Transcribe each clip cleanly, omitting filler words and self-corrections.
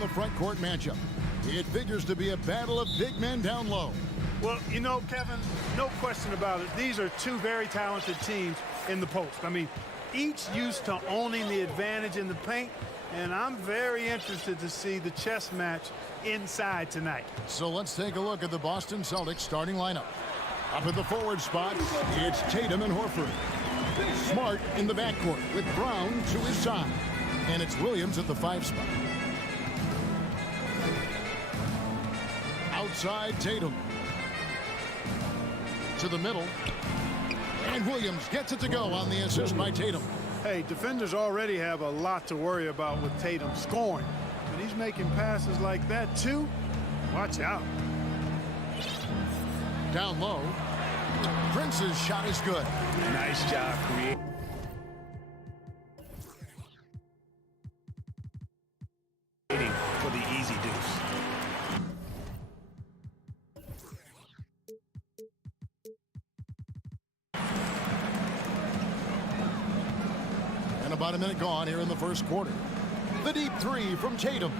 on the front court matchup. It figures to be a battle of big men down low. Well, you know, Kevin, no question about it. These are two very talented teams in the post. I mean, each used to owning the advantage in the paint, and I'm very interested to see the chess match inside tonight. So let's take a look at the Boston Celtics starting lineup. Up at the forward spot, it's Tatum and Horford. Smart in the backcourt with Brown to his side. And it's Williams at the 5 spot. Outside Tatum. To the middle. And Williams gets it to go on the assist by Tatum. Hey, defenders already have a lot to worry about with Tatum scoring. But he's making passes like that too. Watch out. Down low. Prince's shot is good. Nice job creating. For the easy deuce. And about a minute gone here in the first quarter. The deep 3 from Tatum.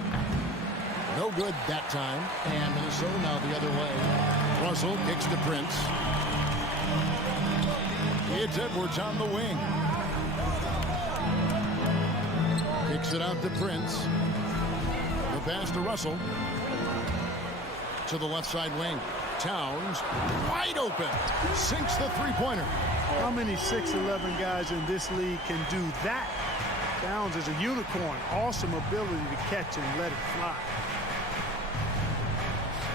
No good that time. And Minnesota now the other way. Russell kicks to Prince. It's Edwards on the wing. Kicks it out to Prince. The pass to Russell. To the left side wing. Towns wide open. Sinks the three-pointer. How many 6'11" guys in this league can do that? Towns is a unicorn. Awesome ability to catch and let it fly.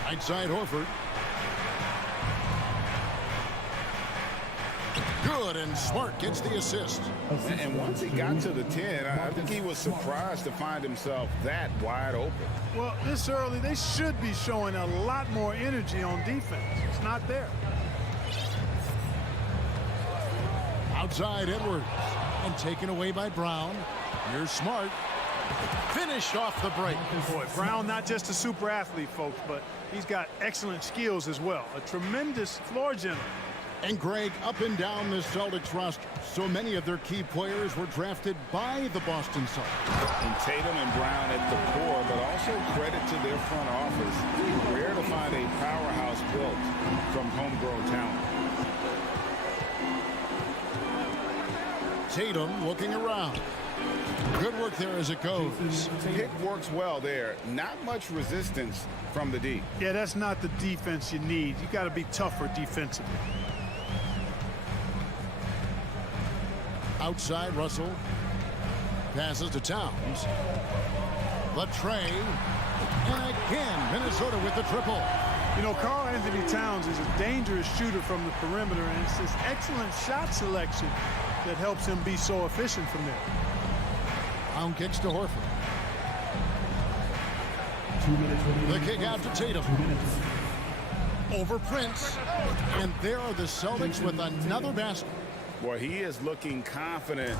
Right side Horford. Good, and Smart gets the assist. And once he got to the 10, I think he was surprised to find himself that wide open. Well, this early, they should be showing a lot more energy on defense. It's not there. Outside Edwards. And taken away by Brown. Here's Smart. Finished off the break. Boy, Brown not just a super athlete, folks, but he's got excellent skills as well. A tremendous floor general. And Greg, up and down the Celtics roster, so many of their key players were drafted by the Boston Celtics. And Tatum and Brown at the core, but also credit to their front office. Rare to find a powerhouse built from homegrown talent. Tatum looking around. Good work there as it goes. Pick works well there. Not much resistance from the D. Yeah, that's not the defense you need. You got to be tougher defensively. Outside Russell. Passes to Towns. The tray. And again, Minnesota with the triple. You know, Karl Anthony Towns is a dangerous shooter from the perimeter, and it's this excellent shot selection that helps him be so efficient from there. Brown kicks to Horford. The kick out to Tatum. Over Prince. And there are the Celtics with another basket. Boy, he is looking confident.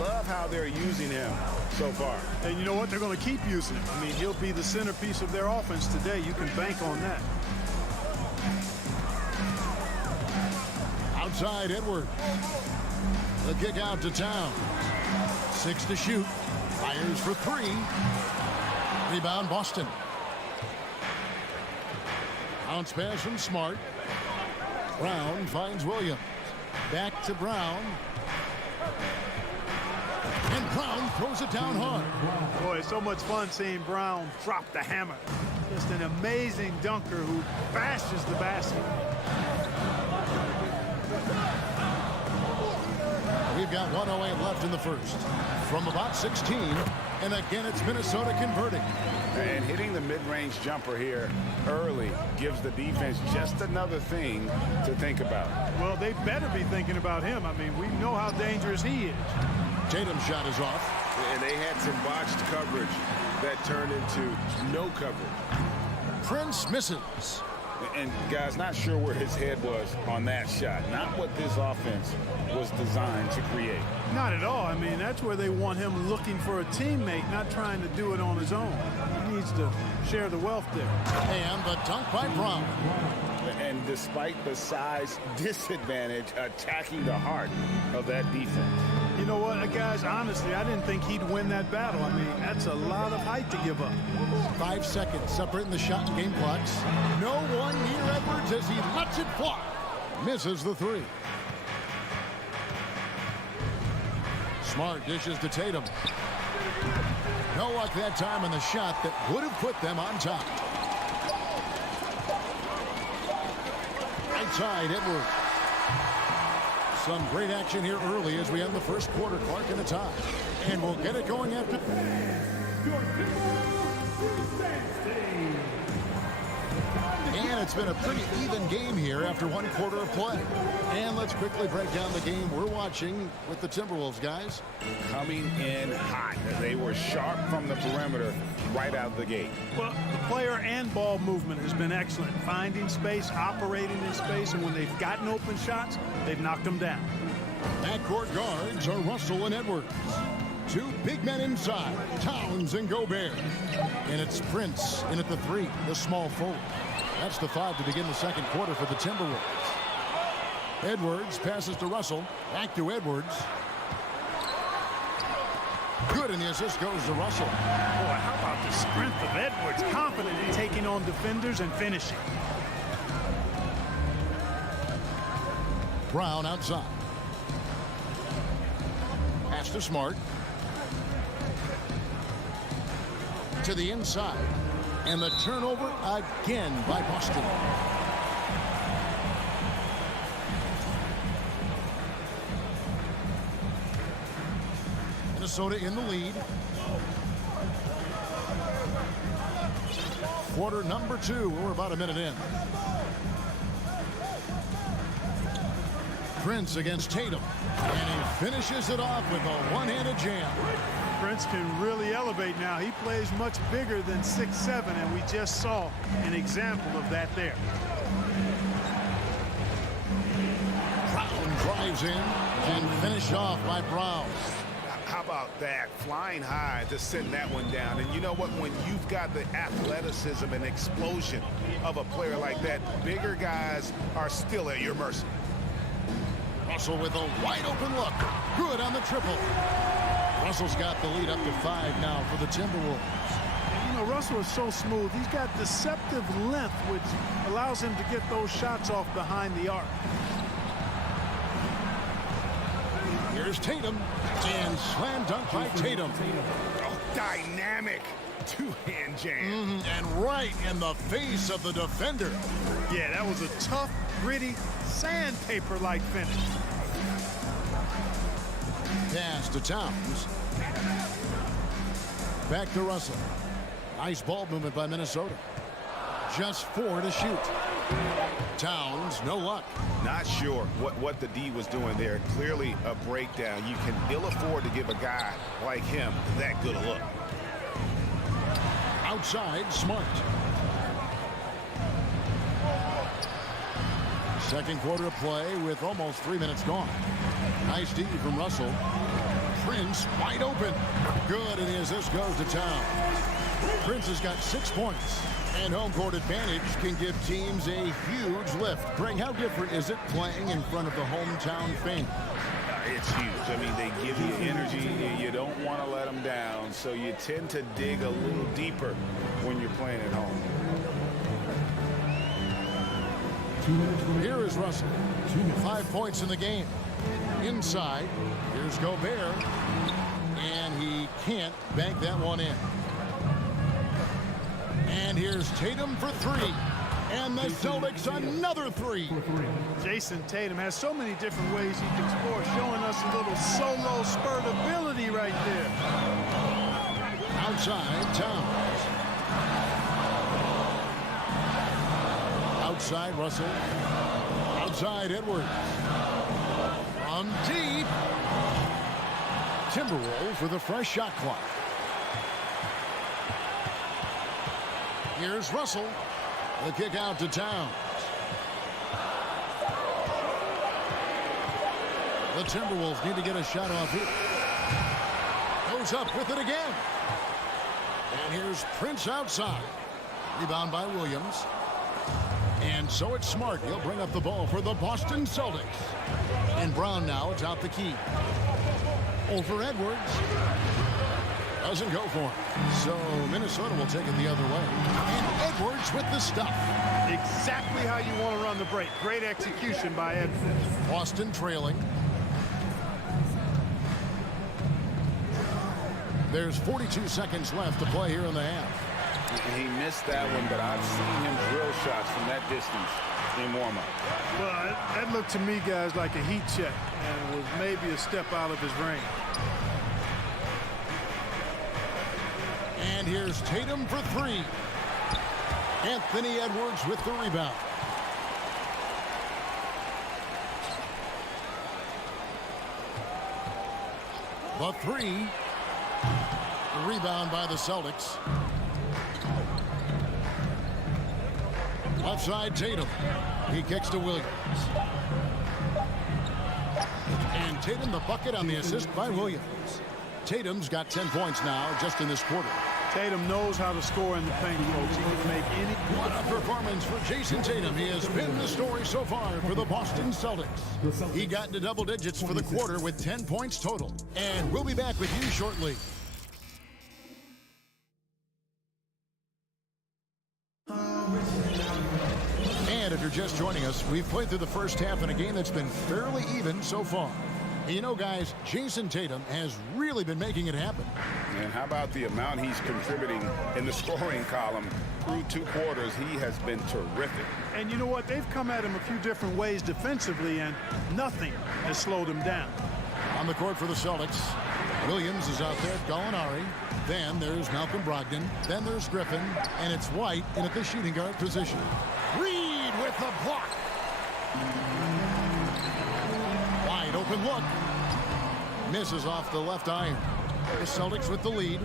Love how they're using him so far. And you know what? They're going to keep using him. I mean, he'll be the centerpiece of their offense today. You can bank on that. Outside Edwards. The kick out to Towns. 6 to shoot. Fires for 3. Rebound Boston. Bounce pass from Smart. Brown finds Williams. Back to Brown. And Brown throws it down hard. Boy, it's so much fun seeing Brown drop the hammer. Just an amazing dunker who bashes the basket. We've got 1:08 left in the first. From about 16, and again it's Minnesota converting. And hitting the mid-range jumper here early gives the defense just another thing to think about. Well, they better be thinking about him. I mean, we know how dangerous he is. Tatum's shot is off. And they had some botched coverage that turned into no coverage. Prince misses. And guys, not sure where his head was on that shot. Not what this offense was designed to create. Not at all. I mean, that's where they want him looking for a teammate, not trying to do it on his own. He needs to share the wealth there. And the dunk by Brown. And despite the size disadvantage, attacking the heart of that defense. You know what, guys, honestly, I didn't think he'd win that battle. I mean, that's a lot of height to give up. 5 seconds separating the shot and game clocks. No one near Edwards as he lets it fly. Misses the 3. Smart dishes to Tatum. No luck that time on the shot that would have put them on top. Right side, Edwards. Some great action here early as we end the first quarter. Clark in the tie. And we'll get it going after. And it's been a pretty even game here after 1 quarter of play. And let's quickly break down the game we're watching with the Timberwolves, guys. Coming in hot. They were sharp from the perimeter right out the gate. Well, the player and ball movement has been excellent. Finding space, operating in space, and when they've gotten open shots, they've knocked them down. Backcourt guards are Russell and Edwards. 2 big men inside, Towns and Gobert. And it's Prince in at the 3, the small forward. That's the 5 to begin the second quarter for the Timberwolves. Edwards passes to Russell. Back to Edwards. Good, and the assist goes to Russell. Boy, how about the strength of Edwards? Confident in taking on defenders and finishing. Brown outside. Pass to Smart. To the inside. And the turnover again by Boston. Minnesota in the lead. Quarter number 2. We're about a minute in. Prince against Tatum. And he finishes it off with a one-handed jam. Prince can really elevate now. He plays much bigger than 6'7", and we just saw an example of that there. Brown drives in and finished off by Brown. How about that? Flying high, just sitting that one down. And you know what? When you've got the athleticism and explosion of a player like that, bigger guys are still at your mercy. Russell with a wide open look. Good on the triple. Russell's got the lead up to 5 now for the Timberwolves. You know, Russell is so smooth. He's got deceptive length, which allows him to get those shots off behind the arc. Here's Tatum, and slam dunk by Tatum. Oh, dynamic two-hand jam. And right in the face of the defender. Yeah, that was a tough, gritty, sandpaper-like finish. Pass to Towns. Back to Russell. Nice ball movement by Minnesota. Just 4 to shoot. Towns, no luck. Not sure what the D was doing there. Clearly a breakdown. You can ill afford to give a guy like him that good a look. Outside, Smart. Second quarter of play with almost 3 minutes gone. Nice D from Russell. Prince wide open. Good, and the assist goes to Towns. Prince has got 6 points. And home court advantage can give teams a huge lift. Greg, how different is it playing in front of the hometown fans? It's huge. I mean, they give you energy. You don't want to let them down, so you tend to dig a little deeper when you're playing at home. Here is Russell. 5 points in the game. Inside, here's Gobert. And he can't bank that one in. And here's Tatum for 3. And the Celtics another 3. Jason Tatum has so many different ways he can score, showing us a little solo spurt ability right there. Outside, Towns. Outside, Russell. Outside, Edwards. From deep. Timberwolves with a fresh shot clock. Here's Russell. The kick out to Towns. The Timberwolves need to get a shot off here. Goes up with it again. And here's Prince outside. Rebound by Williams. And so it's Smart. He'll bring up the ball for the Boston Celtics. And Brown now atop the key. over Edwards. Doesn't go for it. So Minnesota will take it the other way. And Edwards with the stuff. Exactly how you want to run the break. Great execution by Edwards. Boston trailing. There's 42 seconds left to play here in the half. He missed that one, but I've seen him drill shots from that distance in warm-up. Well, that looked to me, guys, like a heat check, and was maybe a step out of his range. And here's Tatum for three. Anthony Edwards with the rebound. The three. Rebound by the Celtics. Left side, Tatum. He kicks to Williams. And Tatum the bucket on the assist by Williams. Tatum's got 10 points now just in this quarter. Tatum knows how to score in the paint, folks. He can make any... What a performance for Jason Tatum. He has been the story so far for the Boston Celtics. He got into double digits for the quarter with 10 points total. And we'll be back with you shortly. And if you're just joining us, we've played through the first half in a game that's been fairly even so far. And you know, guys, Jason Tatum has really been making it happen. And how about the amount he's contributing in the scoring column through 2 quarters? He has been terrific. And you know what? They've come at him a few different ways defensively, and nothing has slowed him down. On the court for the Celtics, Williams is out there, Gallinari. Then there's Malcolm Brogdon. Then there's Griffin. And it's White in at the shooting guard position. Reed with the block. Wide open look. Misses off the left iron. The Celtics with the lead.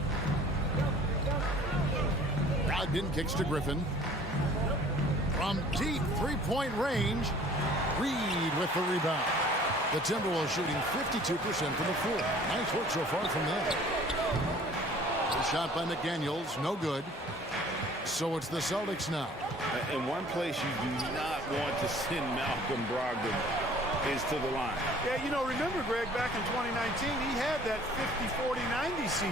Brogdon kicks to Griffin. From deep three-point range, Reed with the rebound. The Timberwolves shooting 52% from the floor. Nice work so far from them. The shot by McDaniels, no good. So it's the Celtics now. In one place you do not want to send Malcolm Brogdon is to the line. Yeah, you know, remember, Greg, back in 2019, he had that 50-40-90 season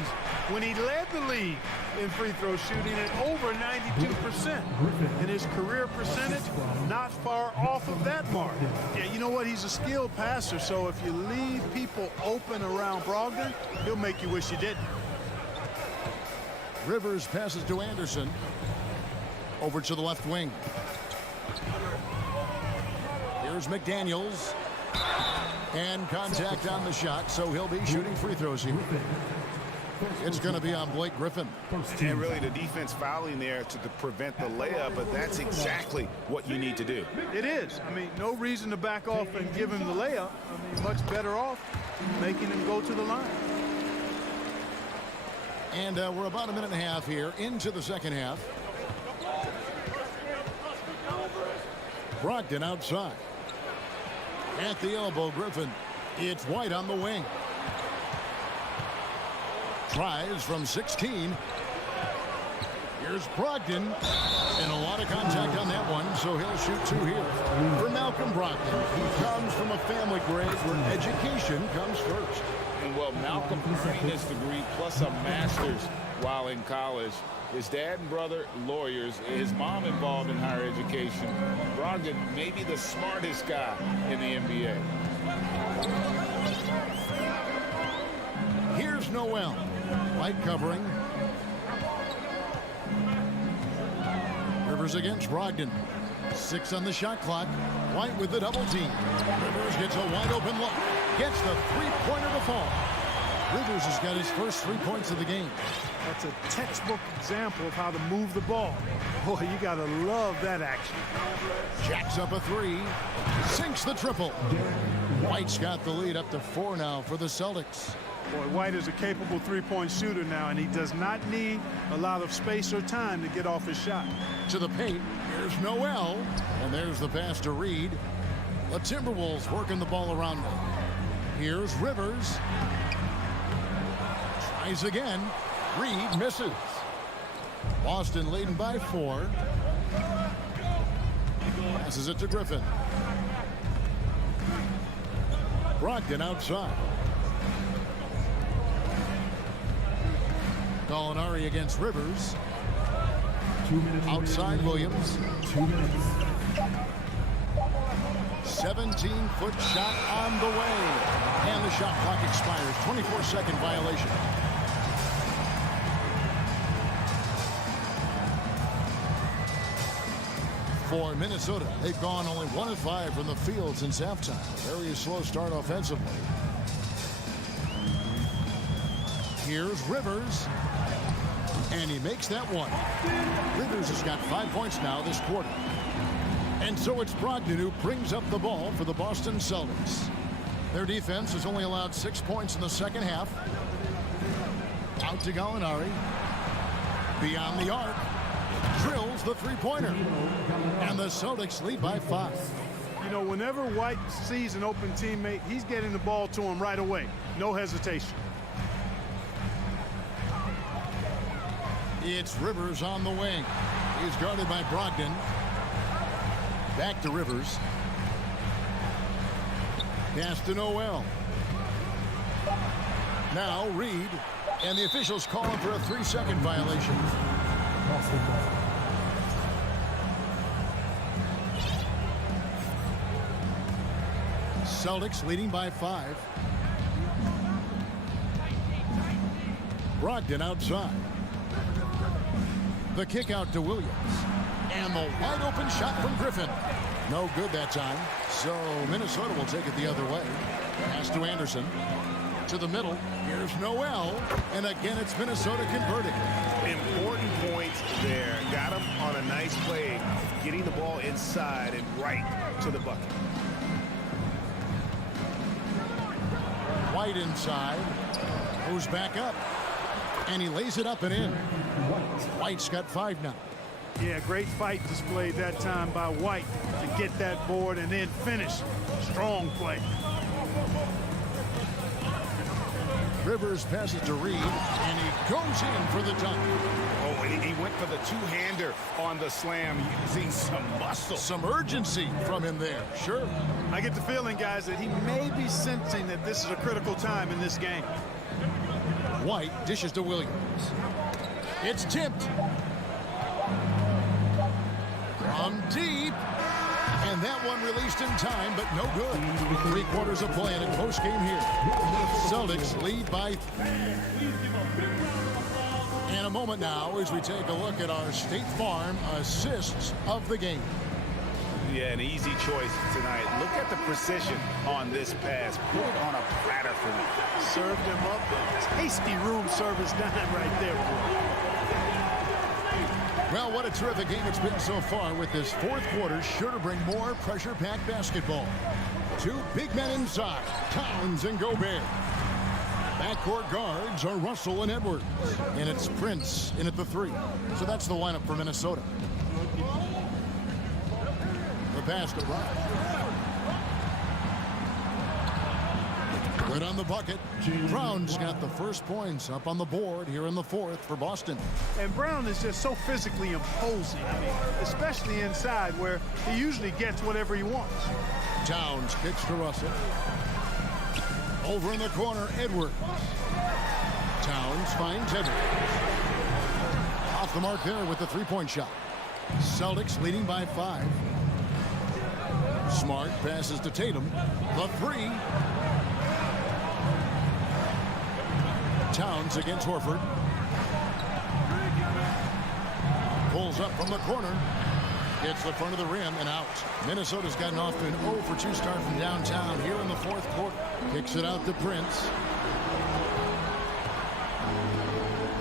when he led the league in free throw shooting at over 92%. And his career percentage not far off of that mark. Yeah, you know what? He's a skilled passer, so if you leave people open around Brogdon, he'll make you wish you didn't. Rivers passes to Anderson. Over to the left wing. Here's McDaniels. And contact on the shot, so he'll be shooting free throws here. It's going to be on Blake Griffin. And really the defense fouling there to prevent the layup, but that's exactly what you need to do. It is. I mean, no reason to back off and give him the layup. I mean, much better off making him go to the line. And we're about a minute and a half here into the second half. Brogdon outside. At the elbow, Griffin. It's White on the wing. Tries from 16. Here's Brogdon. And a lot of contact on that one, so he'll shoot 2 here. For Malcolm Brogdon, he comes from a family, Greg, where education comes first. And well, Malcolm earning his degree plus a master's while in college. His dad and brother, lawyers. His mom involved in higher education. Brogdon may be the smartest guy in the NBA. Here's Noel. White covering. Rivers against Brogdon. 6 on the shot clock. White with the double team. Rivers gets a wide open look. Gets the three-pointer to fall. Rivers has got his first 3 points of the game. That's a textbook example of how to move the ball. Boy, you got to love that action. Jacks up a 3. Sinks the triple. White's got the lead up to 4 now for the Celtics. Boy, White is a capable three-point shooter now, and he does not need a lot of space or time to get off his shot. To the paint. Here's Noel. And there's the pass to Reed. The Timberwolves working the ball around them. Here's Rivers. Tries again. Reed misses. Boston leading by 4. Passes it to Griffin. Brogdon outside. Gallinari against Rivers. 2 minutes. Outside Williams. 2 minutes. 17-foot shot on the way. And the shot clock expires. 24-second violation. For Minnesota, they've gone only 1 of 5 from the field since halftime. Very slow start offensively. Here's Rivers. And he makes that one. Rivers has got 5 points now this quarter. And so it's Brogdon who brings up the ball for the Boston Celtics. Their defense has only allowed 6 points in the second half. Out to Gallinari. Beyond the arc. Drills the three-pointer. And the Celtics lead by 5. You know, whenever White sees an open teammate, he's getting the ball to him right away. No hesitation. It's Rivers on the wing. He's guarded by Brogdon. Back to Rivers. Pass to Noel. Now Reed. And the officials calling for a 3-second violation. Celtics leading by 5. Brogdon outside. The kick out to Williams. And the wide open shot from Griffin. No good that time. So Minnesota will take it the other way. Pass to Anderson. To the middle. Here's Noel. And again, it's Minnesota converting. Important points there. Got him on a nice play. Getting the ball inside and right to the bucket. White inside. Goes back up. And he lays it up and in. White's got 5 now. Yeah, great fight displayed that time by White to get that board and then finish. Strong play. Rivers passes to Reed, and he goes in for the dunk. Oh, he went for the two-hander on the slam, using some muscle. Some urgency from him there, sure. I get the feeling, guys, that he may be sensing that this is a critical time in this game. White dishes to Williams. It's tipped. From deep. And that one released in time, but no good. 3 quarters of play in post game here. Celtics lead by 3. In a moment now as we take a look at our State Farm assists of the game. Yeah, an easy choice tonight. Look at the precision on this pass. Put it on a platter for me. Served him up. Tasty room service dime right there. Well, what a terrific game it's been so far, with this 4th quarter sure to bring more pressure-packed basketball. 2 big men inside, Towns and Gobert. Backcourt guards are Russell and Edwards. And it's Prince in at the 3. So that's the lineup for Minnesota. The pass to Brown. Good on the bucket. Brown's got the first points up on the board here in the 4th for Boston. And Brown is just so physically imposing. I mean, especially inside where he usually gets whatever he wants. Towns kicks to Russell. Over in the corner, Edwards. Towns finds Edwards. Off the mark there with the 3-point shot. Celtics leading by 5. Smart passes to Tatum. The 3. Towns against Horford. Pulls up from the corner. Hits the front of the rim and out. Minnesota's gotten off to an 0 for 2 start from downtown here in the 4th quarter. Kicks it out to Prince.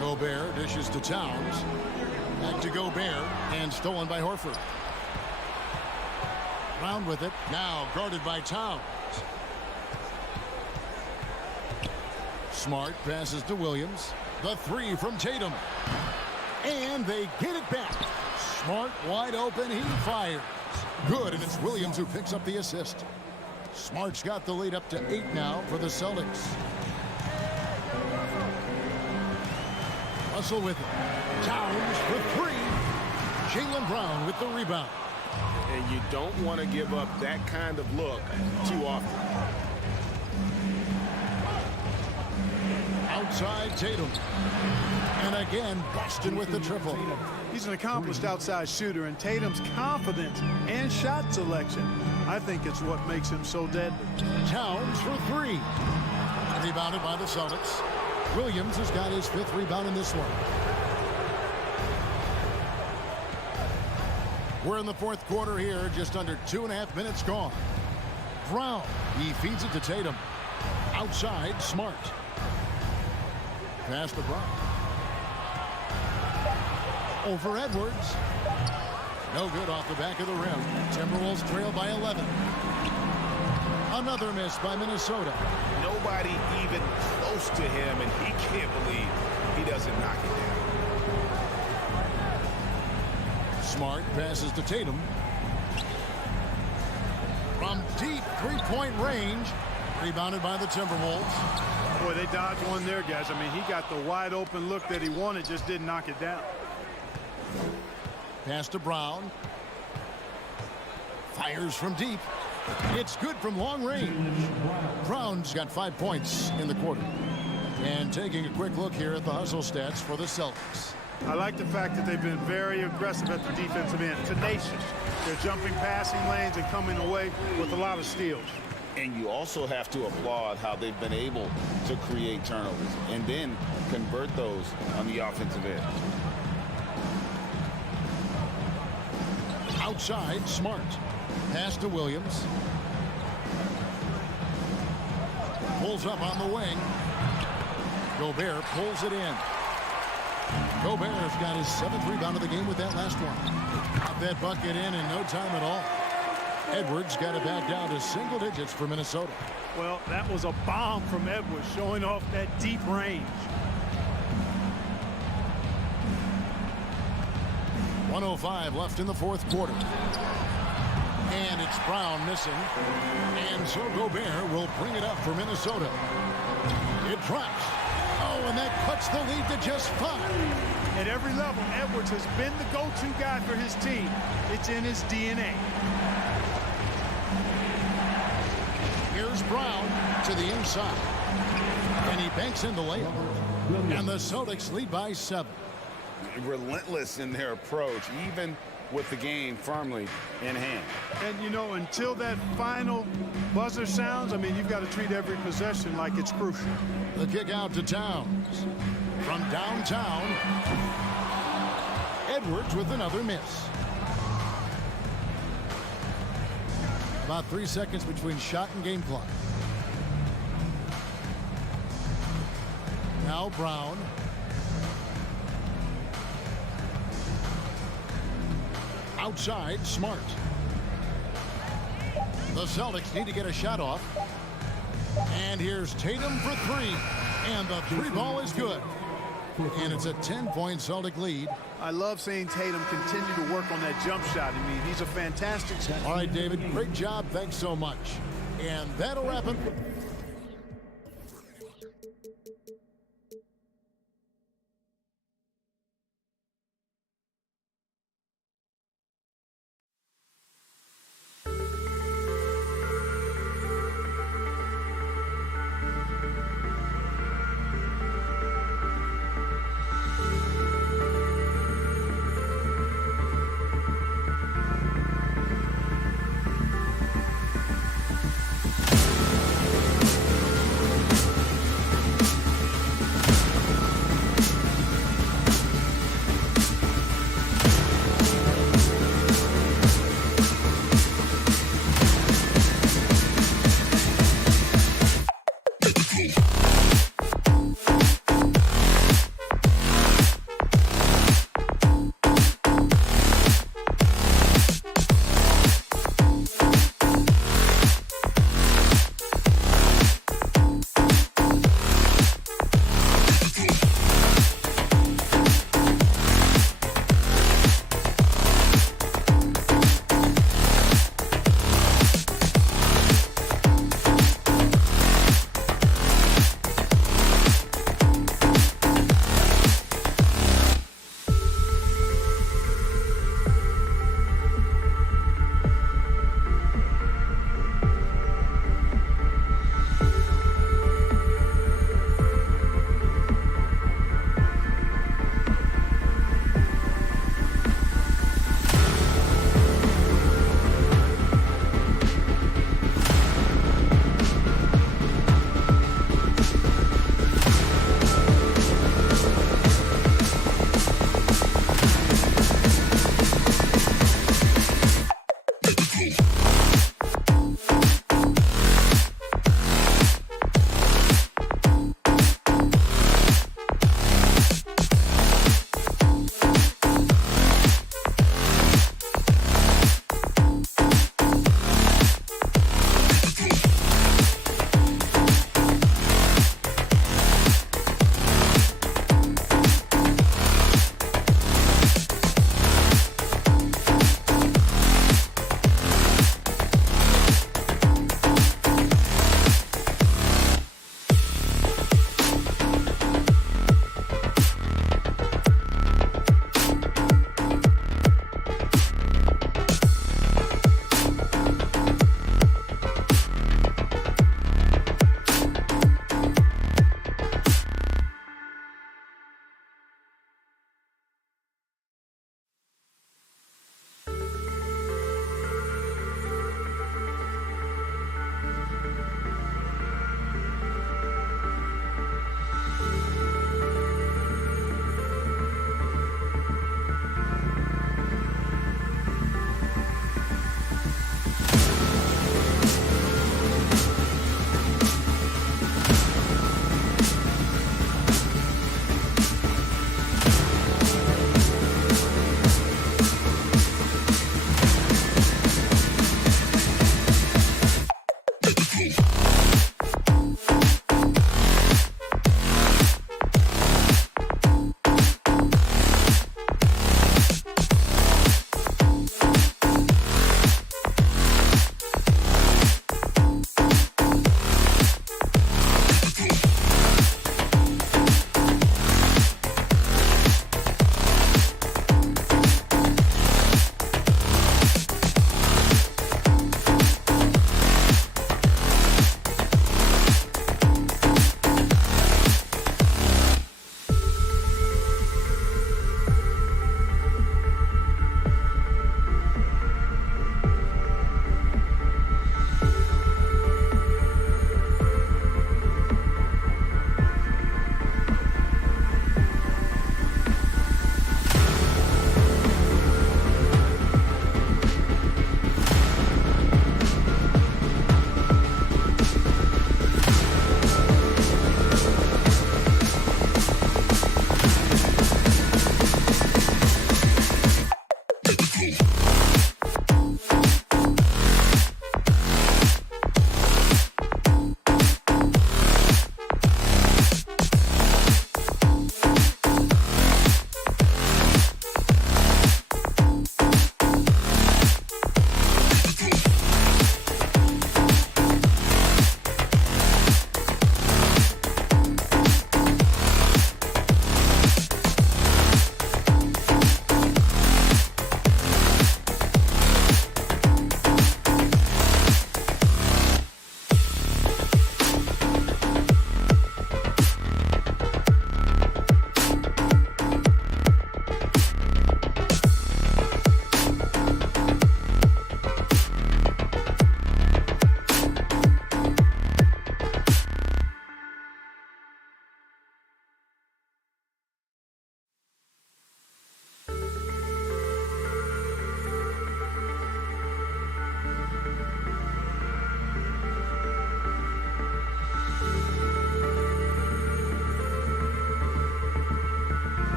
Gobert dishes to Towns. Back to Gobert and stolen by Horford. Brown with it. Now guarded by Towns. Smart passes to Williams. The 3 from Tatum. And they get it back. Smart wide open. He fires. Good, and it's Williams who picks up the assist. Smart's got the lead up to 8 now for the Celtics. Russell with it. Towns for 3. Jaylen Brown with the rebound. And you don't want to give up that kind of look too often. Out outside Tatum. And again, Boston with the triple. He's an accomplished outside shooter, and Tatum's confidence and shot selection, I think it's what makes him so deadly. Towns for three. Rebounded by the Celtics. Williams has got his 5th rebound in this one. We're in the 4th quarter here, just under 2.5 minutes gone. Brown, he feeds it to Tatum. Outside, Smart. Pass to Brown. Over Edwards. No good off the back of the rim. Timberwolves trail by 11. Another miss by Minnesota. Nobody even close to him, and he can't believe he doesn't knock it down. Smart passes to Tatum. From deep three-point range. Rebounded by the Timberwolves. Boy, they dodged one there, guys. I mean, he got the wide open look that he wanted, just didn't knock it down. Pass to Brown. Fires from deep. It's good from long range. Brown's got 5 points in the quarter. And taking a quick look here at the hustle stats for the Celtics. I like the fact that they've been very aggressive at the defensive end. Tenacious. They're jumping passing lanes and coming away with a lot of steals. And you also have to applaud how they've been able to create turnovers and then convert those on the offensive end. Outside, Smart. Pass to Williams. Pulls up on the wing. Gobert pulls it in. Gobert's got his 7th rebound of the game with that last one. Got that bucket in no time at all. Edwards got it back down to single digits for Minnesota. Well, that was a bomb from Edwards, showing off that deep range. 1:05 left in the 4th quarter. And it's Brown missing. And so Gobert will bring it up for Minnesota. It drops. Oh, and that cuts the lead to just 5. At every level, Edwards has been the go-to guy for his team. It's in his DNA. Here's Brown to the inside. And he banks in the layup. And the Celtics lead by 7. Relentless in their approach, even with the game firmly in hand. And, you know, until that final buzzer sounds, I mean, you've got to treat every possession like it's crucial. The kick out to Towns. From downtown, Edwards with another miss. About 3 seconds between shot and game clock. Now Brown. Outside, Smart. The Celtics need to get a shot off. And here's Tatum for 3. And the 3 ball is good. And it's a 10-point Celtic lead. I love seeing Tatum continue to work on that jump shot. I mean, he's a fantastic shot. All right, David, great job. Thanks so much. And that'll wrap it.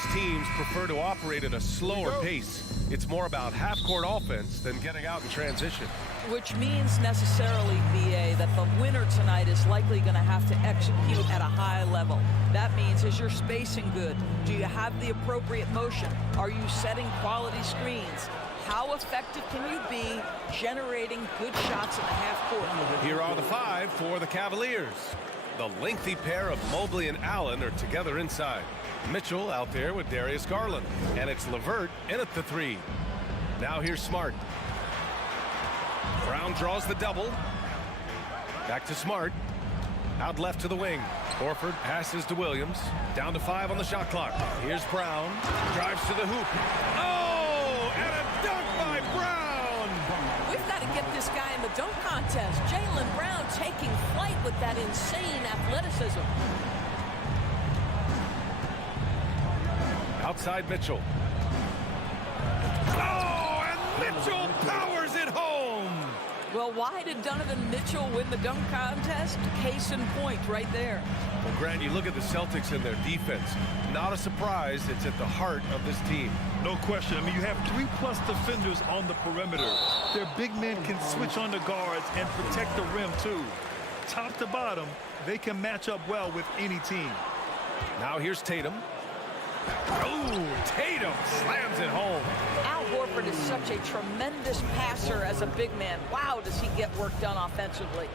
these teams prefer to operate at a slower pace. It's more about half-court offense than getting out in transition. Which means necessarily, BA, that the winner tonight is likely going to have to execute at a high level. That means, is your spacing good? Do you have the appropriate motion? Are you setting quality screens? How effective can you be generating good shots in the half court? Here are the 5 for the Cavaliers. The lengthy pair of Mobley and Allen are together inside. Mitchell out there with Darius Garland. And it's LeVert in at the 3. Now here's Smart. Brown draws the double. Back to Smart. Out left to the wing. Horford passes to Williams. Down to 5 on the shot clock. Here's Brown. Drives to the hoop. Oh, and a dunk by Brown. We've got to get this guy in the dunk contest. Jaylen Brown taking flight with that insane athleticism. Outside Mitchell. Oh, and Mitchell powers it home. Well, why did Donovan Mitchell win the dunk contest? Case in point right there. Well, Grant, you look at the Celtics and their defense. Not a surprise, it's at the heart of this team. No question. I mean, you have 3+ defenders on the perimeter. Their big men can switch on the guards and protect the rim, too. Top to bottom, they can match up well with any team. Now here's Tatum. Oh, Tatum slams it home. Al Horford is such a tremendous passer as a big man. Wow, does he get work done offensively.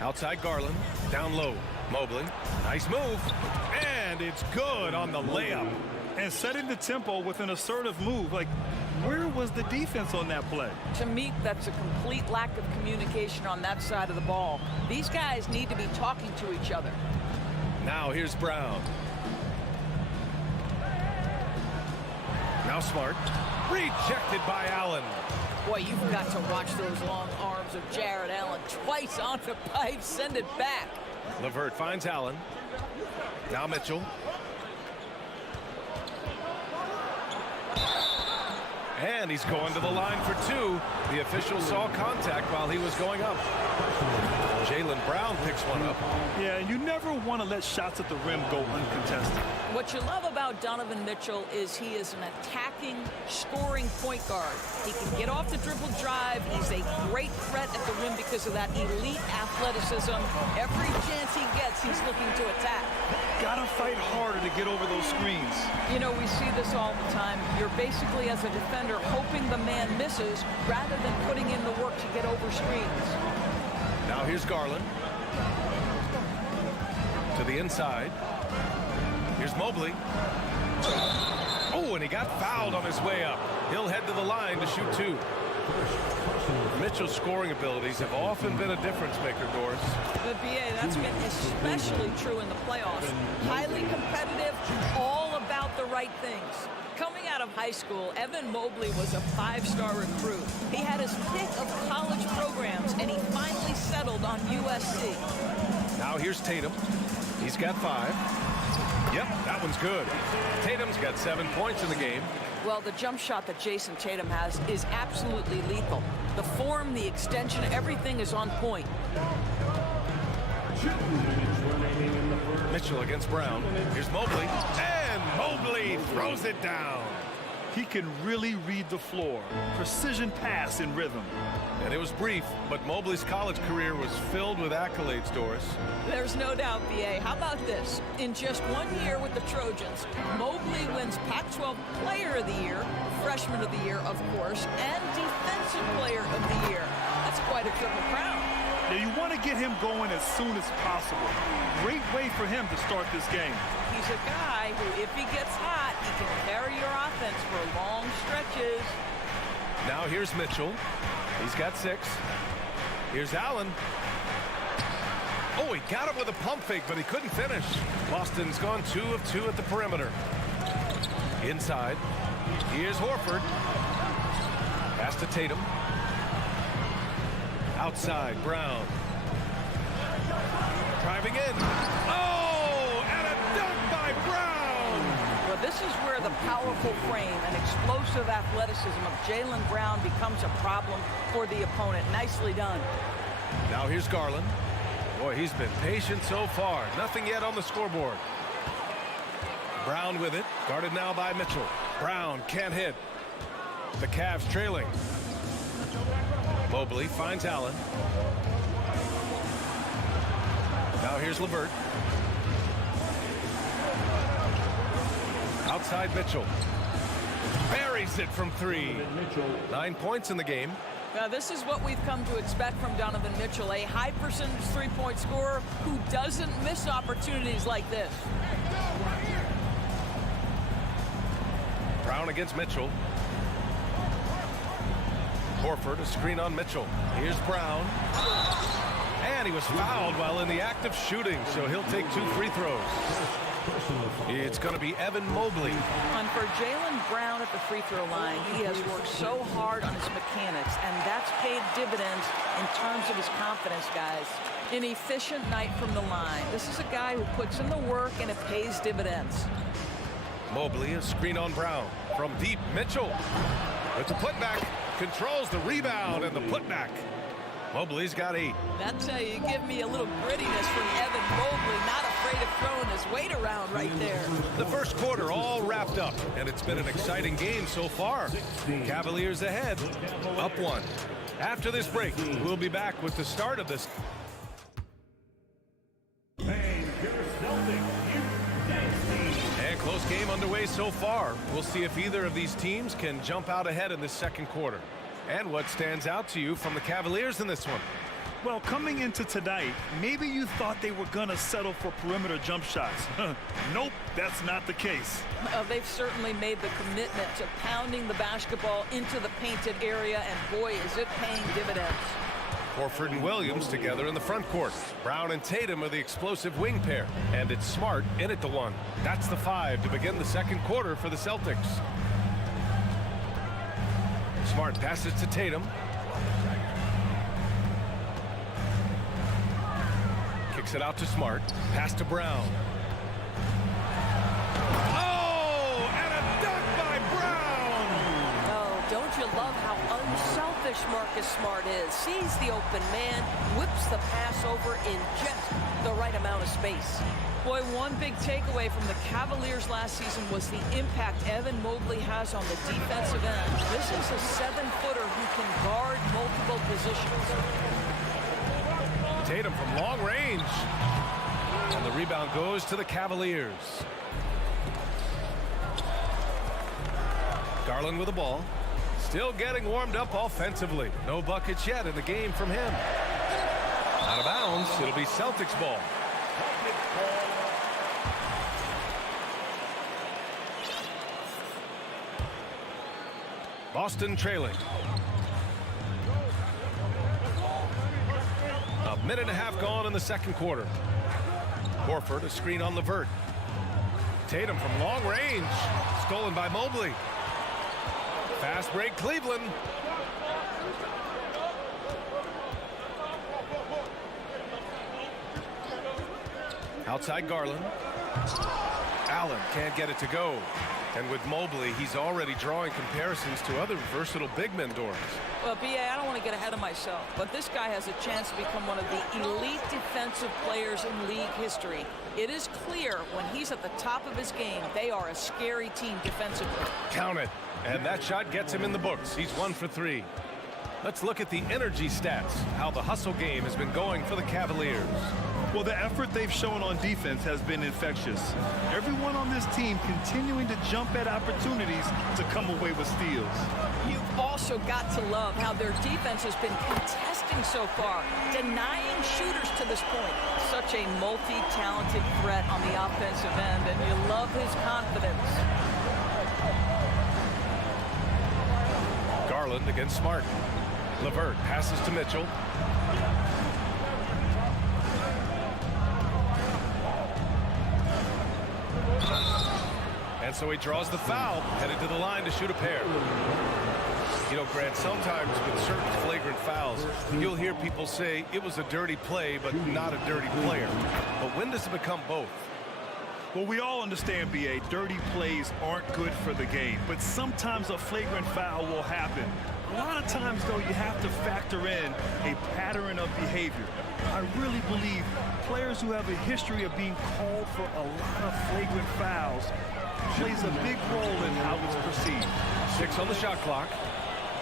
Outside Garland, down low. Mobley, nice move. And it's good on the layup. And setting the tempo with an assertive move. Like, where was the defense on that play? To me, that's a complete lack of communication on that side of the ball. These guys need to be talking to each other. Now here's Brown. Now Smart. Rejected by Allen. Boy, you've got to watch those long arms of Jared Allen. Twice on the pipe, send it back. LeVert finds Allen. Now Mitchell. And he's going to the line for 2. The official saw contact while he was going up. Jaylen Brown picks one up. Yeah, you never want to let shots at the rim go uncontested. What you love about Donovan Mitchell is he is an attacking, scoring point guard. He can get off the dribble drive. He's a great threat at the rim because of that elite athleticism. Every chance he gets, he's looking to attack. Gotta fight harder to get over those screens. You know, we see this all the time. You're basically, as a defender, hoping the man misses rather than putting in the work to get over screens. Now here's Garland. To the inside. Here's Mobley. Oh, and he got fouled on his way up. He'll head to the line to shoot 2. Mitchell's scoring abilities have often been a difference maker, Doris. But BA, that's been especially true in the playoffs. Highly competitive, all about the right things. Coming out of high school, Evan Mobley was a 5-star recruit. He had his pick of college programs, and he finally settled on USC. Now here's Tatum. He's got 5. Yep, that one's good. Tatum's got 7 points in the game. Well, the jump shot that Jason Tatum has is absolutely lethal. The form, the extension, everything is on point. Mitchell against Brown. Here's Mobley. And Mobley throws it down. He can really read the floor. Precision pass in rhythm. And it was brief, but Mobley's college career was filled with accolades, Doris. There's no doubt, BA. How about this? In just 1 year with the Trojans, Mobley wins Pac-12 Player of the Year, Freshman of the Year, of course, and Defensive Player of the Year. That's quite a triple crown. Now, you want to get him going as soon as possible. Great way for him to start this game. He's a guy who, if he gets hot, he can carry your offense for long stretches. Now here's Mitchell. He's got 6. Here's Allen. Oh, he got it with a pump fake, but he couldn't finish. Boston's gone 2 of 2 at the perimeter. Inside. Here's Horford. Pass to Tatum. Outside, Brown. Driving in. Oh, and a dunk by Brown. Well, this is where the powerful frame and explosive athleticism of Jaylen Brown becomes a problem for the opponent. Nicely done. Now here's Garland. Boy, he's been patient so far. Nothing yet on the scoreboard. Brown with it. Guarded now by Mitchell. Brown can't hit. The Cavs trailing. Mobley finds Allen. Now here's LeVert. Outside Mitchell. Buries it from 3. 9 points in the game. Now, this is what we've come to expect from Donovan Mitchell, a high percentage three-point scorer who doesn't miss opportunities like this. Brown against Mitchell. Horford, a screen on Mitchell. Here's Brown. And he was fouled while in the act of shooting, so he'll take 2 free throws. It's going to be Evan Mobley. And for Jaylen Brown at the free throw line, he has worked so hard on his mechanics, and that's paid dividends in terms of his confidence, guys. An efficient night from the line. This is a guy who puts in the work, and it pays dividends. Mobley, a screen on Brown. From deep, Mitchell with the putback. Controls the rebound and the putback. Mobley's got 8. That's how you give me a little grittiness from Evan Mobley, not afraid of throwing his weight around right there. The first quarter all wrapped up, and it's been an exciting game so far. Cavaliers ahead, up 1. After this break, we'll be back with the start of this. And close game underway so far. We'll see if either of these teams can jump out ahead in this second quarter. And what stands out to you from the Cavaliers in this one? Well, coming into tonight, maybe you thought they were going to settle for perimeter jump shots. Nope, that's not the case. They've certainly made the commitment to pounding the basketball into the painted area, and boy, is it paying dividends. Horford and Williams together in the front court. Brown and Tatum are the explosive wing pair. And it's Smart in at the 1. That's the 5 to begin the second quarter for the Celtics. Smart passes to Tatum. Kicks it out to Smart. Pass to Brown. Oh, and a dunk by Brown! Oh, don't you love how unselfish Marcus Smart is? Sees the open man, whips the pass over in just the right amount of space. Boy, one big takeaway from the Cavaliers last season was the impact Evan Mobley has on the defensive end. This is a 7-footer who can guard multiple positions. Tatum from long range. And the rebound goes to the Cavaliers. Garland with the ball. Still getting warmed up offensively. No buckets yet in the game from him. Out of bounds. It'll be Celtics ball. Boston trailing. A minute and a half gone in the second quarter. Horford, a screen on LeVert. Tatum from long range. Stolen by Mobley. Fast break Cleveland. Outside Garland. Allen can't get it to go. And with Mobley, he's already drawing comparisons to other versatile big men, Doris. Well, B.A., I don't want to get ahead of myself, but this guy has a chance to become one of the elite defensive players in league history. It is clear when he's at the top of his game, they are a scary team defensively. Count it. And that shot gets him in the books. He's 1 for 3. Let's look at the energy stats, how the hustle game has been going for the Cavaliers. Well, the effort they've shown on defense has been infectious. Everyone on this team continuing to jump at opportunities to come away with steals. You've also got to love how their defense has been contesting so far, denying shooters to this point. Such a multi-talented threat on the offensive end, and you love his confidence. Garland against Smart. LeVert passes to Mitchell. And so he draws the foul, headed to the line to shoot a pair. You know, Grant, sometimes with certain flagrant fouls, you'll hear people say it was a dirty play, but not a dirty player. But when does it become both? Well, we all understand, B.A., dirty plays aren't good for the game, but sometimes a flagrant foul will happen. A lot of times, though, you have to factor in a pattern of behavior. I really believe players who have a history of being called for a lot of flagrant fouls plays a big role in how it's perceived. 6 on the shot clock.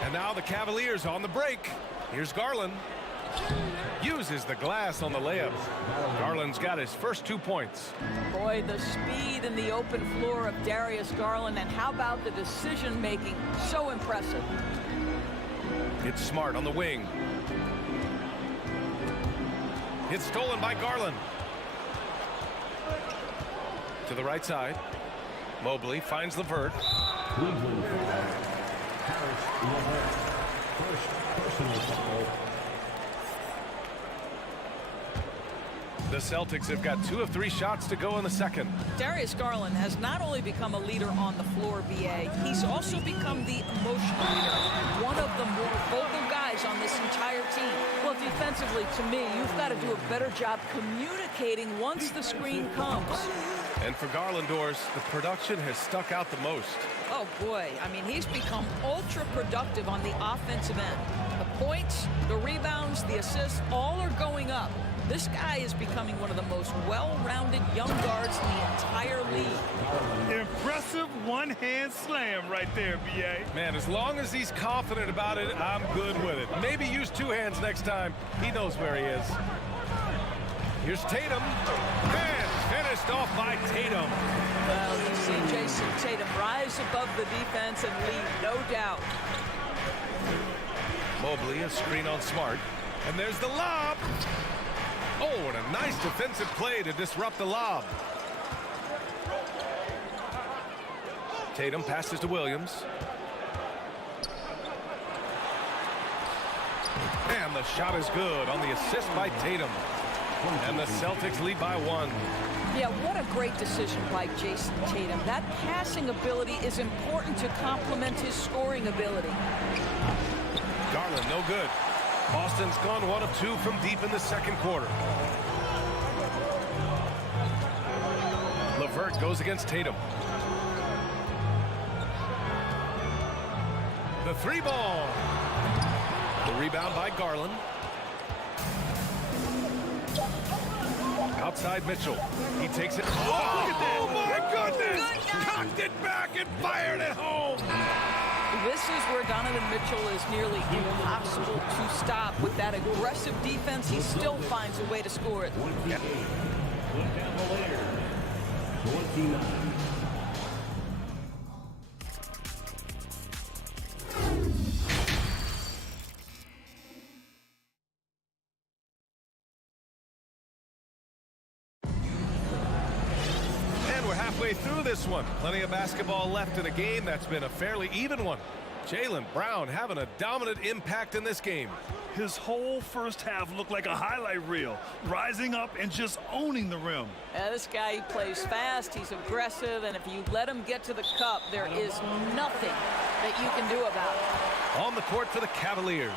And now the Cavaliers on the break. Here's Garland. Uses the glass on the layup. Garland's got his first 2 points. Boy, the speed and the open floor of Darius Garland, and how about the decision making? So impressive. It's Smart on the wing. It's stolen by Garland. To the right side. Mobley finds LeVert. Cleveland foul. Harris LeVert. First personal foul. The Celtics have got 2 of 3 shots to go in the second. Darius Garland has not only become a leader on the floor, BA, he's also become the emotional leader. One of the more vocal guys on this entire team. Well, defensively, to me, you've got to do a better job communicating once the screen comes. And for Garlandors, the production has stuck out the most. Oh, boy. I mean, he's become ultra productive on the offensive end. The points, the rebounds, the assists, all are going up. This guy is becoming one of the most well-rounded young guards in the entire league. Impressive one-hand slam right there, B.A. Man, as long as he's confident about it, I'm good with it. Maybe use 2 hands next time. He knows where he is. Here's Tatum. And finished off by Tatum. Well, you see Jason Tatum rise above the defense and lead, no doubt. Mobley, a screen on Smart. And there's the lob. Oh, and a nice defensive play to disrupt the lob. Tatum passes to Williams. And the shot is good on the assist by Tatum. And the Celtics lead by 1. Yeah, what a great decision by Jason Tatum. That passing ability is important to complement his scoring ability. Garland, no good. Boston's gone 1 of 2 from deep in the second quarter. LeVert goes against Tatum. The 3 ball. The rebound by Garland. Outside Mitchell. He takes it. Oh, my goodness! Cocked it back and fired it home. This is where Donovan Mitchell is nearly impossible to stop. With that aggressive defense, he still finds a way to score it. The Cavaliers, 29. Through this one. Plenty of basketball left in a game that's been a fairly even one. Jaylen Brown having a dominant impact in this game. His whole first half looked like a highlight reel, rising up and just owning the rim. This guy, he plays fast, he's aggressive, and if you let him get to the cup, there is nothing that you can do about it. On the court for the Cavaliers,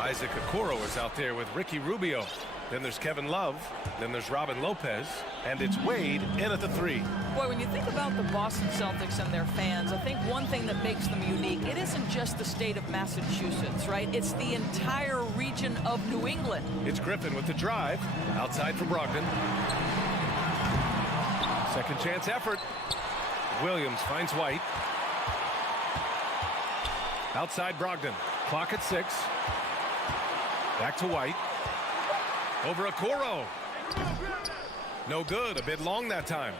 Isaac Okoro is out there with Ricky Rubio. Then there's Kevin Love. Then there's Robin Lopez. And it's Wade in at the 3. Boy, when you think about the Boston Celtics and their fans, I think one thing that makes them unique, it isn't just the state of Massachusetts, right? It's the entire region of New England. It's Griffin with the drive. Outside for Brogdon. Second chance effort. Williams finds White. Outside Brogdon. Clock at 6. Back to White. Over Okoro. No good. A bit long that time.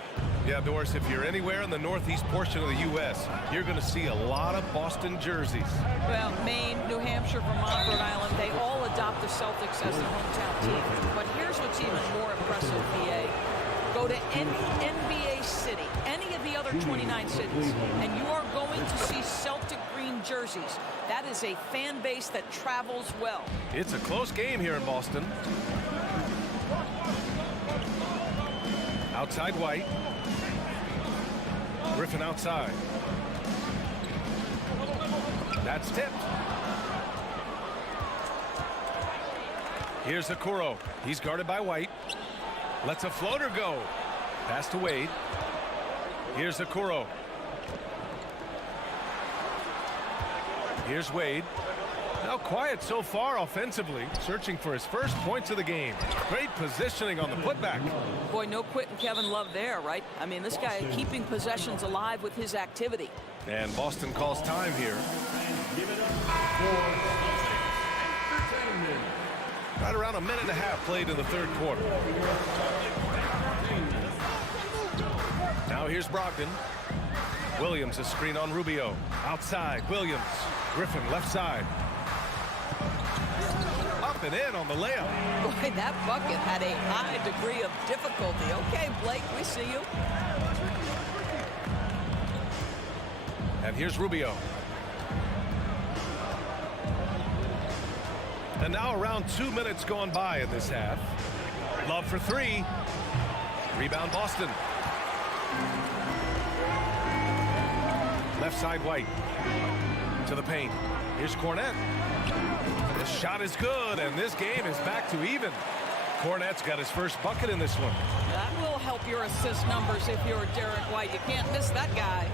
Yeah, Doris, if you're anywhere in the northeast portion of the U.S., you're going to see a lot of Boston jerseys. Well, Maine, New Hampshire, Vermont, Rhode Island, they all adopt the Celtics as their hometown team. But here's what's even more impressive, BA. Go to any NBA city, any of the other 29 cities, and you are going to see Celtic green jerseys. That is a fan base that travels well. It's a close game here in Boston. Outside White. Griffin outside. That's tipped. Here's Okoro. He's guarded by White. Lets a floater go. Pass to Wade. Here's Okoro. Here's Wade. Now quiet so far offensively, searching for his first points of the game. Great positioning on the putback. Boy, no quitting Kevin Love there, right? I mean, this guy keeping possessions alive with his activity. And Boston calls time here. Right around a minute and a half played in the third quarter. Now here's Brogdon. Williams a screen on Rubio. Outside, Williams. Griffin left side. Up and in on the layup. Boy, that bucket had a high degree of difficulty. Okay, Blake, we see you. And here's Rubio. And now around 2 minutes gone by in this half. Love for three. Rebound Boston. Left side White. To the paint. Here's Cornette. The shot is good, and this game is back to even. Cornette's got his first bucket in this one. That will help your assist numbers if you're Derek White. You can't miss that guy.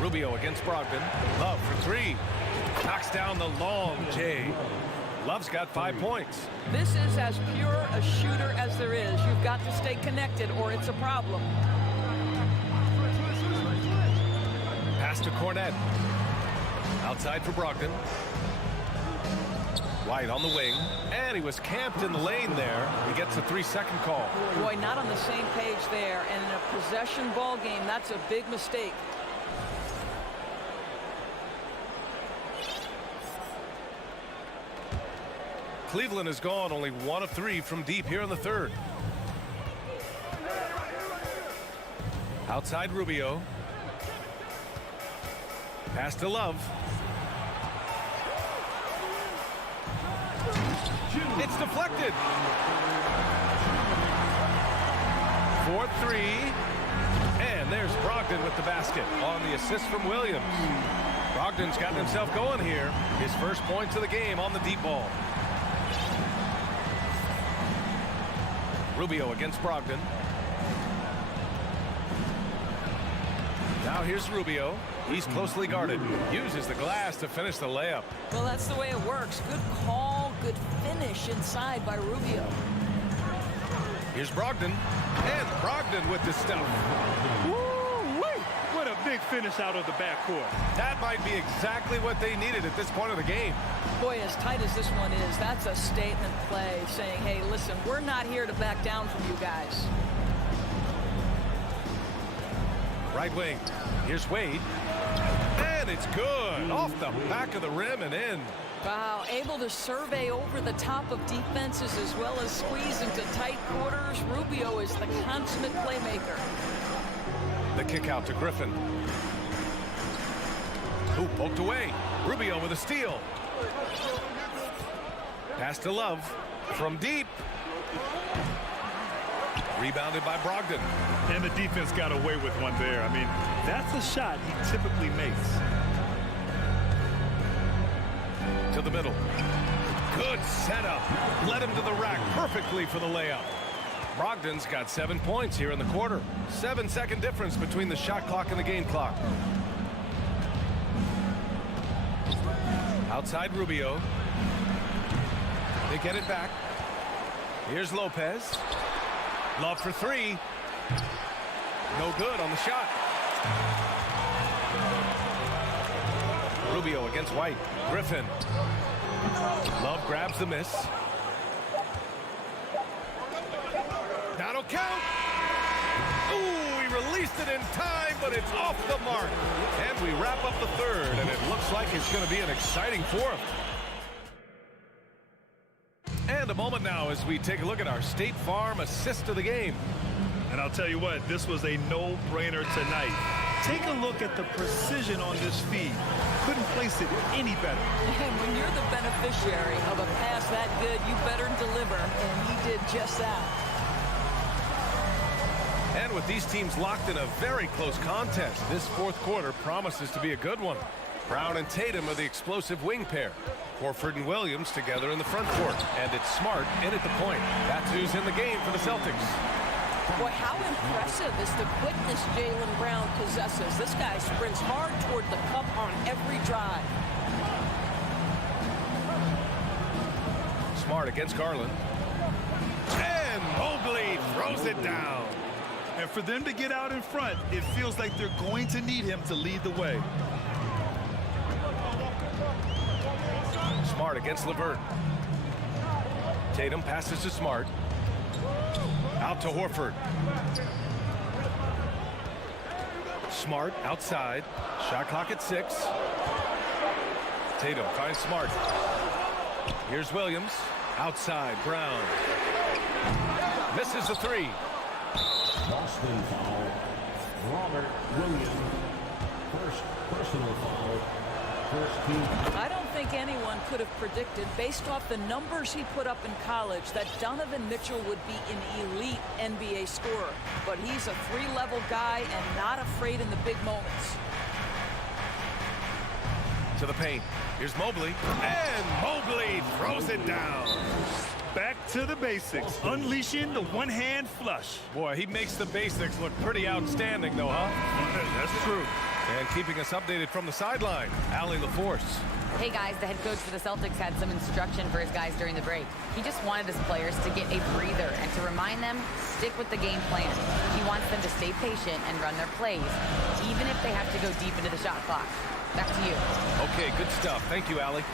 Rubio against Brogdon. Love for three. Knocks down the long J. Love's got 5 points. This is as pure a shooter as there is. You've got to stay connected or it's a problem. Pass to Cornette. Outside for Brogdon. White on the wing. And he was camped in the lane there. He gets a 3-second call. Boy, not on the same page there. And in a possession ball game, that's a big mistake. Cleveland has gone only 1 of 3 from deep here in the third. Outside Rubio. Pass to Love. It's deflected. 4-3. And there's Brogdon with the basket on the assist from Williams. Brogdon's gotten himself going here. His first points of the game on the deep ball. Rubio against Brogdon. Now here's Rubio. He's closely guarded. Uses the glass to finish the layup. Well, that's the way it works. Good call, good finish inside by Rubio. Here's Brogdon. And Brogdon with the stuff. Woo-wee! What a big finish out of the backcourt. That might be exactly what they needed at this point of the game. Boy, as tight as this one is, that's a statement play saying, hey, listen, we're not here to back down from you guys. Right wing. Here's Wade. And it's good. Off the back of the rim and in. Wow, able to survey over the top of defenses as well as squeeze into tight quarters. Rubio is the consummate playmaker. The kick out to Griffin. Who poked away. Rubio with a steal. Pass to Love from deep. Rebounded by Brogdon. And the defense got away with one there. I mean, that's a shot he typically makes. To the middle. Good setup. Led him to the rack perfectly for the layup. Brogdon's got 7 points here in the quarter. 7-second difference between the shot clock and the game clock. Outside Rubio. They get it back. Here's Lopez. Love for three. No good on the shot. Rubio against White. Griffin. Love grabs the miss. That'll count. Ooh, he released it in time, but it's off the mark. And we wrap up the third, and it looks like it's going to be an exciting fourth. And a moment now as we take a look at our State Farm assist of the game. And I'll tell you what, this was a no-brainer tonight. Take a look at the precision on this feed. Couldn't place it any better. And when you're the beneficiary of a pass that good, you better deliver, and he did just that. And with these teams locked in a very close contest, this fourth quarter promises to be a good one. Brown and Tatum are the explosive wing pair. Horford and Williams together in the front court. And it's Smart in at the point. That's who's in the game for the Celtics. Boy, how impressive is the quickness Jaylen Brown possesses. This guy sprints hard toward the cup on every drive. Smart against Garland. And Mobley throws it down. And for them to get out in front, it feels like they're going to need him to lead the way. Smart against LeVert. Tatum passes to Smart. Out to Horford. Smart outside. Shot clock at 6. Tatum finds Smart. Here's Williams. Outside, Brown. Misses the 3. Boston foul. Robert Williams. First personal foul. First team. I don't think anyone could have predicted, based off the numbers he put up in college, that Donovan Mitchell would be an elite NBA scorer. But he's a 3-level guy and not afraid in the big moments. To the paint. Here's Mobley. And Mobley throws it down. Back to the basics, unleashing the one-hand flush. Boy, he makes the basics look pretty outstanding, though, huh? That's true. And keeping us updated from the sideline, Allie LaForce. Hey guys, the head coach for the Celtics had some instruction for his guys during the break. He just wanted his players to get a breather and to remind them, stick with the game plan. He wants them to stay patient and run their plays, even if they have to go deep into the shot clock. Back to you. Okay, good stuff. Thank you, Allie.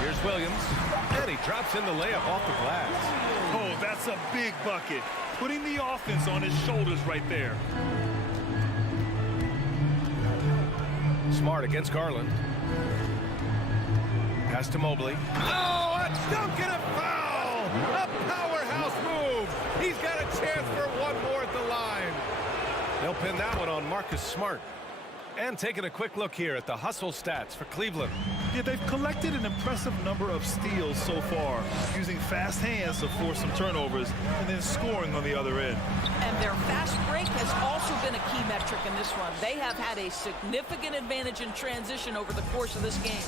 Here's Williams. And he drops in the layup off the glass. Oh, that's a big bucket. Putting the offense on his shoulders right there. Smart against Garland. Pass to Mobley. Oh, a dunk and a foul! A powerhouse move! He's got a chance for one more at the line. They'll pin that one on Marcus Smart. And taking a quick look here at the hustle stats for Cleveland. Yeah, they've collected an impressive number of steals so far, using fast hands to force some turnovers and then scoring on the other end. And their fast break has also been a key metric in this one. They have had a significant advantage in transition over the course of this game.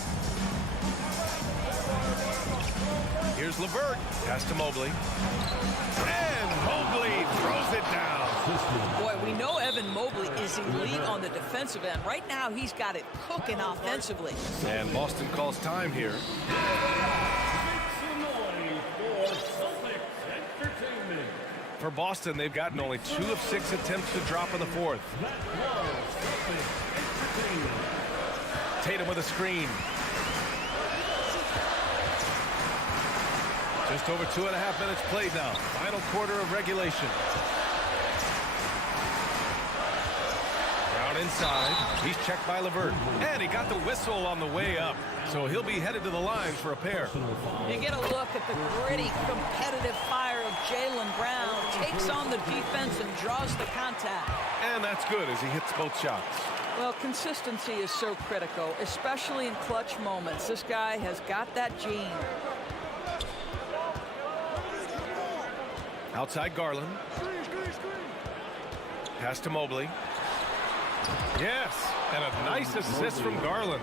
Here's LeVert. Pass to Mobley. And Mobley throws it down. Boy, we know Evan Mobley is elite on the defensive end. Right now, he's got it cooking offensively. And Boston calls time here. For Boston, they've gotten only 2 of 6 attempts to drop in the 4th. Tatum with a screen. Just over 2.5 minutes played now. Final quarter of regulation. Brown inside. He's checked by LeVert. And he got the whistle on the way up. So he'll be headed to the line for a pair. You get a look at the gritty, competitive fire of Jaylen Brown. Takes on the defense and draws the contact. And that's good as he hits both shots. Well, consistency is so critical, especially in clutch moments. This guy has got that gene. Outside Garland. Pass to Mobley. Yes, and a nice assist from Garland.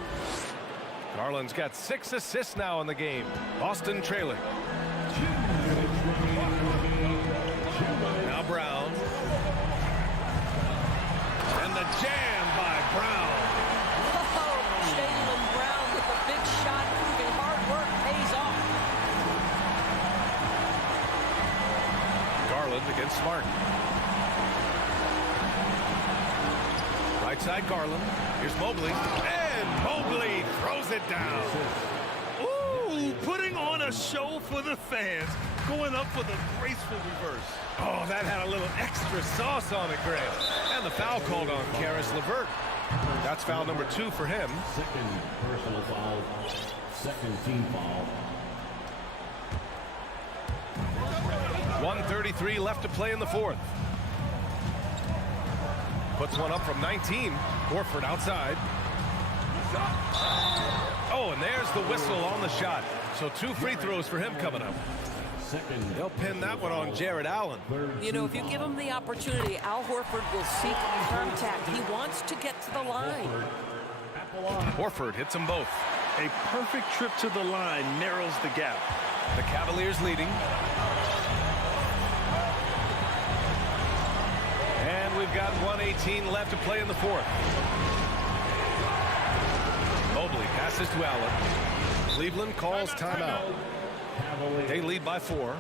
Garland's got 6 assists now in the game. Boston trailing. Now Brown. And the jam by Brown. Oh, Jaylen Brown with a big shot, proving hard work pays off. Garland against Smart. Right side Garland. Here's Mobley. And Mobley throws it down. Ooh, putting on a show for the fans. Going up for the graceful reverse. Oh, that had a little extra sauce on it, Grant. And the foul called on Karis LeVert. That's foul number 2 for him. Second personal foul. Second team foul. 1:33 left to play in the 4th. Puts one up from 19. Horford outside. Oh, and there's the whistle on the shot. So 2 free throws for him coming up. They'll pin that one on Jared Allen. You know, if you give him the opportunity, Al Horford will seek contact. He wants to get to the line. Horford hits them both. A perfect trip to the line narrows the gap. The Cavaliers leading. And we've got 1:18 left to play in the fourth. Mobley passes to Allen. Cleveland calls timeout. They lead by 4.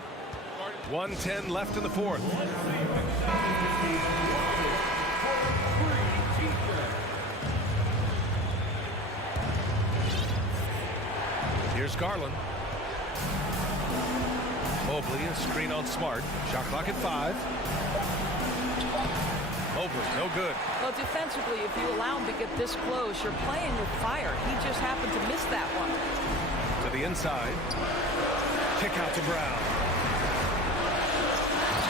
1:10 left in the fourth. Here's Garland. Mobley, a screen on Smart. Shot clock at 5. Mobley, no good. Well, defensively, if you allow him to get this close, you're playing with fire. He just happened to miss that one. To the inside. Kick out to Brown.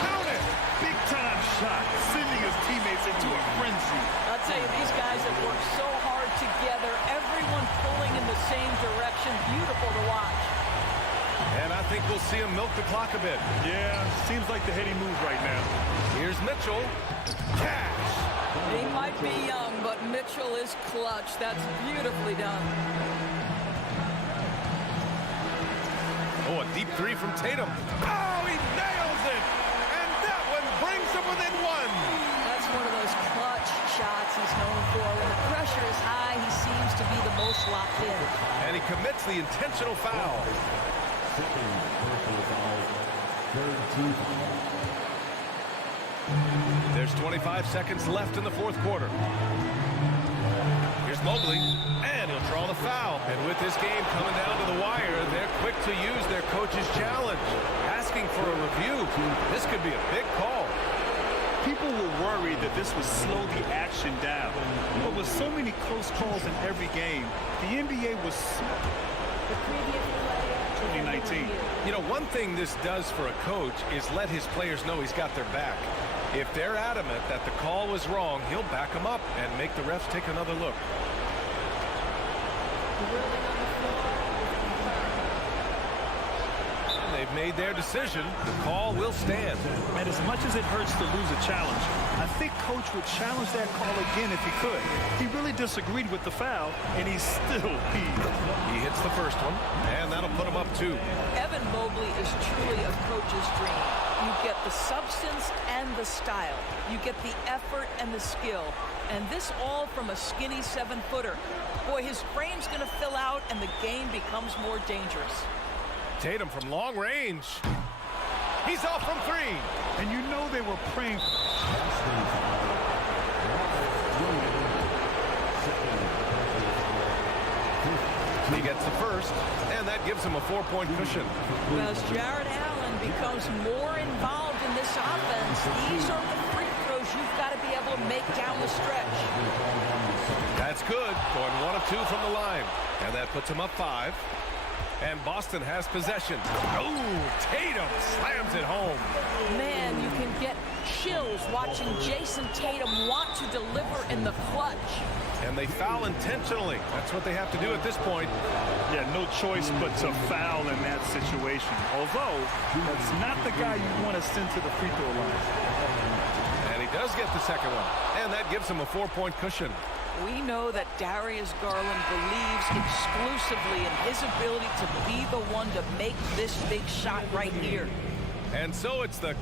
Count it! Big time shot, sending his teammates into a frenzy. I'll tell you, these guys have worked so hard together. Everyone pulling in the same direction. Beautiful to watch. And I think we'll see him milk the clock a bit. Yeah, seems like the heady move right now. Here's Mitchell. Cash. He might be young, but Mitchell is clutch. That's beautifully done. Oh, a deep 3 from Tatum. Oh, he nails it! And that one brings him within 1. That's one of those clutch shots he's known for. When the pressure is high, he seems to be the most locked in. And he commits the intentional foul. There's 25 seconds left in the fourth quarter. Here's Mobley, and he'll draw the foul. And with this game coming down to the wire, they're quick to use their coach's challenge, asking for a review. This could be a big call. People were worried that this would slow the action down. But with so many close calls in every game, the NBA was 2019. You know, one thing this does for a coach is let his players know he's got their back. If they're adamant that the call was wrong, he'll back them up and make the refs take another look. And they've made their decision. The call will stand. And as much as it hurts to lose a challenge, I think Coach would challenge that call again if he could. He really disagreed with the foul, and he's still peeved. He hits the first one, and that'll put him up 2. Evan Mobley is truly a coach's dream. You get the substance and the style. You get the effort and the skill. And this all from a skinny 7-footer. Boy, his frame's going to fill out, and the game becomes more dangerous. Tatum from long range. He's off from 3. And you know they were praying. He gets the first, and that gives him a 4-point cushion. Well, as Jared Allen becomes more involved in this offense, these are the free throws you've got to be able to make down the stretch. That's good. Going 1 of 2 from the line. And that puts him up 5. And Boston has possession. Oh, Tatum slams it home. Man, you can get chills watching Jason Tatum want to deliver in the clutch. And they foul intentionally. That's what they have to do at this point. Yeah, no choice but to foul in that situation. Although, that's not the guy you want to send to the free throw line. And he does get the second one. And that gives him a 4-point cushion. We know that Darius Garland believes exclusively in his ability to be the one to make this big shot right here. And so it's the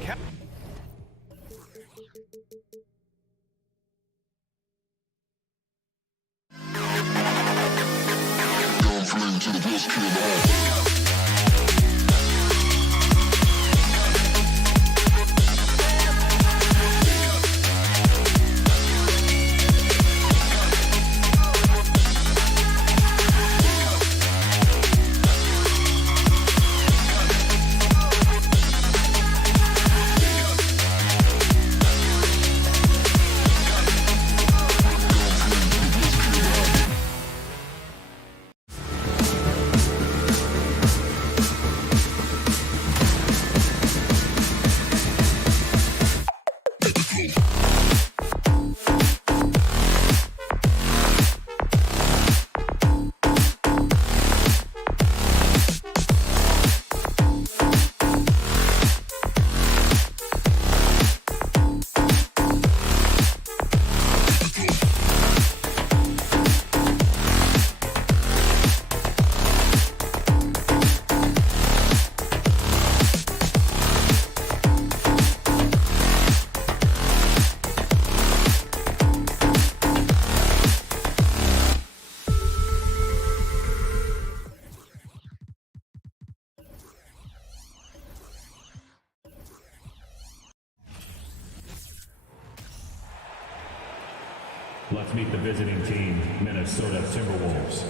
Let's meet the visiting team, Minnesota Timberwolves.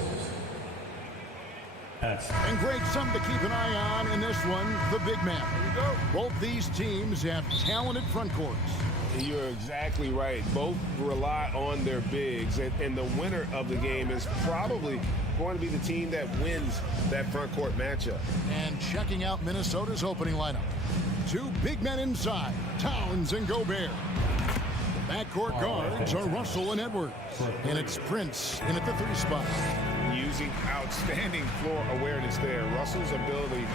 And great, something to keep an eye on in this one, the big man. Both these teams have talented front courts. You're exactly right. Both rely on their bigs, and the winner of the game is probably going to be the team that wins that front court matchup. And checking out Minnesota's opening lineup. Two big men inside, Towns and Gobert. The backcourt guards are Russell and Edwards. And it's Prince in at the 3 spot. Using outstanding floor awareness there. Russell's ability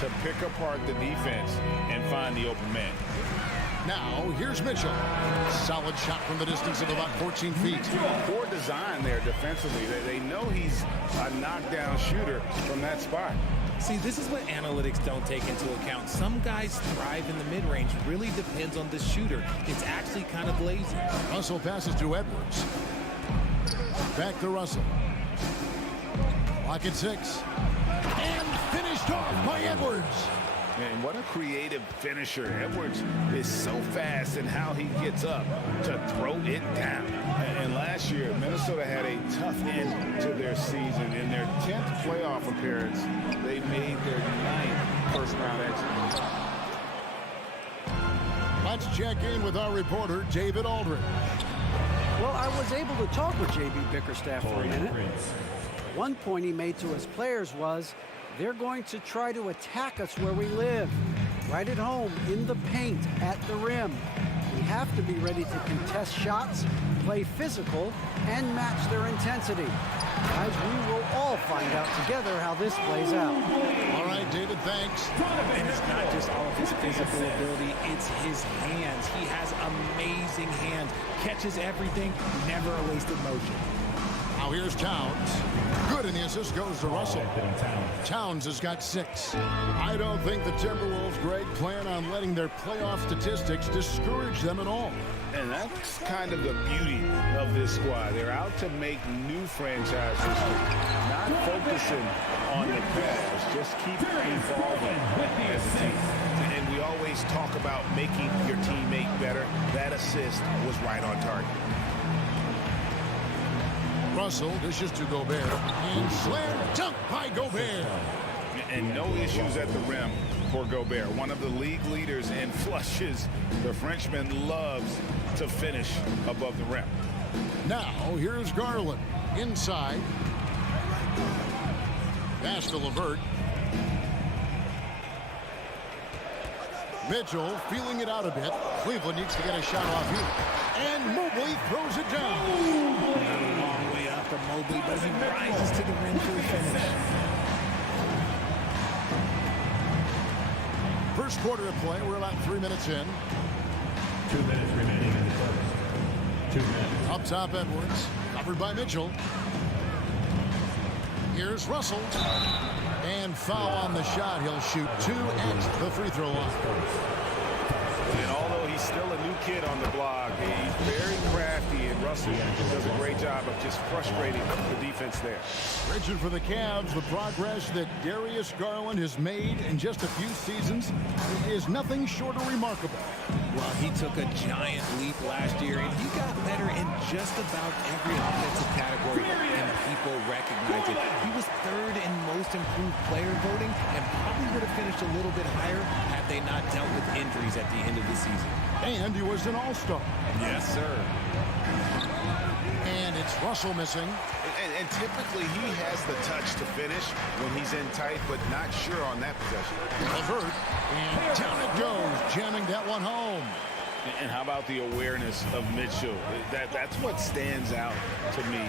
to pick apart the defense and find the open man. Now, here's Mitchell. Solid shot from the distance of about 14 feet. Poor design there defensively. They know he's a knockdown shooter from that spot. See, this is what analytics don't take into account. Some guys thrive in the mid-range. Really depends on the shooter. It's actually kind of lazy. Russell passes to Edwards. Back to Russell. Lock at 6. And finished off by Edwards. And what a creative finisher. Edwards is so fast in how he gets up to throw it down. And last year, Minnesota had a tough end to their season. In their 10th playoff appearance, they made their 9th first-round exit. Let's check in with our reporter, David Aldridge. Well, I was able to talk with J.B. Bickerstaff for a minute. One point he made to his players was, they're going to try to attack us where we live, right at home, in the paint, at the rim. We have to be ready to contest shots, play physical, and match their intensity. Guys, we will all find out together how this plays out. All right, David, thanks. And it's not just all of his physical ability, it's his hands. He has amazing hands, catches everything, never a wasted motion. Now here's Towns. Good, and the assist goes to Russell. Towns has got 6. I don't think the Timberwolves, Greg, plan on letting their playoff statistics discourage them at all. And that's kind of the beauty of this squad. They're out to make new franchise history, not focusing on the past, just keep evolving as a team. And we always talk about making your teammate better. That assist was right on target. Russell dishes to Gobert. And slam dunk by Gobert. And no issues at the rim for Gobert. One of the league leaders in flushes. The Frenchman loves to finish above the rim. Now, here's Garland. Inside. Pass to LeVert. Mitchell feeling it out a bit. Cleveland needs to get a shot off here. And Mobley throws it down. A long way up for Mobley, but he rises to the rim for the finish. First quarter of play. We're about 3 minutes in. 2 minutes remaining in the first. 2 minutes. Up top, Edwards. Covered by Mitchell. Here's Russell. And foul on the shot. He'll shoot 2 at the free throw line. And although he's still a new kid on the block, he's very crafty, and Russell does a great job of just frustrating the defense there. Richard, for the Cavs, the progress that Darius Garland has made in just a few seasons is nothing short of remarkable. Well, he took a giant leap last year, and he got better in just about every offensive category, and people recognize it. He was 3rd in most improved player voting, and probably would have finished a little bit higher had they not dealt with injuries at the end of the season. And he was an all-star. Yes, sir. And it's Russell missing. And typically he has the touch to finish when he's in tight, but not sure on that possession. LeVert, and down it goes, jamming that one home. And how about the awareness of Mitchell? That's what stands out to me.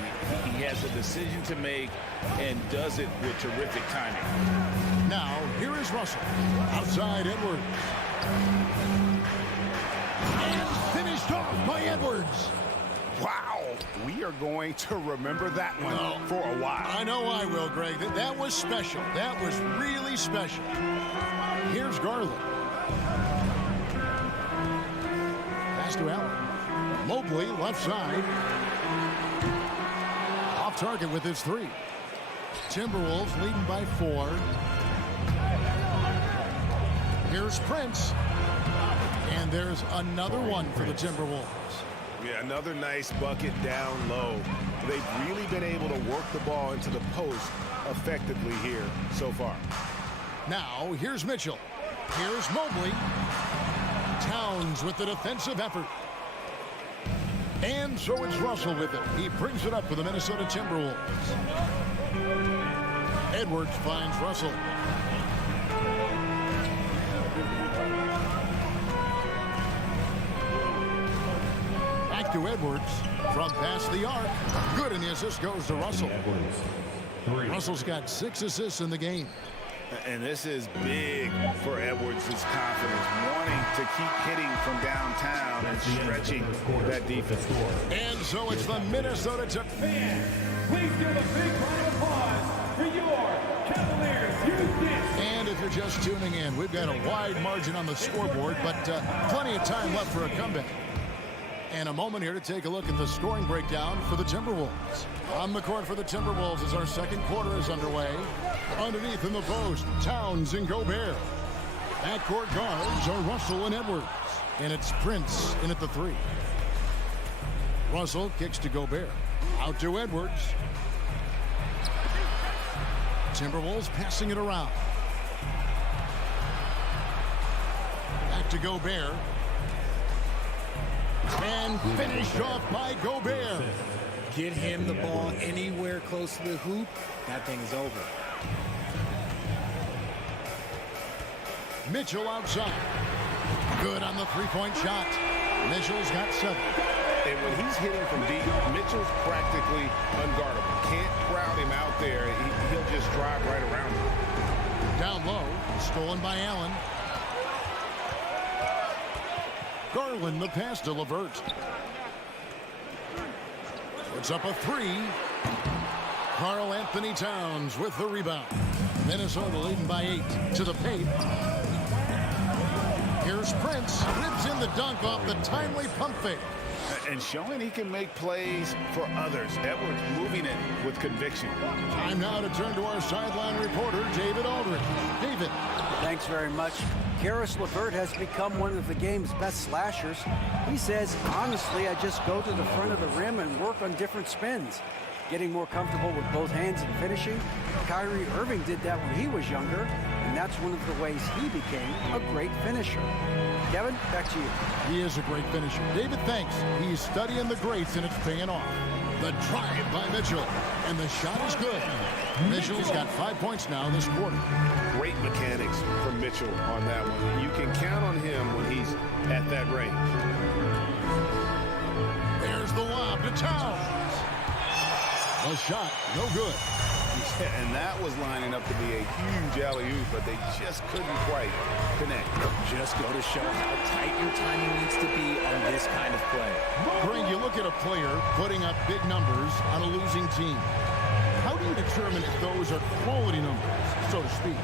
He has a decision to make and does it with terrific timing. Now, here is Russell. Outside Edwards. And finished off by Edwards. Wow, we are going to remember that one for a while. I know I will, Greg. That was special. That was really special. Here's Garland. Pass to Allen. Mobley, left side. Off target with his 3. Timberwolves leading by 4. Here's Prince. And there's another one for the Timberwolves. Yeah, another nice bucket down low. They've really been able to work the ball into the post effectively here so far. Now, here's Mitchell. Here's Mobley. Towns with the defensive effort. And so it's Russell with it. He brings it up for the Minnesota Timberwolves. Edwards finds Russell. Back to Edwards from past the arc. Good, and the assist goes to Russell. Russell's got 6 assists in the game. And this is big for Edwards' confidence, wanting to keep hitting from downtown and stretching that defense. And so it's the Minnesota Fans, please give a big round of applause for your Cavaliers. And if you're just tuning in, we've got a wide margin on the scoreboard, but plenty of time left for a comeback. And a moment here to take a look at the scoring breakdown for the Timberwolves. On the court for the Timberwolves as our second quarter is underway. Underneath in the post, Towns and Gobert. Backcourt guards are Russell and Edwards. And it's Prince in at the 3. Russell kicks to Gobert. Out to Edwards. Timberwolves passing it around. Back to Gobert. And finished off by Gobert. Get him the ball anywhere close to the hoop, that thing's over. Mitchell outside. Good on the three-point shot. Mitchell's got 7. And when he's hitting from deep, Mitchell's practically unguardable. Can't crowd him out there. He'll just drive right around him. Down low, stolen by Allen. Garland the pass to LeVert. Puts up a 3. Karl Anthony Towns with the rebound. Minnesota leading by 8 to the paint. Here's Prince. Ribs in the dunk off the timely pump fake. And showing he can make plays for others. Edwards moving it with conviction. Time now to turn to our sideline reporter, David Aldridge. David. Thanks very much. Karis LeVert has become one of the game's best slashers. He says, honestly, I just go to the front of the rim and work on different spins. Getting more comfortable with both hands and finishing. Kyrie Irving did that when he was younger, and that's one of the ways he became a great finisher. Kevin, back to you. He is a great finisher. David, thanks. He's studying the greats, and it's paying off. The drive by Mitchell, and the shot is good. Mitchell's got 5 points now this quarter. Great mechanics from Mitchell on that one. You can count on him when he's at that range. There's the lob to Towns. The shot, no good. Yeah, and that was lining up to be a huge alley-oop, but they just couldn't quite connect. Just go to show how tight your timing needs to be on this kind of play. Greg, you look at a player putting up big numbers on a losing team. How do you determine if those are quality numbers, so to speak?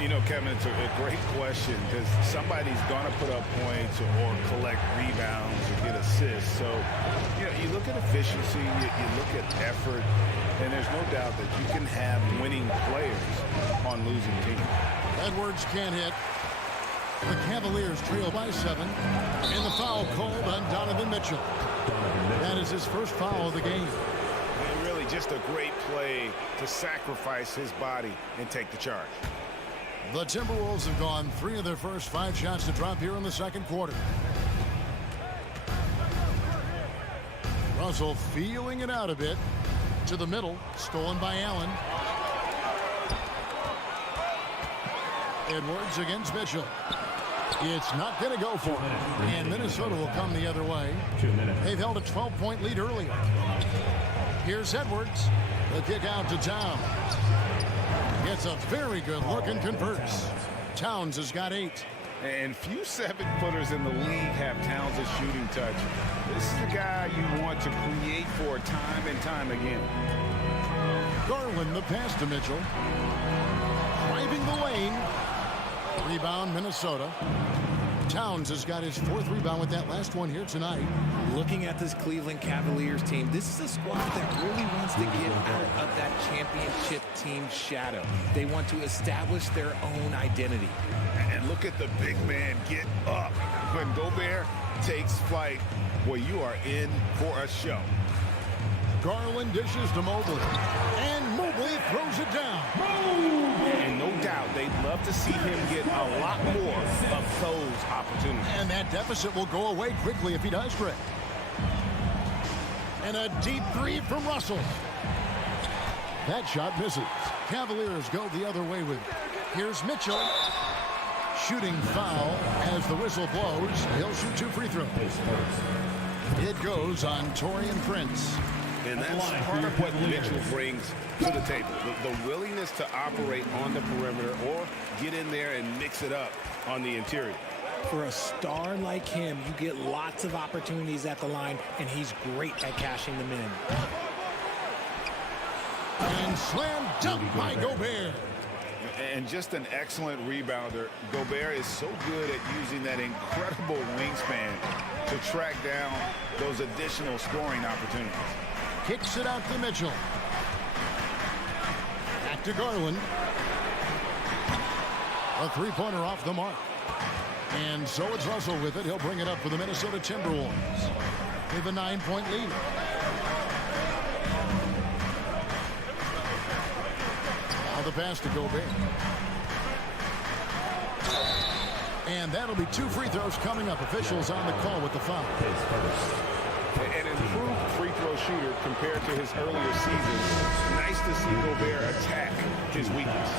You know, Kevin, it's a great question because somebody's going to put up points or collect rebounds or get assists. So, you know, you look at efficiency, you look at effort, and there's no doubt that you can have winning players on losing teams. Edwards can't hit. The Cavaliers trail by 7. And the foul called on Donovan Mitchell. That is his first foul of the game. And really just a great play to sacrifice his body and take the charge. The Timberwolves have gone 3 of their first 5 shots to drop here in the second quarter. Russell feeling it out a bit. To the middle, stolen by Allen. Edwards against Mitchell. It's not going to go for him. And Minnesota will come the other way. They've held a 12-point lead earlier. Here's Edwards. The kick out to Towns. Gets a very good look and converts. Towns has got 8. And few 7-footers in the league have Towns' shooting touch. This is the guy you want to create for time and time again. Garland the pass to Mitchell. Driving the lane. Rebound Minnesota. Towns has got his 4th rebound with that last one here tonight. Looking at this Cleveland Cavaliers team, this is a squad that really wants to get out of that championship team shadow. They want to establish their own identity. And look at the big man get up. When Gobert takes flight, well, you are in for a show. Garland dishes to Mobley. And Mobley throws it down. And no doubt they'd love to see him get a lot more of those opportunities. And that deficit will go away quickly if he does, Greg. And a deep three from Russell. That shot misses. Cavaliers go the other way with it. Here's Mitchell. Shooting foul as the whistle blows. He'll shoot 2 free throws. It goes on Taurean Prince. And that's part of what Mitchell brings to the table. The willingness to operate on the perimeter or get in there and mix it up on the interior. For a star like him, you get lots of opportunities at the line, and he's great at cashing them in. And slam dunk by Gobert. And just an excellent rebounder. Gobert is so good at using that incredible wingspan to track down those additional scoring opportunities. Kicks it out to Mitchell. Back to Garland. A three-pointer off the mark. And so it's Russell with it. He'll bring it up for the Minnesota Timberwolves. With a 9-point lead. Now the pass to Gobert. And that'll be 2 free throws coming up. Officials on the call with the foul. An improved free throw shooter compared to his earlier season. Nice to see Gobert attack his weakness.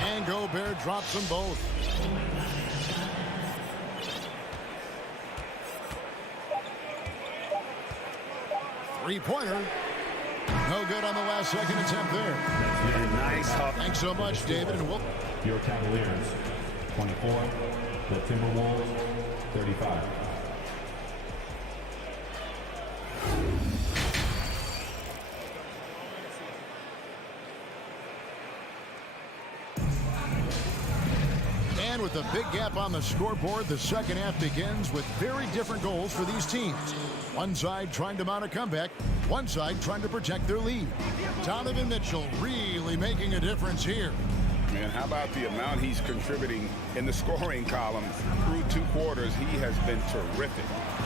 And Gobert drops them both. Three-pointer. No good on the last second attempt there. Nice hop. Thanks so much, David. And Your Cavaliers, 24. The Timberwolves, 35. And with a big gap on the scoreboard, the second half begins with very different goals for these teams. One side trying to mount a comeback, one side trying to protect their lead. Donovan Mitchell really making a difference here. Man, how about the amount he's contributing in the scoring column through 2 quarters? He has been terrific.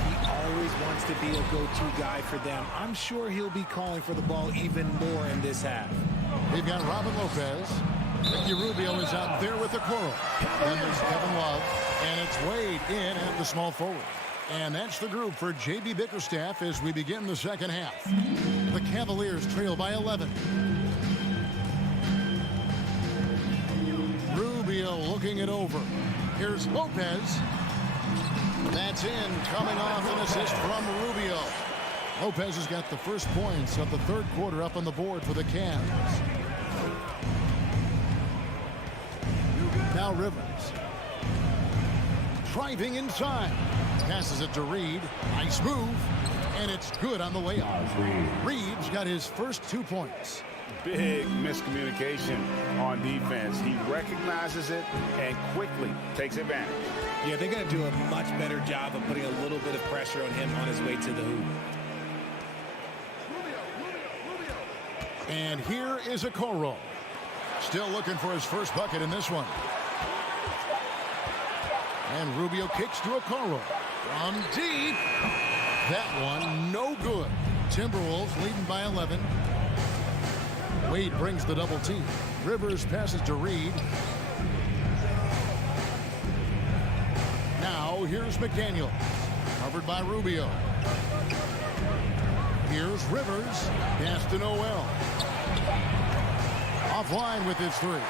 He always wants to be a go-to guy for them. I'm sure he'll be calling for the ball even more in this half. They've got Robin Lopez. Ricky Rubio is out there with the Coral. Then there's Kevin Love. And it's Wade in at the small forward. And that's the group for J.B. Bickerstaff as we begin the second half. The Cavaliers trail by 11. Rubio looking it over. Here's Lopez. That's in, coming off an assist from Rubio. Lopez has got the first points of the third quarter up on the board for the Cavs. Now Rivers. Driving inside. Passes it to Reed. Nice move. And it's good on the way up. Reed's got his first 2 points. Big miscommunication on defense. He recognizes it and quickly takes advantage. Yeah, they're going to do a much better job of putting a little bit of pressure on him on his way to the hoop. And here is a Okoro. Still looking for his first bucket in this one. And Rubio kicks to Okoro. From deep. That one no good. Timberwolves leading by 11. Wade brings the double team. Rivers passes to Reed. Now here's McDaniel. Covered by Rubio. Here's Rivers. Pass to Noel. Offline with his 3.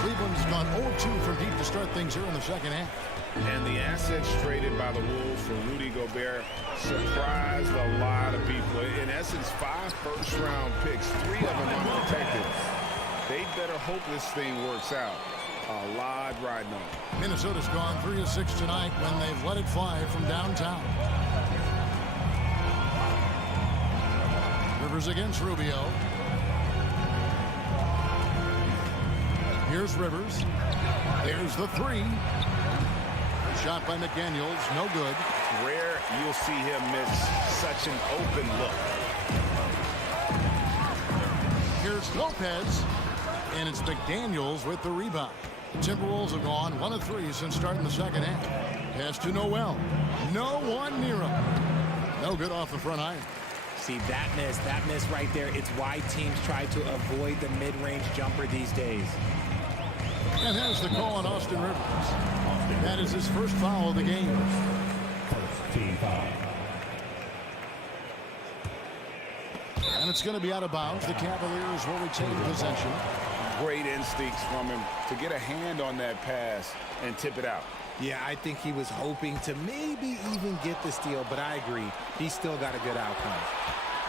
Cleveland's gone 0-2 from deep to start things here in the second half. And the assets traded by the Wolves for Rudy Gobert surprised a lot of people. In essence, 5 first-round picks, 3 of them unprotected. They better hope this thing works out. A lot riding on it. Minnesota's gone 3 of 6 tonight when they've let it fly from downtown. Rivers against Rubio. Here's Rivers. There's the 3. Shot by McDaniels, no good. Rare you'll see him miss such an open look. Here's Lopez, and it's McDaniels with the rebound. The Timberwolves have gone 1 of 3 since starting the second half. Pass to Noel. No one near him. No good off the front iron. See, that miss right there, it's why teams try to avoid the mid-range jumper these days. And there's the call on Austin Rivers. That is his first foul of the game. First team foul. And it's going to be out of bounds. The Cavaliers will retain possession. Great instincts from him to get a hand on that pass and tip it out. Yeah, I think he was hoping to maybe even get the steal, but I agree. He still got a good outcome.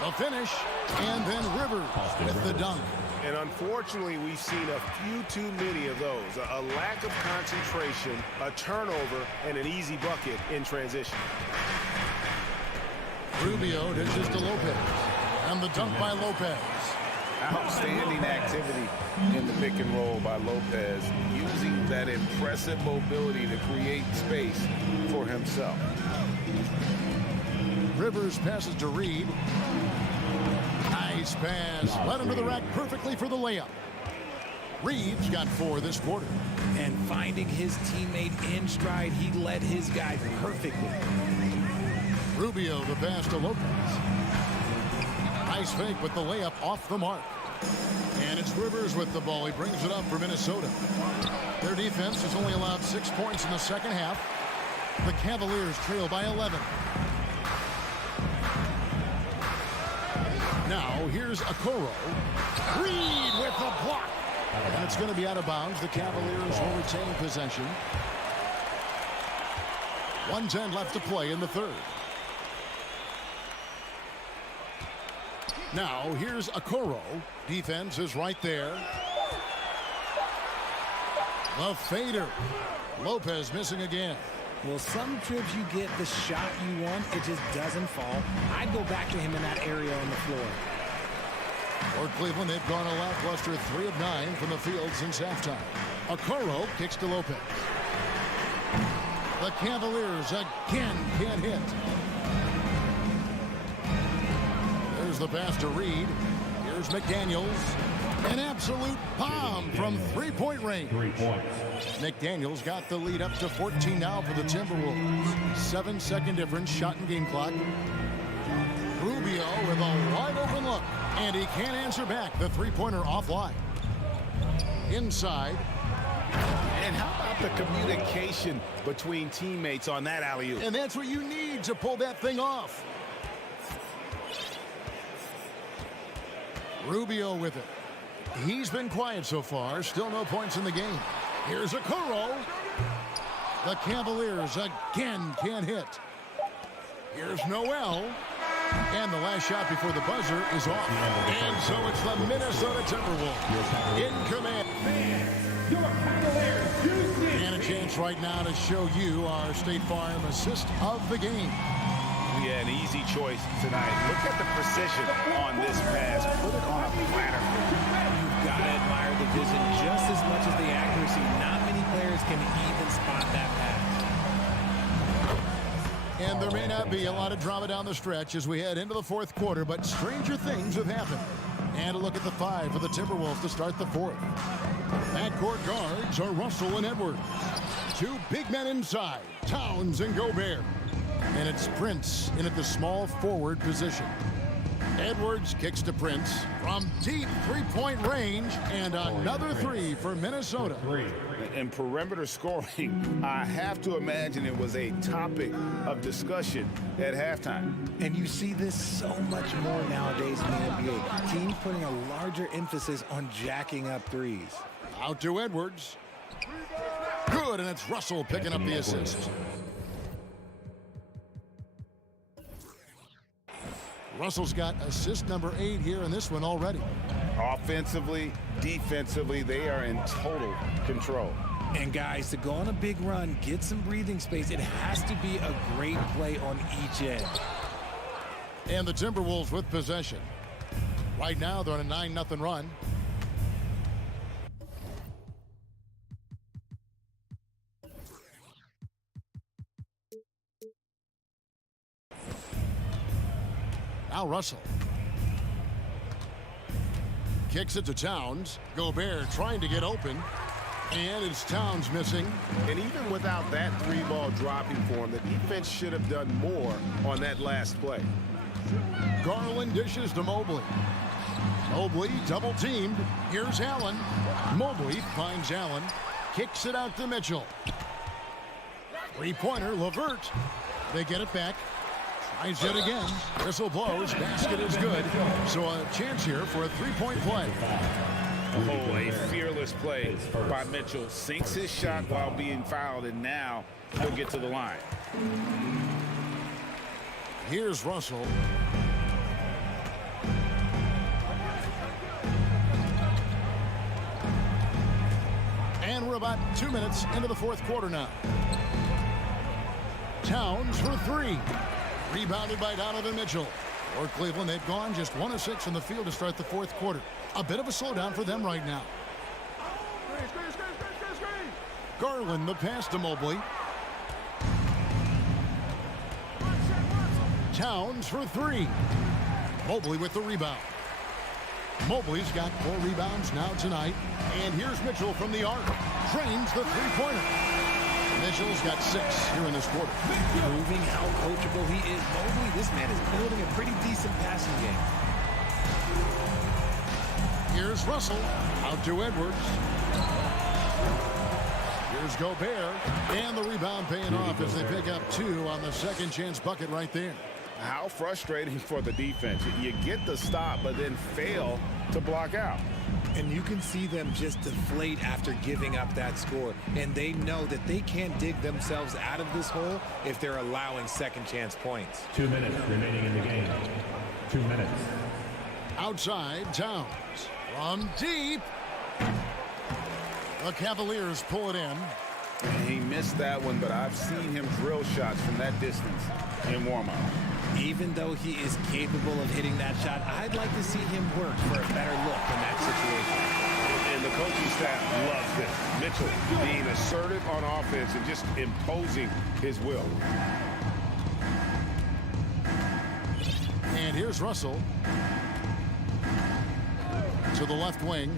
The finish, and then Rivers with the dunk. And unfortunately, we've seen a few too many of those. A lack of concentration, a turnover, and an easy bucket in transition. Rubio dishes to Lopez. And the dunk by Lopez. Outstanding activity in the pick and roll by Lopez, using that impressive mobility to create space for himself. Rivers passes to Reed. Nice pass. Led him to the rack perfectly for the layup. Reed's got 4 this quarter. And finding his teammate in stride, he led his guy perfectly. Rubio the pass to Lopez. Nice fake, but the layup off the mark. And it's Rivers with the ball. He brings it up for Minnesota. Their defense has only allowed 6 points in the second half. The Cavaliers trail by 11. Now here's Okoro. Reed with the block. And it's going to be out of bounds. The Cavaliers will retain possession. 1:10 left to play in the third. Now, here's Okoro. Defense is right there. The fader. Lopez missing again. Well, some trips you get the shot you want, it just doesn't fall. I'd go back to him in that area on the floor. For Cleveland, they've gone a lackluster 3 of 9 from the field since halftime. Okoro kicks to Lopez. The Cavaliers again can't hit. There's the pass to Reed. Here's McDaniels. An absolute bomb from three-point range. 3 points. McDaniels got the lead up to 14 now for the Timberwolves. 7-second difference, shot and game clock. Rubio with a wide-open look. And he can't answer back. The three-pointer offline. Inside. And how about the communication between teammates on that alley-oop? And that's what you need to pull that thing off. Rubio with it. He's been quiet so far. Still no points in the game. Here's Okoro. The Cavaliers again can't hit. Here's Noel. And the last shot before the buzzer is off. And so it's the Minnesota Timberwolves in command. And a chance right now to show you our State Farm assist of the game. Yeah, an easy choice tonight. Look at the precision on this pass. Put it on a platter. You've got to admire the vision just as much as the accuracy. Not many players can even spot that pass. And there may not be a lot of drama down the stretch as we head into the fourth quarter, but stranger things have happened. And a look at the 5 for the Timberwolves to start the fourth. Backcourt guards are Russell and Edwards. 2 big men inside, Towns and Gobert. And it's Prince in at the small forward position. Edwards kicks to Prince from deep three-point range, and another 3 for Minnesota. In perimeter scoring, I have to imagine it was a topic of discussion at halftime. And you see this so much more nowadays in the NBA. Teams putting a larger emphasis on jacking up threes. Out to Edwards. Good, and it's Russell picking up the assist. Russell's got assist number 8 here in this one already. Offensively, defensively, they are in total control. And guys, to go on a big run, get some breathing space, it has to be a great play on each end. And the Timberwolves with possession. Right now, they're on a 9-0 run. Now Russell. Kicks it to Towns. Gobert trying to get open. And it's Towns missing. And even without that 3-ball dropping for him, the defense should have done more on that last play. Garland dishes to Mobley. Mobley double teamed. Here's Allen. Mobley finds Allen. Kicks it out to Mitchell. Three-pointer, LeVert. They get it back. Tries it again. Whistle blows. Basket is good. So a chance here for a three-point play. Oh, a fearless play by Mitchell. Sinks his shot while being fouled, and now he'll get to the line. Here's Russell. And we're about 2 minutes into the fourth quarter now. Towns for three. Rebounded by Donovan Mitchell. For Cleveland, they've gone just 1 of 6 in the field to start the fourth quarter. A bit of a slowdown for them right now. Garland, the pass to Mobley. Towns for three. Mobley with the rebound. Mobley's got 4 rebounds now tonight. And here's Mitchell from the arc. Drains the three-pointer. Mitchell's got 6 here in this quarter. Proving how coachable he is. Mobley, this man is building a pretty decent passing game. Here's Russell. Out to Edwards. Here's Gobert. And the rebound paying off as they pick up 2 on the second chance bucket right there. How frustrating for the defense. You get the stop, but then fail to block out. And you can see them just deflate after giving up that score. And they know that they can't dig themselves out of this hole if they're allowing second chance points. 2 minutes remaining in the game. 2 minutes. Outside, Towns. From deep. The Cavaliers pull it in. And he missed that one, but I've seen him drill shots from that distance in warm-up. Even though he is capable of hitting that shot, I'd like to see him work for a better look in that situation. And the coaching staff loves this. Mitchell being assertive on offense and just imposing his will. And here's Russell. To the left wing.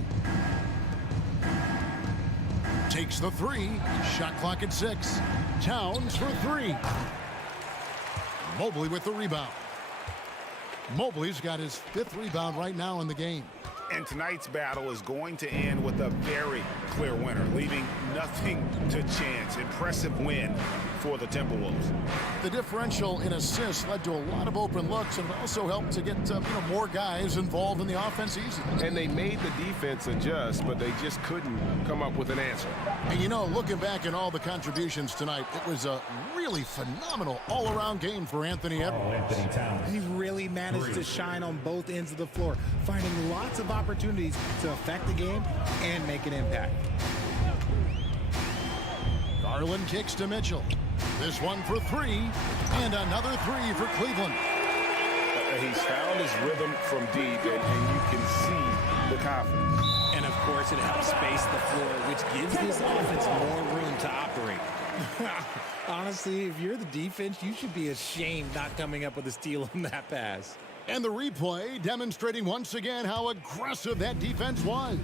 Takes the three. Shot clock at 6. Towns for 3. Mobley with the rebound. Mobley's got his 5th rebound right now in the game. And tonight's battle is going to end with a very clear winner, leaving nothing to chance. Impressive win for the Timberwolves. The differential in assists led to a lot of open looks, and it also helped to get more guys involved in the offense easily. And they made the defense adjust, but they just couldn't come up with an answer. And looking back at all the contributions tonight, it was a really phenomenal all-around game for Anthony Edwards. He really managed to shine on both ends of the floor, finding lots of opportunities to affect the game and make an impact. Garland kicks to Mitchell. This one for 3, and another 3 for Cleveland. He's found his rhythm from deep, and you can see the confidence. And of course, it helps space the floor, which gives this offense more room to operate. Honestly, if you're the defense, you should be ashamed not coming up with a steal on that pass. And the replay demonstrating once again how aggressive that defense was.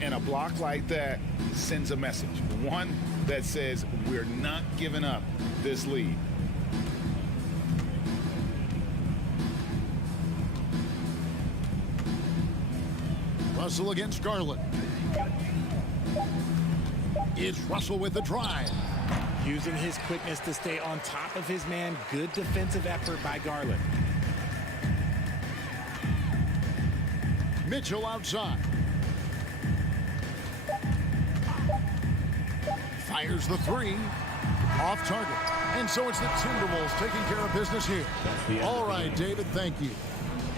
And a block like that sends a message. One that says we're not giving up this lead. Russell against Garland. It's Russell with the drive. Using his quickness to stay on top of his man. Good defensive effort by Garland. Mitchell outside. Fires the 3. Off target. And so it's the Timberwolves taking care of business here. All right, David, thank you.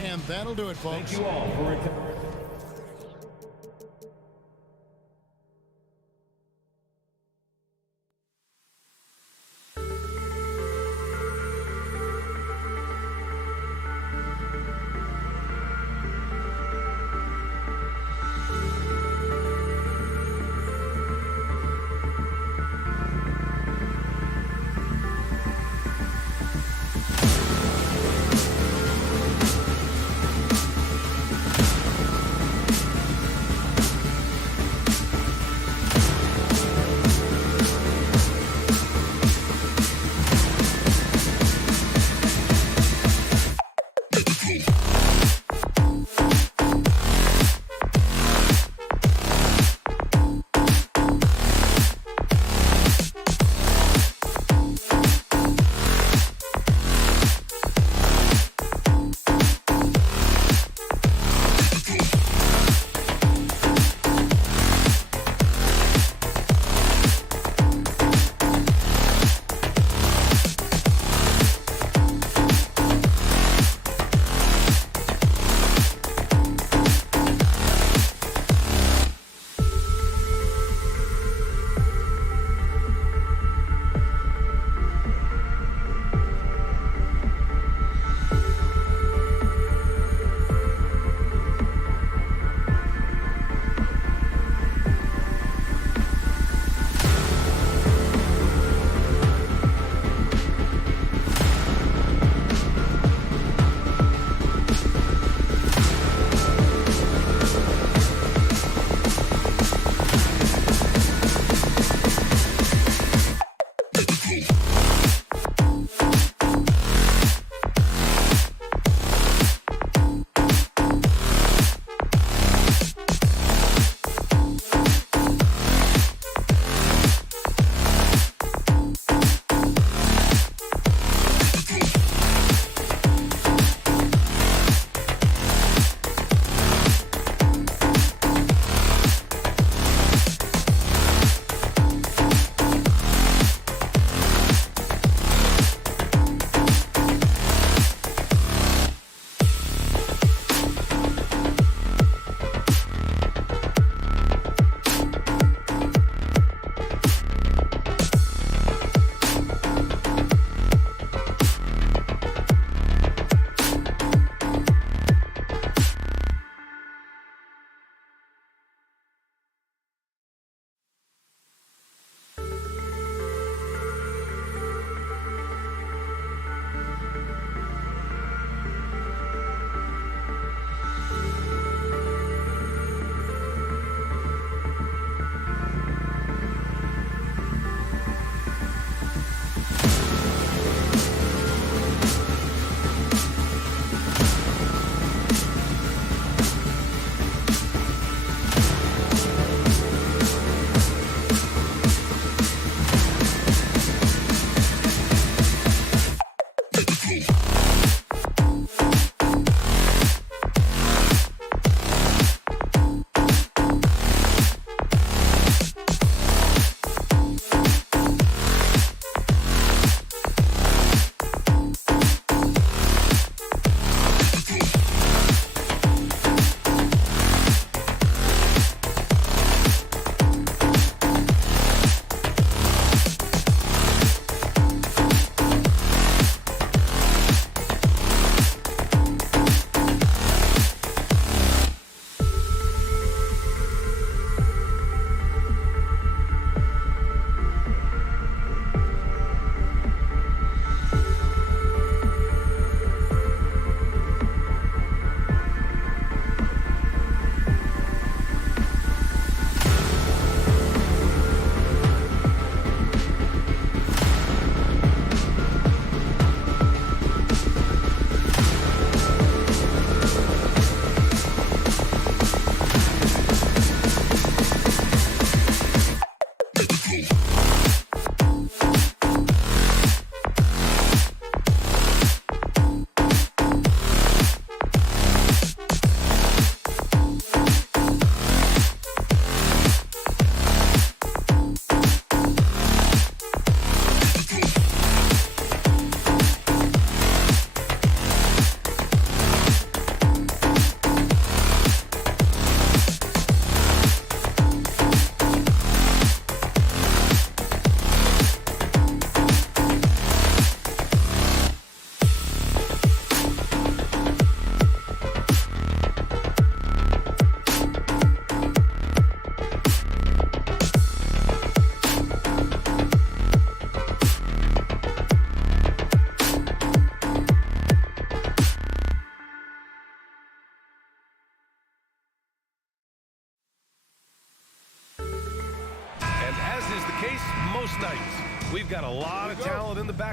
And that'll do it, folks. Thank you all for attending.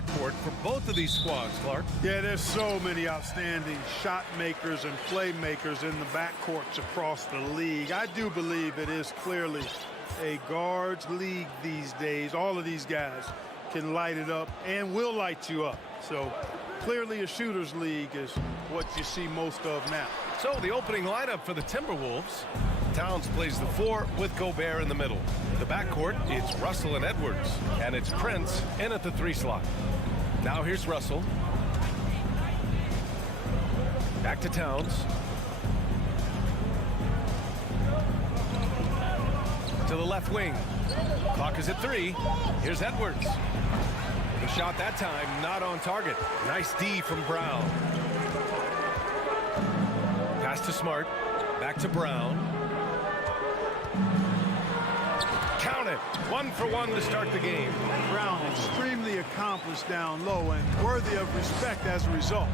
backcourt for both of these squads, Clark. Yeah, there's so many outstanding shot makers and playmakers in the backcourts across the league. I do believe it is clearly a guards league these days. All of these guys can light it up and will light you up. So clearly a shooters league is what you see most of now. So the opening lineup for the Timberwolves. Towns plays the 4 with Gobert in the middle. The backcourt, it's Russell and Edwards. And it's Prince in at the 3 slot. Now here's Russell. Back to Towns. To the left wing. Clock is at 3. Here's Edwards. The shot that time not on target. Nice D from Brown. Pass to Smart. Back to Brown. Count it. 1 for 1 to start the game. Brown extremely accomplished down low and worthy of respect as a result.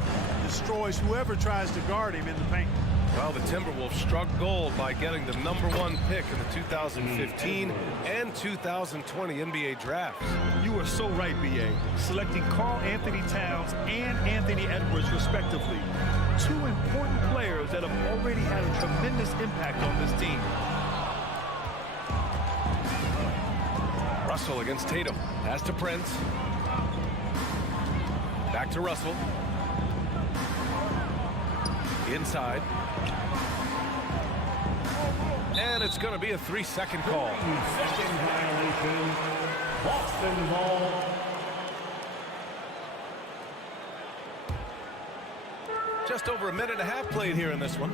Destroys whoever tries to guard him in the paint. Well, the Timberwolves struck gold by getting the #1 pick in the 2015 and 2020 NBA drafts. You are so right, B.A. Selecting Karl Anthony Towns and Anthony Edwards, respectively. 2 important players that have already had a tremendous impact on this team. Russell against Tatum. Pass to Prince. Back to Russell. Inside. And it's going to be a 3-second call. Second violation. Boston ball. Just over a minute and a half played here in this one.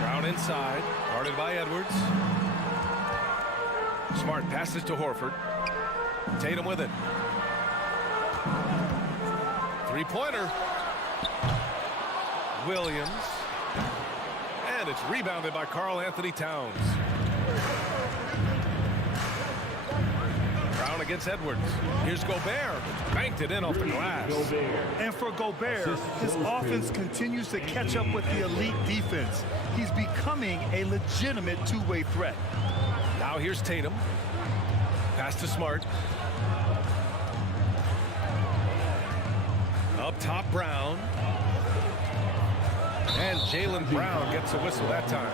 Brown inside. Guarded by Edwards. Smart passes to Horford. Tatum with it. 3-pointer. Williams. And it's rebounded by Karl Anthony Towns. Brown against Edwards. Here's Gobert. Banked it in off the glass. And for Gobert, his offense continues to catch up with the elite defense. He's becoming a legitimate two-way threat. Now here's Tatum. Pass to Smart. Up top, Brown. And Jaylen Brown gets a whistle that time.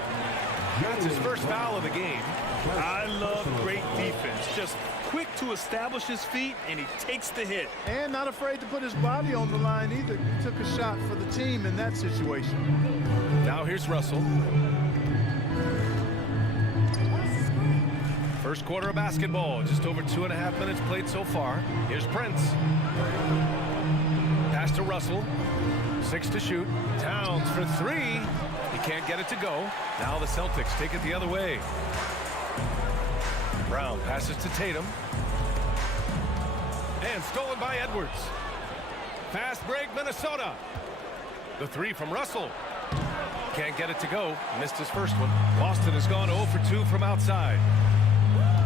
That's his first foul of the game. I love great defense. Just quick to establish his feet, and he takes the hit. And not afraid to put his body on the line either. He took a shot for the team in that situation. Now here's Russell. First quarter of basketball. Just over 2.5 minutes played so far. Here's Prince. Pass to Russell. 6 to shoot. Towns for 3. He can't get it to go. Now the Celtics take it the other way. Brown passes to Tatum. And stolen by Edwards. Fast break, Minnesota. The 3 from Russell. Can't get it to go. Missed his first one. Boston has gone 0 for 2 from outside.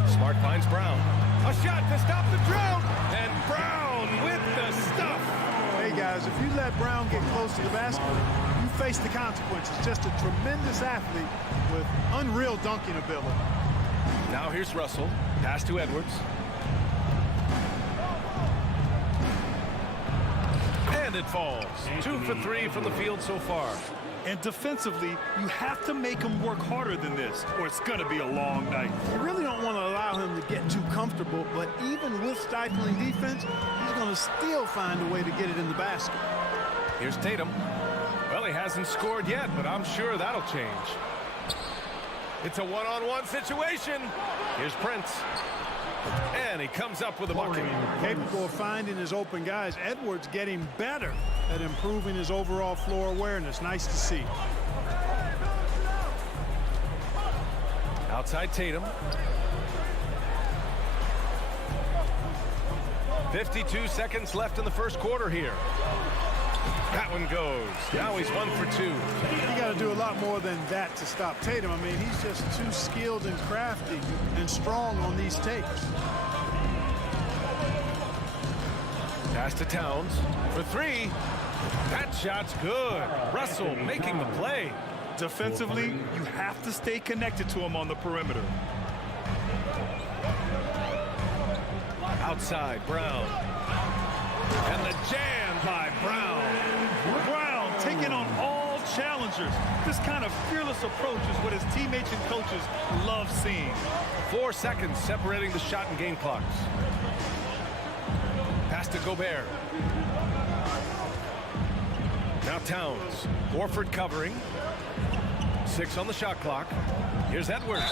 Smart finds Brown. A shot to stop the drought. And Brown with the stuff. Hey, guys, if you let Brown get close to the basket, you face the consequences. Just a tremendous athlete with unreal dunking ability. Now here's Russell. Pass to Edwards. And it falls. 2 for 3 from the field so far. And defensively, you have to make him work harder than this, or it's going to be a long night. You really don't want to allow him to get too comfortable, but even with stifling defense, he's going to still find a way to get it in the basket. Here's Tatum. Well, he hasn't scored yet, but I'm sure that'll change. It's a one-on-one situation. Here's Prince. And he comes up with a bucket. Capable of finding his open guys. Edwards getting better at improving his overall floor awareness. Nice to see. Outside Tatum. 52 seconds left in the first quarter here. That one goes. Now he's 1 for 2. You got to do a lot more than that to stop Tatum. I mean, he's just too skilled and crafty and strong on these takes. Pass to Towns for 3. That shot's good. Russell making the play. Defensively, you have to stay connected to him on the perimeter. outside. Brown. And the jam by Brown. Brown taking on all challengers. This kind of fearless approach is what his teammates and coaches love seeing. 4 seconds separating the shot and game clocks. Pass to Gobert. Now Towns. Horford covering. 6 on the shot clock. Here's Edwards.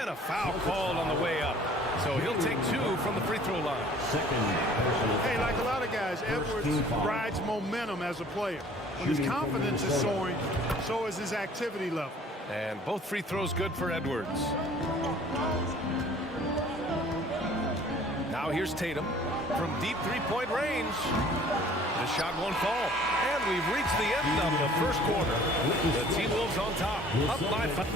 And a foul called on the way up. So he'll take 2 from the free throw line. Hey, like a lot of guys, Edwards rides momentum as a player. When his confidence is soaring, so is his activity level. And both free throws good for Edwards. Now here's Tatum from deep three-point range. The shot won't fall. And we've reached the end of the first quarter. The T-Wolves on top, up by 5.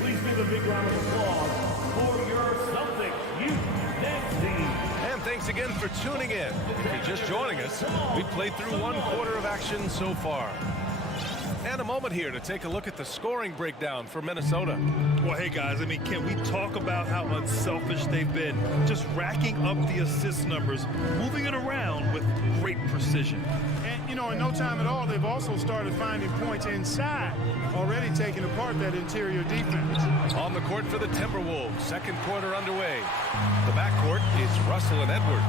Please give a big round of applause for your Celtics youth next team. And thanks again for tuning in. If you're just joining us, we played through 1 quarter of action so far. And a moment here to take a look at the scoring breakdown for Minnesota. Well, hey, guys, I mean, can we talk about how unselfish they've been? Just racking up the assist numbers, moving it around with great precision. And, you know, in no time at all, they've also started finding points inside, already taking apart that interior defense. On the court for the Timberwolves, second quarter underway. The backcourt is Russell and Edwards.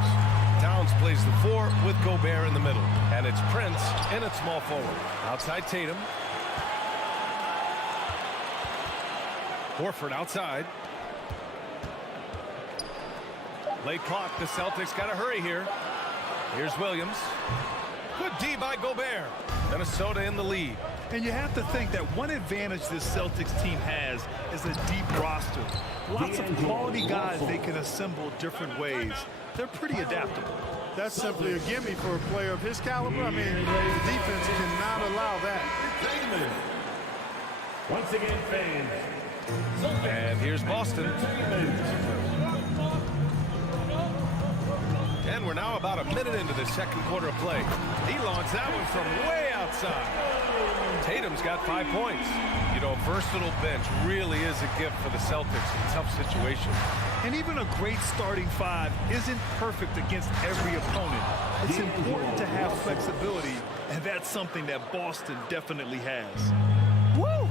Towns plays the 4 with Gobert in the middle. And it's Prince in at small forward. Outside Tatum. Horford outside. Late clock. The Celtics got to hurry here. Here's Williams. Good D by Gobert. Minnesota in the lead. And you have to think that one advantage this Celtics team has is a deep roster. Lots of quality guys they can assemble different ways. They're pretty adaptable. That's simply a gimme for a player of his caliber. I mean, the defense cannot allow that. Once again, fans. And here's Boston. And we're now about a minute into the second quarter of play. He launched that one from way outside. Tatum's got 5 points. You know, a versatile bench really is a gift for the Celtics in tough situations. And even a great starting 5 isn't perfect against every opponent. It's important to have flexibility, and that's something that Boston definitely has. Woo!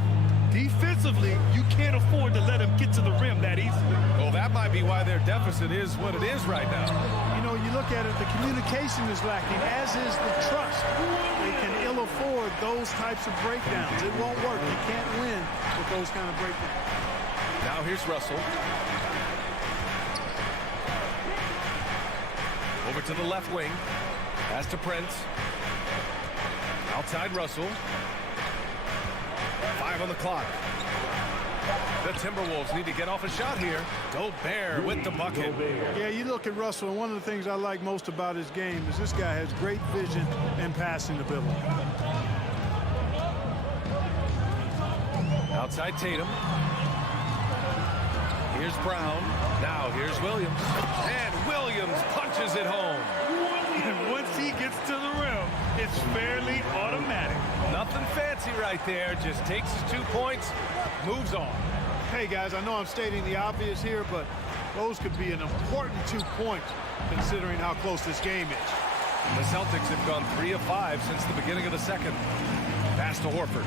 Defensively, you can't afford to let him get to the rim that easily. Well, that might be why their deficit is what it is right now. You know, you look at it, the communication is lacking, as is the trust. They can ill afford those types of breakdowns. It won't work. You can't win with those kind of breakdowns. Now here's Russell. Over to the left wing. Pass to Prince. Outside Russell. 5 on the clock. The Timberwolves need to get off a shot here. Gobert with the bucket. Yeah, you look at Russell, and one of the things I like most about his game is this guy has great vision and passing ability. Outside Tatum. Here's Brown. Now here's Williams. And Williams punches it home. And once he gets to the rim, it's fairly automatic. Nothing fancy right there. Just takes his 2 points, moves on. Hey, guys, I know I'm stating the obvious here, but those could be an important 2 points considering how close this game is. The Celtics have gone 3 of 5 since the beginning of the second. Pass to Horford.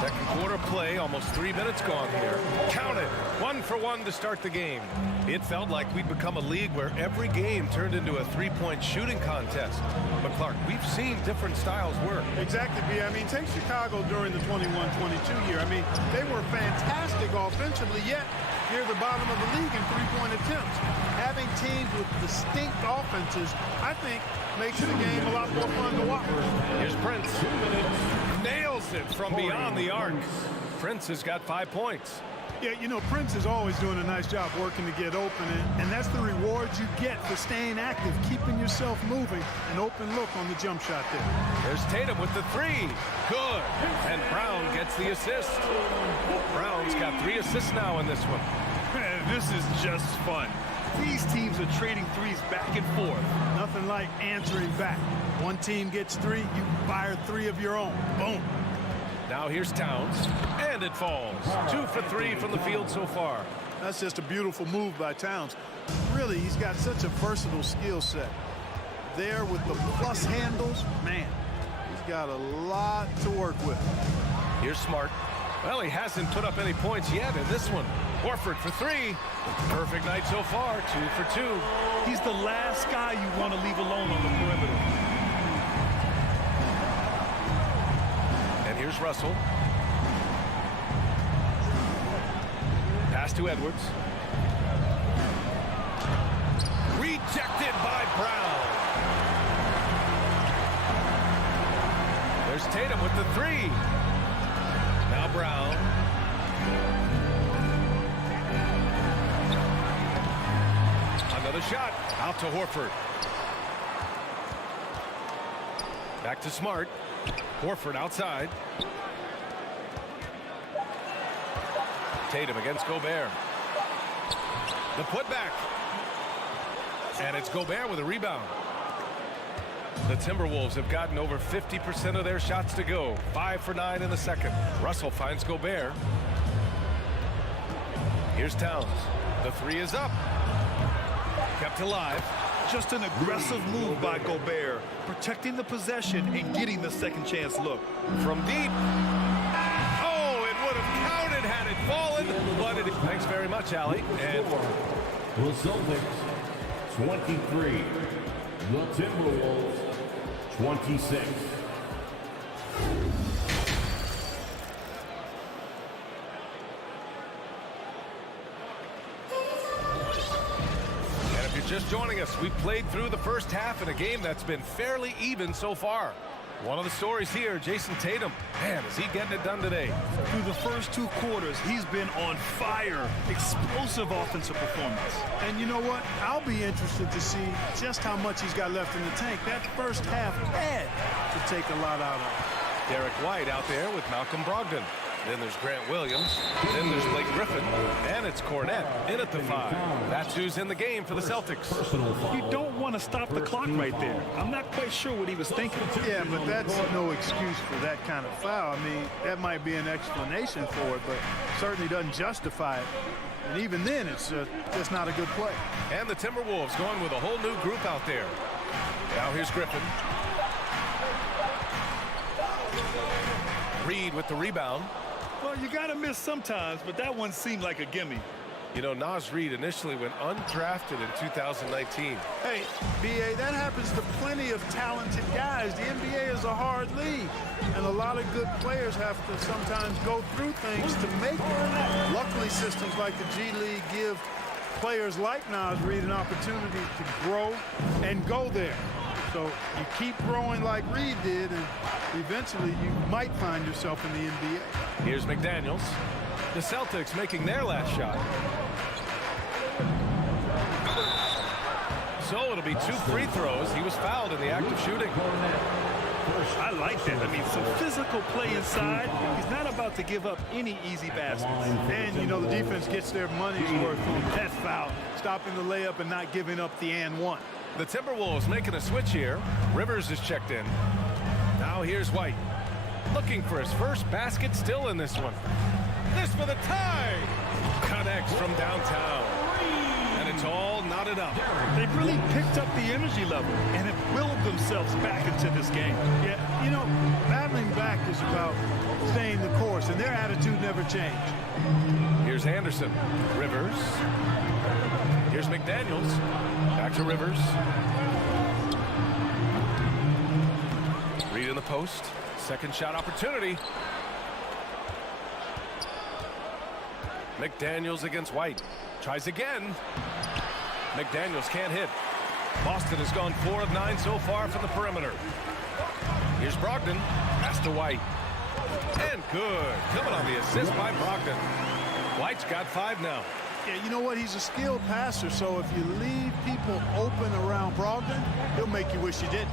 Second quarter play, almost 3 minutes gone here. Count it. 1 for 1 to start the game. It felt like we'd become a league where every game turned into a 3-point shooting contest. But Clark, we've seen different styles work. Exactly, B. I mean, take Chicago during the 21-22 year. I mean, they were fantastic offensively, yet near the bottom of the league in 3-point attempts. Having teams with distinct offenses, I think, makes the game a lot more fun to watch. Here's Prince. 2 minutes. Nails it from beyond the arc. Prince has got 5 points. Yeah, you know, Prince is always doing a nice job working to get open, and that's the reward you get for staying active, keeping yourself moving, an open look on the jump shot there. There's Tatum with the 3. Good. And Brown gets the assist. Brown's got 3 assists now in this one. Man, this is just fun. These teams are trading threes back and forth. Nothing like answering back. One team gets 3, you fire 3 of your own. Boom. Now here's Towns, and it falls. 2 for 3 from the field so far. That's just a beautiful move by Towns. Really, he's got such a versatile skill set. There with the plus handles, man, he's got a lot to work with. Here's Smart. Well, he hasn't put up any points yet in this one. Horford for 3. Perfect night so far, 2 for 2. He's the last guy you want to leave alone on the perimeter. And here's Russell. Pass to Edwards. Rejected by Brown. There's Tatum with the 3. Now Brown. Another shot. Out to Horford. Back to Smart. Horford outside. Tatum against Gobert. The putback. And it's Gobert with a rebound. The Timberwolves have gotten over 50% of their shots to go. 5 for 9 in the second. Russell finds Gobert. Here's Towns. The 3 is up. Kept alive. Just an aggressive move by Gobert, protecting the possession and getting the second chance look. From deep. Oh, it would have counted had it fallen. But it... Thanks very much, Allie. And the Celtics, 23. The Timberwolves, 26. just joining us, we played through the first half in a game that's been fairly even so far. One of the stories here, Jason Tatum. Man, is he getting it done today? Through the first 2 quarters, he's been on fire. Explosive offensive performance. And you know what? I'll be interested to see just how much he's got left in the tank. That first half had to take a lot out of him. Derek White out there with Malcolm Brogdon. Then there's Grant Williams. Then there's Blake Griffin. And it's Cornette in at the 5. That's who's in the game for the Celtics. You don't want to stop the clock right there. I'm not quite sure what he was thinking. Yeah, but that's no excuse for that kind of foul. I mean, that might be an explanation for it, but certainly doesn't justify it. And even then, it's just not a good play. And the Timberwolves going with a whole new group out there. Now here's Griffin. Reed with the rebound. Well, you got to miss sometimes, but that one seemed like a gimme. You know, Naz Reid initially went undrafted in 2019. Hey, B.A., that happens to plenty of talented guys. The NBA is a hard league, and a lot of good players have to sometimes go through things to make it. Luckily, systems like the G League give players like Naz Reid an opportunity to grow and go there. So you keep growing like Reed did, and eventually you might find yourself in the NBA. Here's McDaniels. The Celtics making their last shot. So it'll be 2 free throws. He was fouled in the act of shooting. I like that. I mean, some physical play inside. He's not about to give up any easy baskets. And, you know, the defense gets their money's worth on that foul, stopping the layup and not giving up the and one. The Timberwolves making a switch here. Rivers is checked in. Now here's White. Looking for his first basket still in this one. This for the tie. Connects from downtown. And it's all knotted up. They've really picked up the energy level and have willed themselves back into this game. Yeah, you know, battling back is about staying the course, and their attitude never changed. Here's Anderson. Rivers. Here's McDaniels. Back to Rivers. Reed in the post. Second shot opportunity. McDaniels against White. Tries again. McDaniels can't hit. Boston has gone 4 of 9 so far from the perimeter. Here's Brogdon. Pass to White. And good. Coming on the assist by Brogdon. White's got 5 now. Yeah, you know what? He's a skilled passer, so if you leave people open around Brogdon, he'll make you wish you didn't.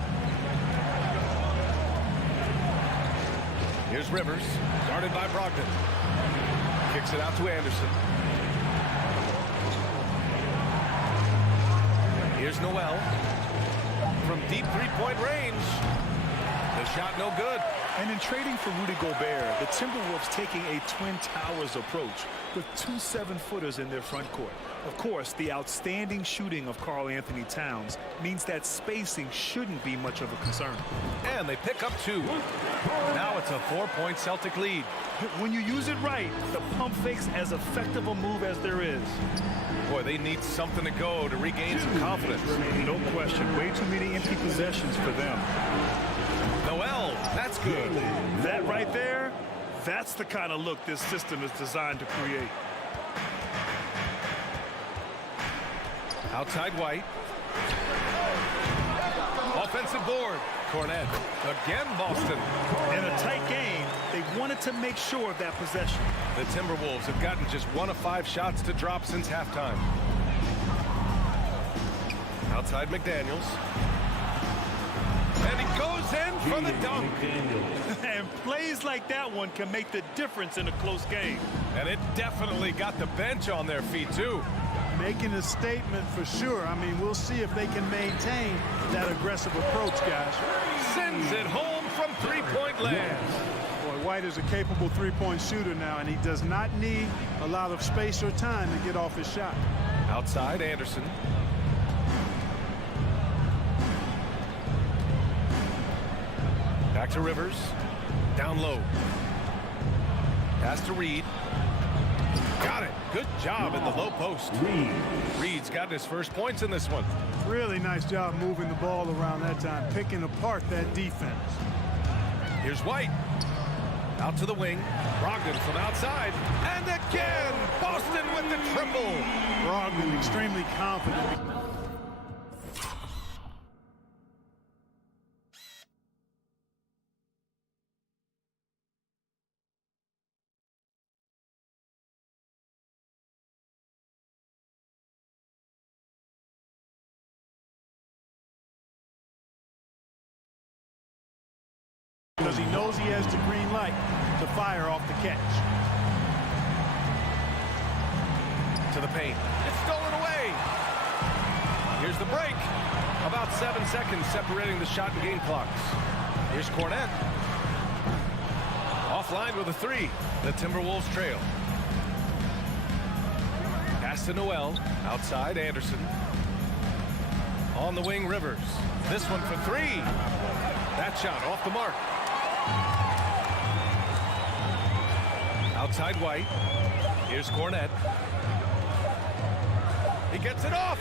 Here's Rivers, guarded by Brogdon. Kicks it out to Anderson. Here's Noel. From deep 3-point range. The shot no good. And in trading for Rudy Gobert, the Timberwolves taking a Twin Towers approach with 2 7-footers in their front court. Of course, the outstanding shooting of Karl Anthony Towns means that spacing shouldn't be much of a concern. And they pick up 2. Now it's a 4-point Celtic lead. When you use it right, the pump fake's as effective a move as there is. Boy, they need something to go to regain some confidence. No question. Way too many empty possessions for them. Noel, that's good. That right there, that's the kind of look this system is designed to create. Outside White. Offensive board. Cornet. Again, Boston. In a tight game, they wanted to make sure of that possession. The Timberwolves have gotten just 1 of 5 shots to drop since halftime. Outside McDaniels. And he goes in for the dunk. And plays like that one can make the difference in a close game. And it definitely got the bench on their feet, too. Making a statement for sure. I mean, we'll see if they can maintain that aggressive approach, guys. Sends it home from 3-point land. Boy, White is a capable 3-point shooter now, and he does not need a lot of space or time to get off his shot. Outside Anderson. Back to Rivers. Down low. Pass to Reed. Got it. Good job in the low post. Reed's got his first points in this one. Really nice job moving the ball around that time, picking apart that defense. Here's White. Out to the wing. Brogdon from outside. And again, Boston with the triple. Brogdon extremely confident. Because he knows he has the green light to fire off the catch. To the paint. It's stolen away. Here's the break. About 7 seconds separating the shot and game clocks. Here's Cornet. Offline with a 3. The Timberwolves trail. Pass to Noel. Outside Anderson. On the wing, Rivers. This one for 3. That shot off the mark. Outside White. Here's Cornet. He gets it off.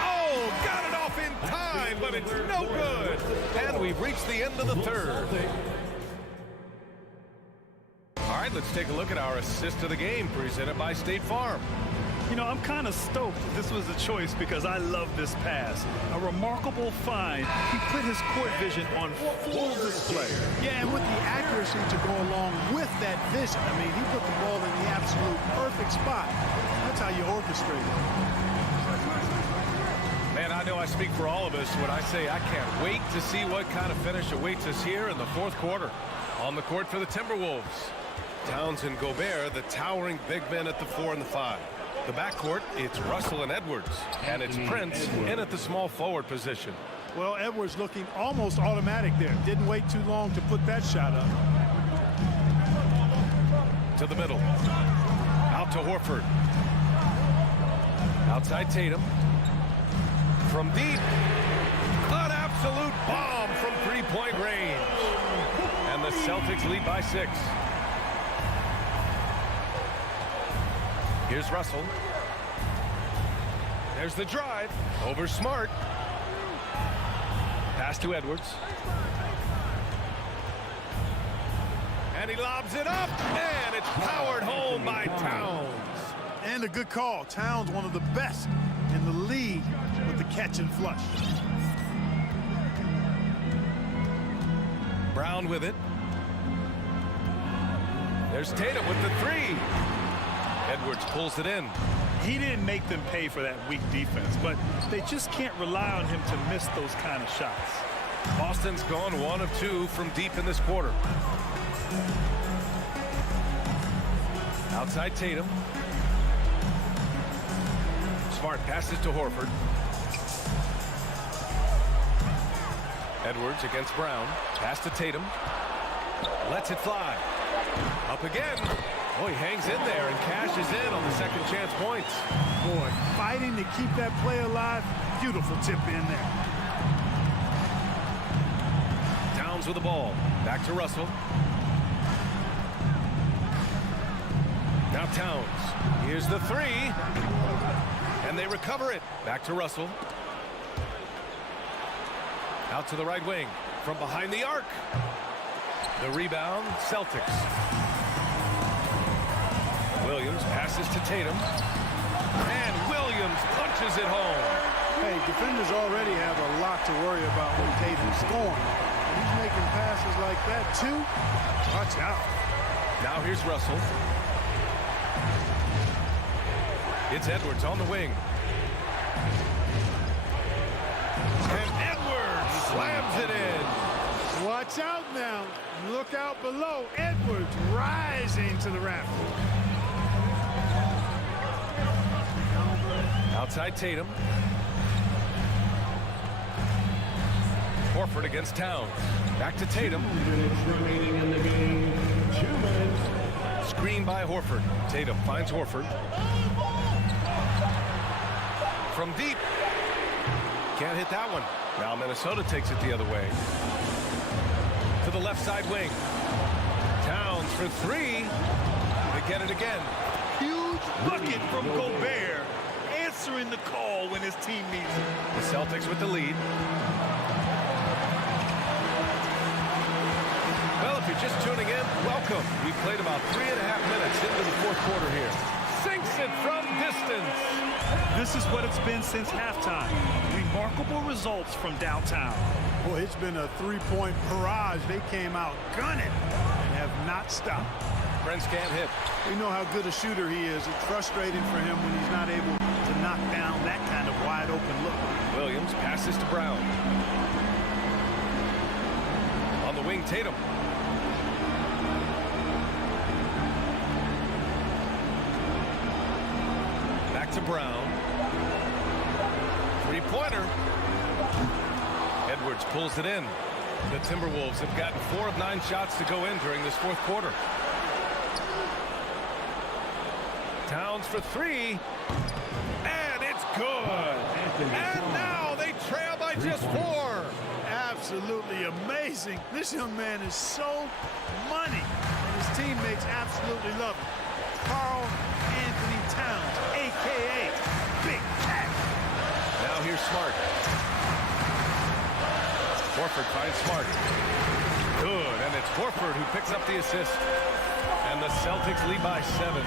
Oh, got it off in time, but it's no good. And we've reached the end of the third. All right, let's take a look at our assist of the game presented by State Farm. You know, I'm kind of stoked this was a choice because I love this pass. A remarkable find. He put his court vision on full display. Yeah, and with the accuracy to go along with that vision. I mean, he put the ball in the absolute perfect spot. That's how you orchestrate it. Man, I know I speak for all of us when I say I can't wait to see what kind of finish awaits us here in the fourth quarter. On the court for the Timberwolves. Towns and Gobert, the towering big men at the 4 and the 5. The backcourt, it's Russell and Edwards. And it's Prince in at the small forward position. Well, Edwards looking almost automatic there. Didn't wait too long to put that shot up. To the middle. Out to Horford. Outside Tatum. From deep. An absolute bomb from 3-point range. And the Celtics lead by 6. Here's Russell. There's the drive. Over Smart. Pass to Edwards. And he lobs it up. And it's powered home by Towns. And a good call. Towns, one of the best in the league with the catch and flush. Brown with it. There's Tatum with the 3. Edwards pulls it in. He didn't make them pay for that weak defense, but they just can't rely on him to miss those kind of shots. Boston's gone 1 of 2 from deep in this quarter. Outside Tatum. Smart passes to Horford. Edwards against Brown. Pass to Tatum. Lets it fly. Up again. Oh, he hangs in there and cashes in on the second chance points. Boy, fighting to keep that play alive. Beautiful tip in there. Towns with the ball. Back to Russell. Now Towns. Here's the three. And they recover it. Back to Russell. Out to the right wing. From behind the arc. The rebound, Celtics. Williams passes to Tatum. And Williams punches it home. Hey, defenders already have a lot to worry about when Tatum's scoring. He's making passes like that, too. Watch out. Now here's Russell. It's Edwards on the wing. And Edwards slams it in. Watch out now. Look out below. Edwards rising to the rafters. Outside Tatum. Horford against Towns. Back to Tatum. Screen by Horford. Tatum finds Horford. From deep. Can't hit that one. Now Minnesota takes it the other way. To the left side wing. Towns for three. They get it again. Huge bucket from Gobert, answering the call when his team needs it. The Celtics with the lead. Well, if you're just tuning in, welcome. We've played about 3.5 minutes into the fourth quarter here. Sinks it from distance. This is what it's been since halftime. Remarkable results from downtown. Boy, it's been a three-point barrage. They came out gunning and have not stopped. Prince can't hit. We know how good a shooter he is. It's frustrating for him when he's not able to knock down that kind of wide-open look. Williams passes to Brown. On the wing, Tatum. Back to Brown. Three-pointer. Edwards pulls it in. The Timberwolves have gotten 4 of 9 shots to go in during this fourth quarter. Towns for three. And it's good. And now they trail by just 4. Absolutely amazing. This young man is so money. And his teammates absolutely love him. Karl Anthony Towns, a.k.a. Big Cat. Now here's Smart. Horford finds Smart. Good, and it's Horford who picks up the assist. And the Celtics lead by 7.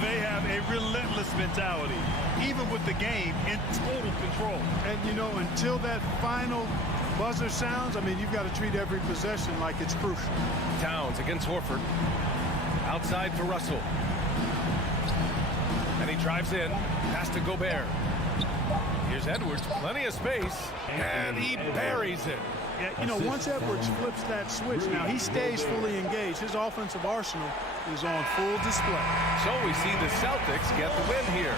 They have a relentless mentality, even with the game in total control. And, you know, until that final buzzer sounds, I mean, you've got to treat every possession like it's crucial. Towns against Horford. Outside for Russell. And he drives in. Pass to Gobert. Here's Edwards. Plenty of space. And he buries it. Yeah, you know, once Edwards flips that switch, now he stays fully engaged. His offensive arsenal is on full display. So we see the Celtics get the win here.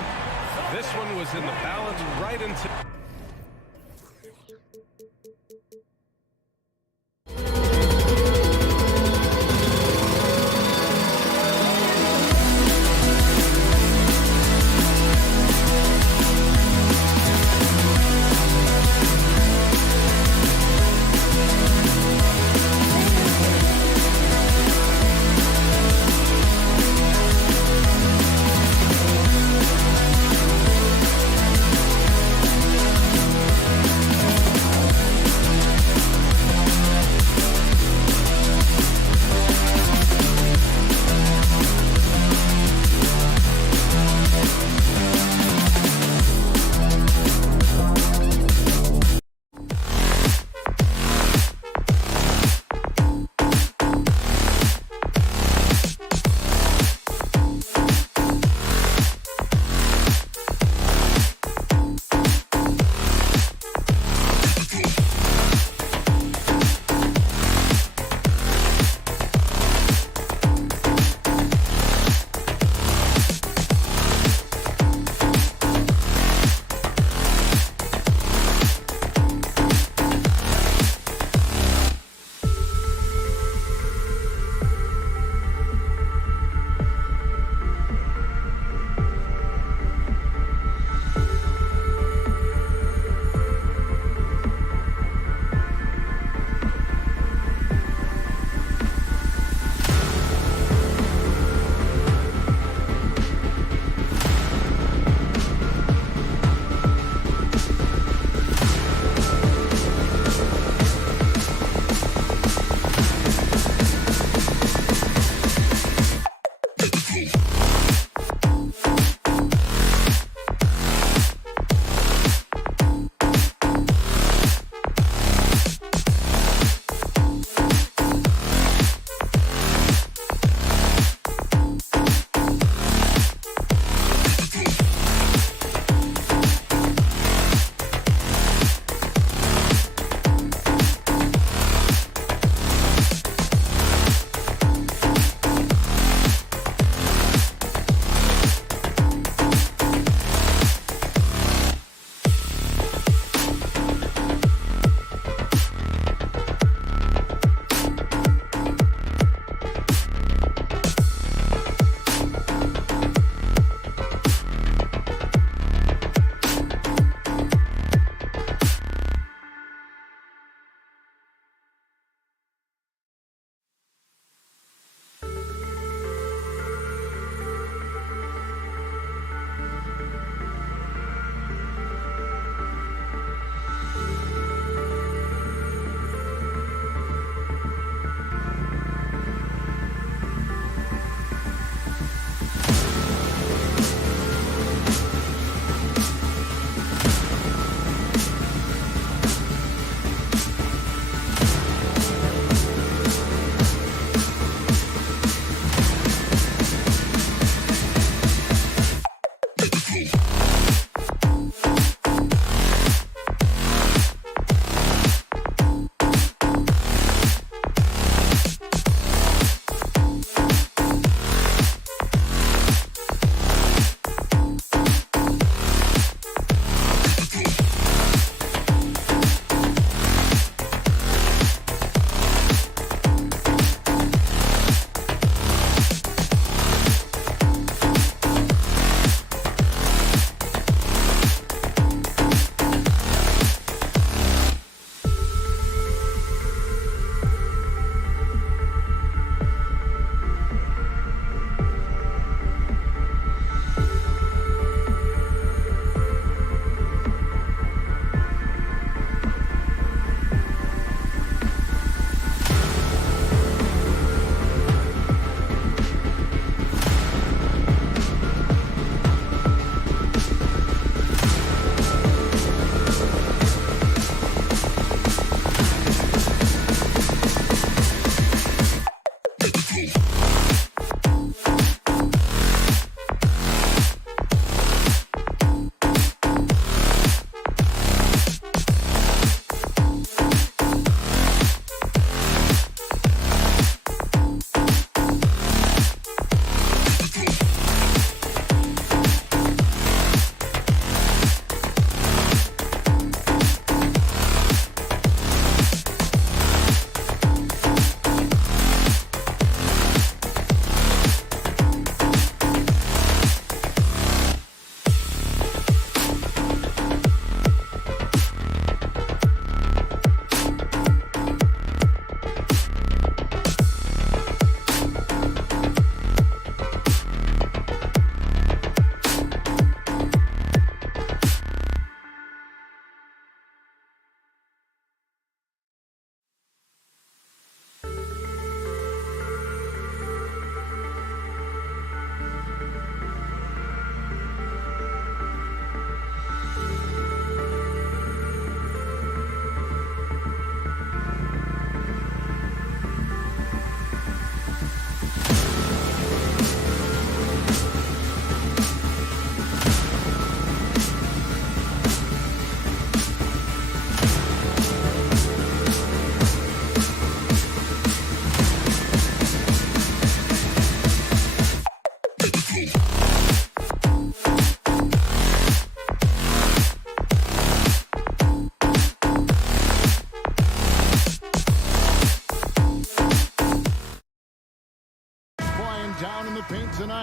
This one was in the balance right into...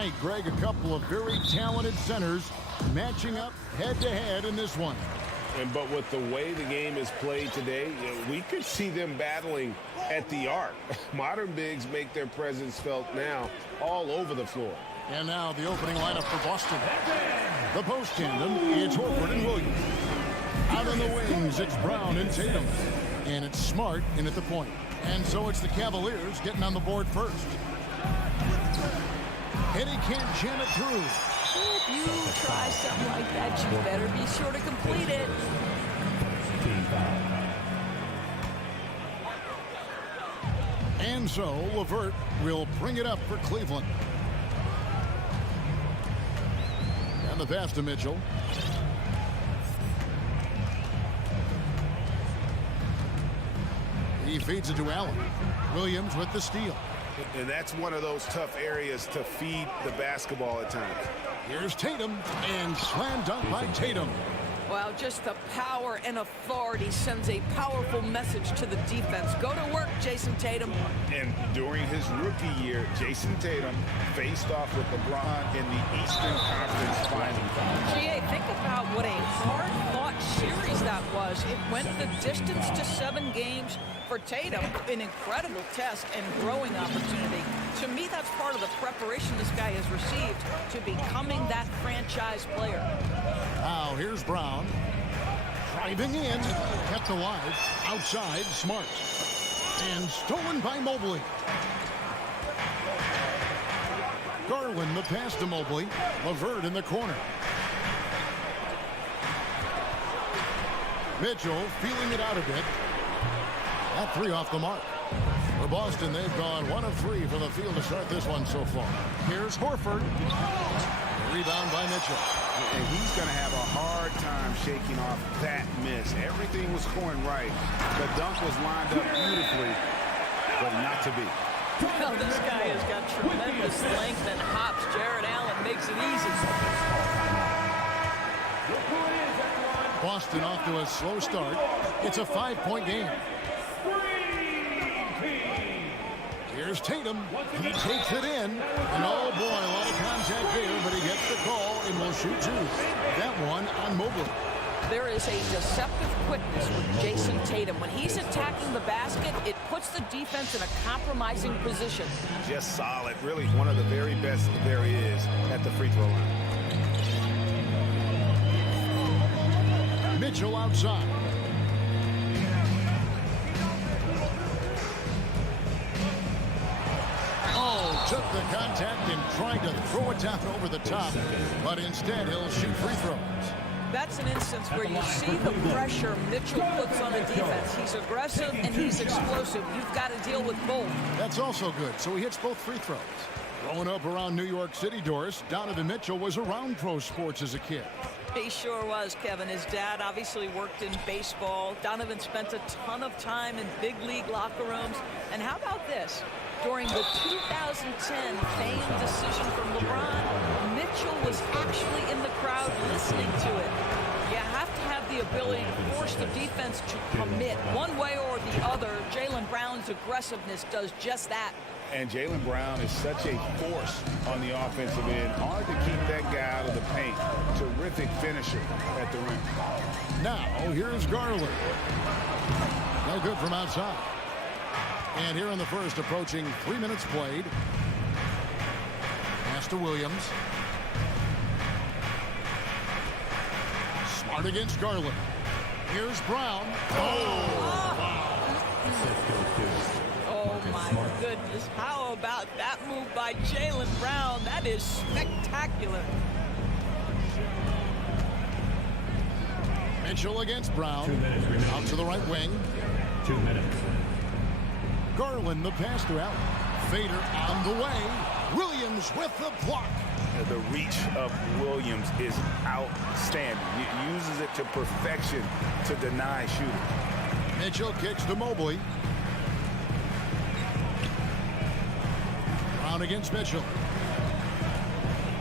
Tonight, Greg, a couple of very talented centers matching up head-to-head in this one. But with the way the game is played today, we could see them battling at the arc. Modern bigs make their presence felt now all over the floor. And now the opening lineup for Boston. The post tandem, it's Horford and Williams. Out on the wings, it's Brown and Tatum. And it's Smart in at the point. And so it's the Cavaliers getting on the board first. And he can't jam it through. If you try something like that, you better be sure to complete it. And so LeVert will bring it up for Cleveland. And the pass to Mitchell. He feeds it to Allen. Williams with the steal. And that's one of those tough areas to feed the basketball at times. Here's Tatum, and slam dunk by Tatum. Well, just the power and authority sends a powerful message to the defense. Go to work, Jason Tatum. And during his rookie year, Jason Tatum faced off with LeBron in the Eastern Conference Finals. GA, think about what a hard-fought series that was. It went the distance to 7 games. For Tatum, an incredible test and growing opportunity. To me, that's part of the preparation this guy has received to becoming that franchise player. Now here's Brown. Driving in, kept alive, outside, Smart. And stolen by Mobley. Garland the pass to Mobley. LeVert in the corner. Mitchell feeling it out a bit. That 3 off the mark. For Boston, they've gone 1 of 3 from the field to start this one so far. Here's Horford. Rebound by Mitchell. And he's going to have a hard time shaking off that miss. Everything was going right. The dunk was lined up beautifully, but not to be. Well, this guy has got tremendous length and hops. Jared Allen makes it easy. Boston off to a slow start. It's a 5-point game. Here's Tatum. He takes it in. And oh boy, a lot of contact there, but he gets the call and will shoot 2. That one on Mobley. There is a deceptive quickness with Jason Tatum. When he's attacking the basket, it puts the defense in a compromising position. Just solid. Really one of the very best there is at the free throw line. Mitchell outside. Took the contact and tried to throw it down over the top, but instead he'll shoot free throws. That's an instance where you see the pressure Mitchell puts on the defense. He's aggressive and he's explosive. You've got to deal with both. That's also good, so he hits both free throws. Growing up around New York City, Doris, Donovan Mitchell was around pro sports as a kid. He sure was, Kevin. His dad obviously worked in baseball. Donovan spent a ton of time in big league locker rooms. And how about this? During the 2010 famed decision from LeBron, Mitchell was actually in the crowd listening to it. You have to have the ability to force the defense to commit one way or the other. Jaylen Brown's aggressiveness does just that. And Jaylen Brown is such a force on the offensive end. Hard to keep that guy out of the paint. Terrific finisher at the rim. Now, here's Garland. No good from outside. And here in the first, approaching 3 minutes played. Pass to Williams. Smart against Garland. Here's Brown. Oh, my goodness. How about that move by Jaylen Brown? That is spectacular. Mitchell against Brown. Out to the right wing. 2 minutes. Garland, the pass to Allen. Fader on the way. Williams with the block. The reach of Williams is outstanding. He uses it to perfection to deny shooting. Mitchell kicks to Mobley. Brown against Mitchell.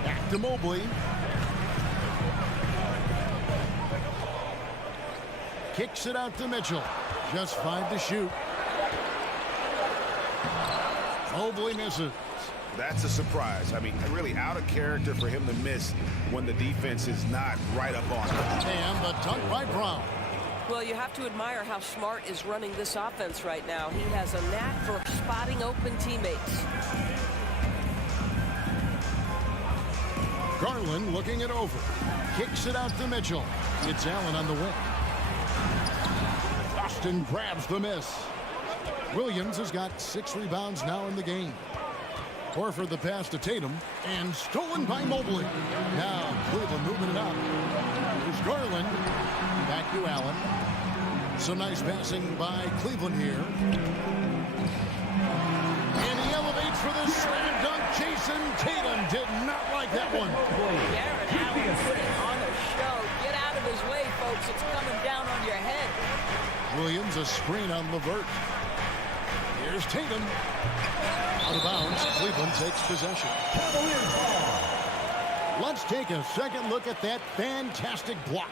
Back to Mobley. Kicks it out to Mitchell. Just 5 to shoot. Mobley misses. That's a surprise. I mean, really out of character for him to miss when the defense is not right up on him. And the dunk by Brown. Well, you have to admire how Smart is running this offense right now. He has a knack for spotting open teammates. Garland looking it over. Kicks it out to Mitchell. It's Allen on the wing. Boston grabs the miss. Williams has got 6 rebounds now in the game. Horford the pass to Tatum, and stolen by Mobley. Now Cleveland moving it up. Here's Garland. Back to Allen. Some nice passing by Cleveland here. And he elevates for the slam dunk. Jason Tatum did not like that one. Garrett Allen putting on a show. Get out of his way, folks. It's coming down on your head. Williams a screen on LeVert. Here's Tatum. Out of bounds. Cleveland takes possession. Let's take a second look at that fantastic block.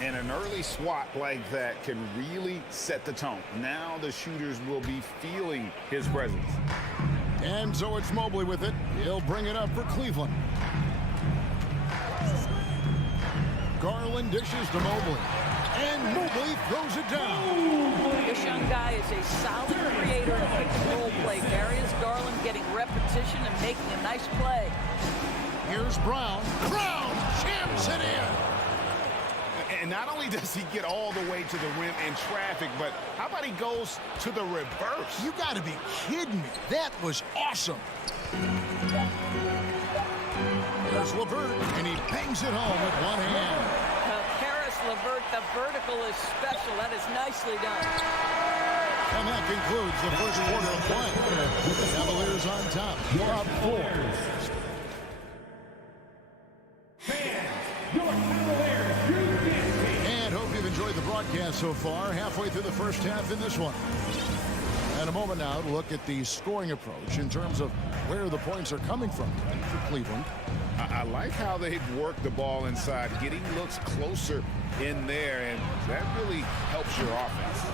And an early swat like that can really set the tone. Now the shooters will be feeling his presence. And so it's Mobley with it. He'll bring it up for Cleveland. Garland dishes to Mobley. And Mobley throws it down. This young guy is a solid creator and pick-and-roll play. Darius Garland getting repetition and making a nice play. Here's Brown. Brown jams it in. And not only does he get all the way to the rim in traffic, but how about he goes to the reverse? You got to be kidding me. That was awesome. There's LeVert, and he bangs it home with one hand. Karis LeVert, the vertical is special. That is nicely done. And that concludes the first quarter of play. The Cavaliers on top. You're up 4. And hope you've enjoyed the broadcast so far. Halfway through the first half in this one. And a moment now to look at the scoring approach in terms of where the points are coming from for Cleveland. I like how they've worked the ball inside, getting looks closer in there, and that really helps your offense.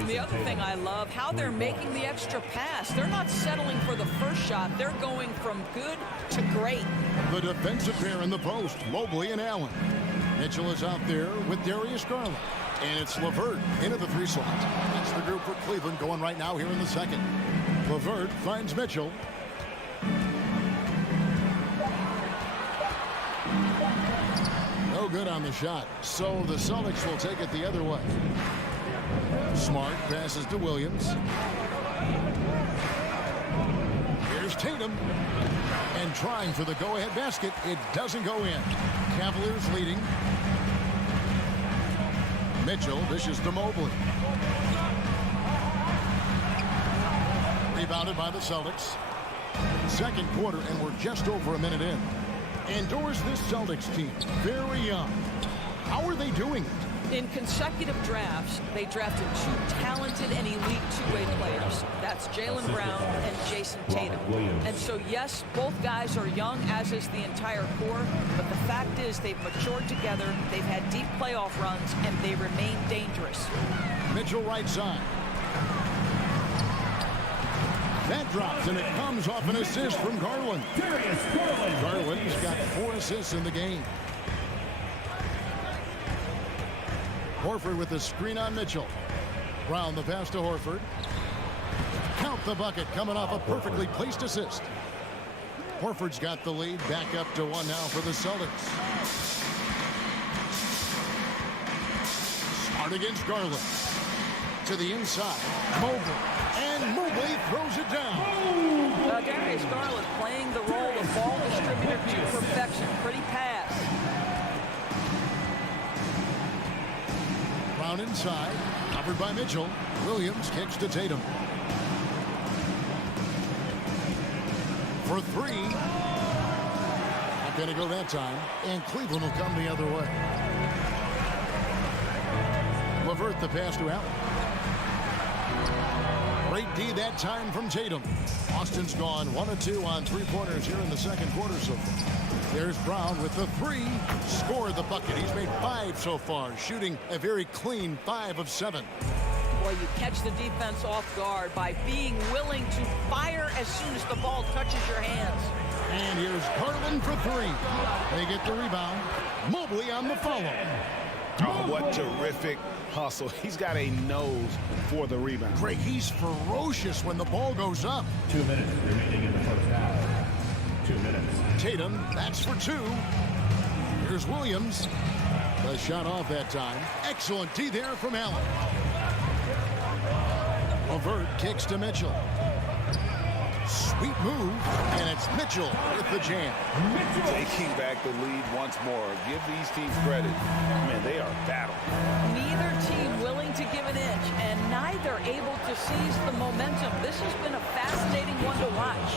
And the other thing I love, how they're making the extra pass. They're not settling for the first shot. They're going from good to great. The defensive pair in the post, Mobley and Allen. Mitchell is out there with Darius Garland. And it's LeVert into the 3 slot. That's the group for Cleveland going right now here in the second. LeVert finds Mitchell. No good on the shot. So the Celtics will take it the other way. Smart passes to Williams. Here's Tatum. And trying for the go-ahead basket. It doesn't go in. Cavaliers leading. Mitchell dishes to Mobley. Rebounded by the Celtics. Second quarter, and we're just over a minute in. Indoors, this Celtics team, very young. How are they doing it? In consecutive drafts, they drafted 2 talented and elite two-way players. That's Jaylen Brown and Jason Tatum. And so, yes, both guys are young, as is the entire core. But the fact is they've matured together, they've had deep playoff runs, and they remain dangerous. Mitchell right side. That drops, and it comes off an assist from Garland. Garland's got 4 assists in the game. Horford with the screen on Mitchell. Brown the pass to Horford. Count the bucket coming off a perfectly placed assist. Horford's got the lead, back up to 1 now for the Celtics. Smart against Garland. To the inside. Mobley. And Mobley throws it down. Darius Garland playing the role of ball distributor to perfection. Pretty pass. Brown inside. Covered by Mitchell. Williams kicks to Tatum. For 3. Not going to go that time. And Cleveland will come the other way. LeVert the pass to Allen. Great D that time from Tatum. Austin's gone 1 of 2 on 3-pointers here in the second quarter so far. There's Brown with the 3. Scored the bucket. He's made 5 so far, shooting a very clean 5 of 7. Boy, you catch the defense off guard by being willing to fire as soon as the ball touches your hands. And here's Garland for three. They get the rebound. Mobley on the follow. Oh, what terrific hustle. He's got a nose for the rebound. Greg, he's ferocious when the ball goes up. 2 minutes remaining in the first half. 2 minutes. Tatum, that's for two. Here's Williams. The shot off that time. Excellent D there from Allen. Levert kicks to Mitchell. Sweet move, and it's Mitchell with the jam. Taking back the lead once more. Give these teams credit. Man, they are battling. Neither team willing to give an inch, and neither able to seize the momentum. This has been a fascinating one to watch.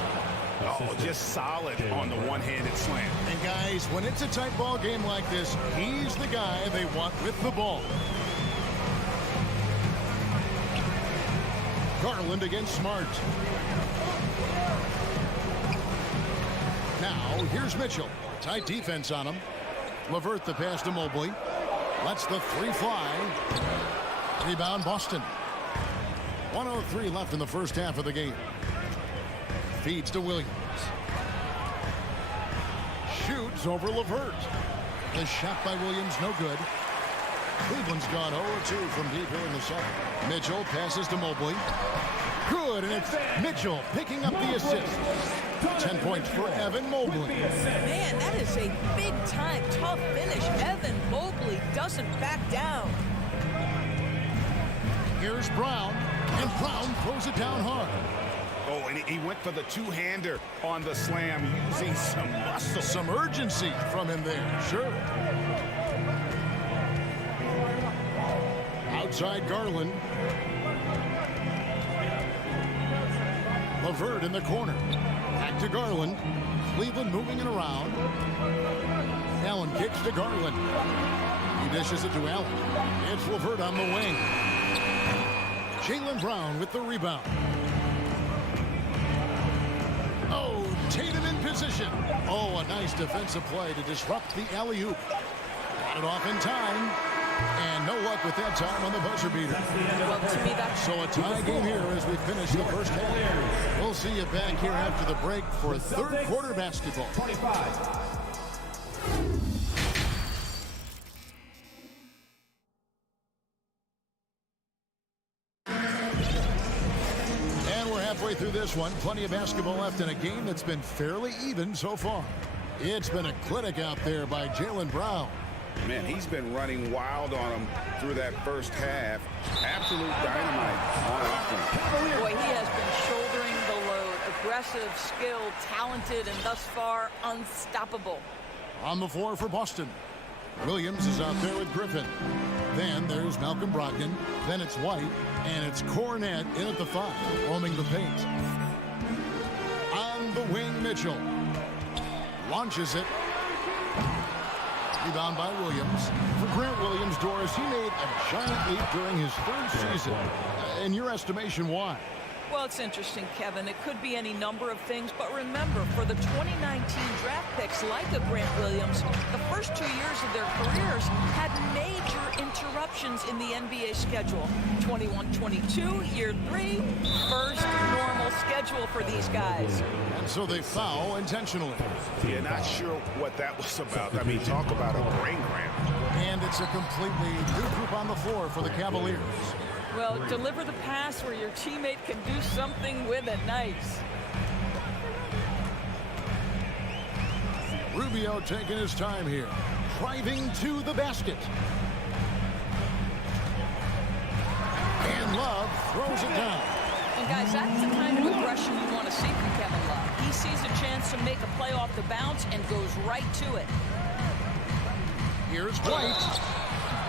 Oh, just solid on the one-handed slam. And guys, when it's a tight ball game like this, he's the guy they want with the ball. Garland against Smart. Now, here's Mitchell. Tight defense on him. Levert the pass to Mobley. Lets the three fly. Rebound, Boston. 1:03 left in the first half of the game. Feeds to Williams. Shoots over Levert. The shot by Williams, no good. Cleveland's gone 0-2 from deep here in the second. Mitchell passes to Mobley. Good, and it's Mitchell picking up the assist. 10 points for Evan Mobley. Man, that is a big-time tough finish. Evan Mobley doesn't back down. Here's Brown, and Brown throws it down hard. Oh, and he went for the two-hander on the slam, using some muscle. Some urgency from him there, sure. Outside Garland. Levert in the corner. Back to Garland. Cleveland moving it around. Allen kicks to Garland. He dishes it to Allen. It's Levert on the wing. Jaylen Brown with the rebound. Oh, Tatum in position. Oh, a nice defensive play to disrupt the alley-oop. Got it off in time. And no luck with that time on the buzzer beater. Well, to me, that's... So a tie game here as we finish the first half. We'll see you back here after the break for third quarter basketball. 25. And we're halfway through this one. Plenty of basketball left in a game that's been fairly even so far. It's been a clinic out there by Jaylen Brown. Man, he's been running wild on him through that first half. Absolute dynamite on offense. Boy, he has been shouldering the load. Aggressive, skilled, talented, and thus far unstoppable. On the floor for Boston. Williams is out there with Griffin. Then there's Malcolm Brogdon. Then it's White. And it's Cornette in at the 5, roaming the paint. On the wing, Mitchell. Launches it. Rebound by Williams. For Grant Williams, Doris, he made a giant leap during his third season. In your estimation, why? Well, it's interesting, Kevin. It could be any number of things, but remember, for the 2019 draft picks like a Grant Williams, the first 2 years of their careers had major interruptions in the NBA schedule. 21-22, year 3, first normal schedule for these guys. And so they foul intentionally. Yeah, not sure what that was about. I mean, talk about a brain cramp. And it's a completely new group on the floor for the Cavaliers. Well, deliver the pass where your teammate can do something with it. Nice. Rubio taking his time here. Driving to the basket. And Love throws it down. And guys, that's the kind of aggression you want to see from Kevin Love. He sees a chance to make a play off the bounce and goes right to it. Here's White.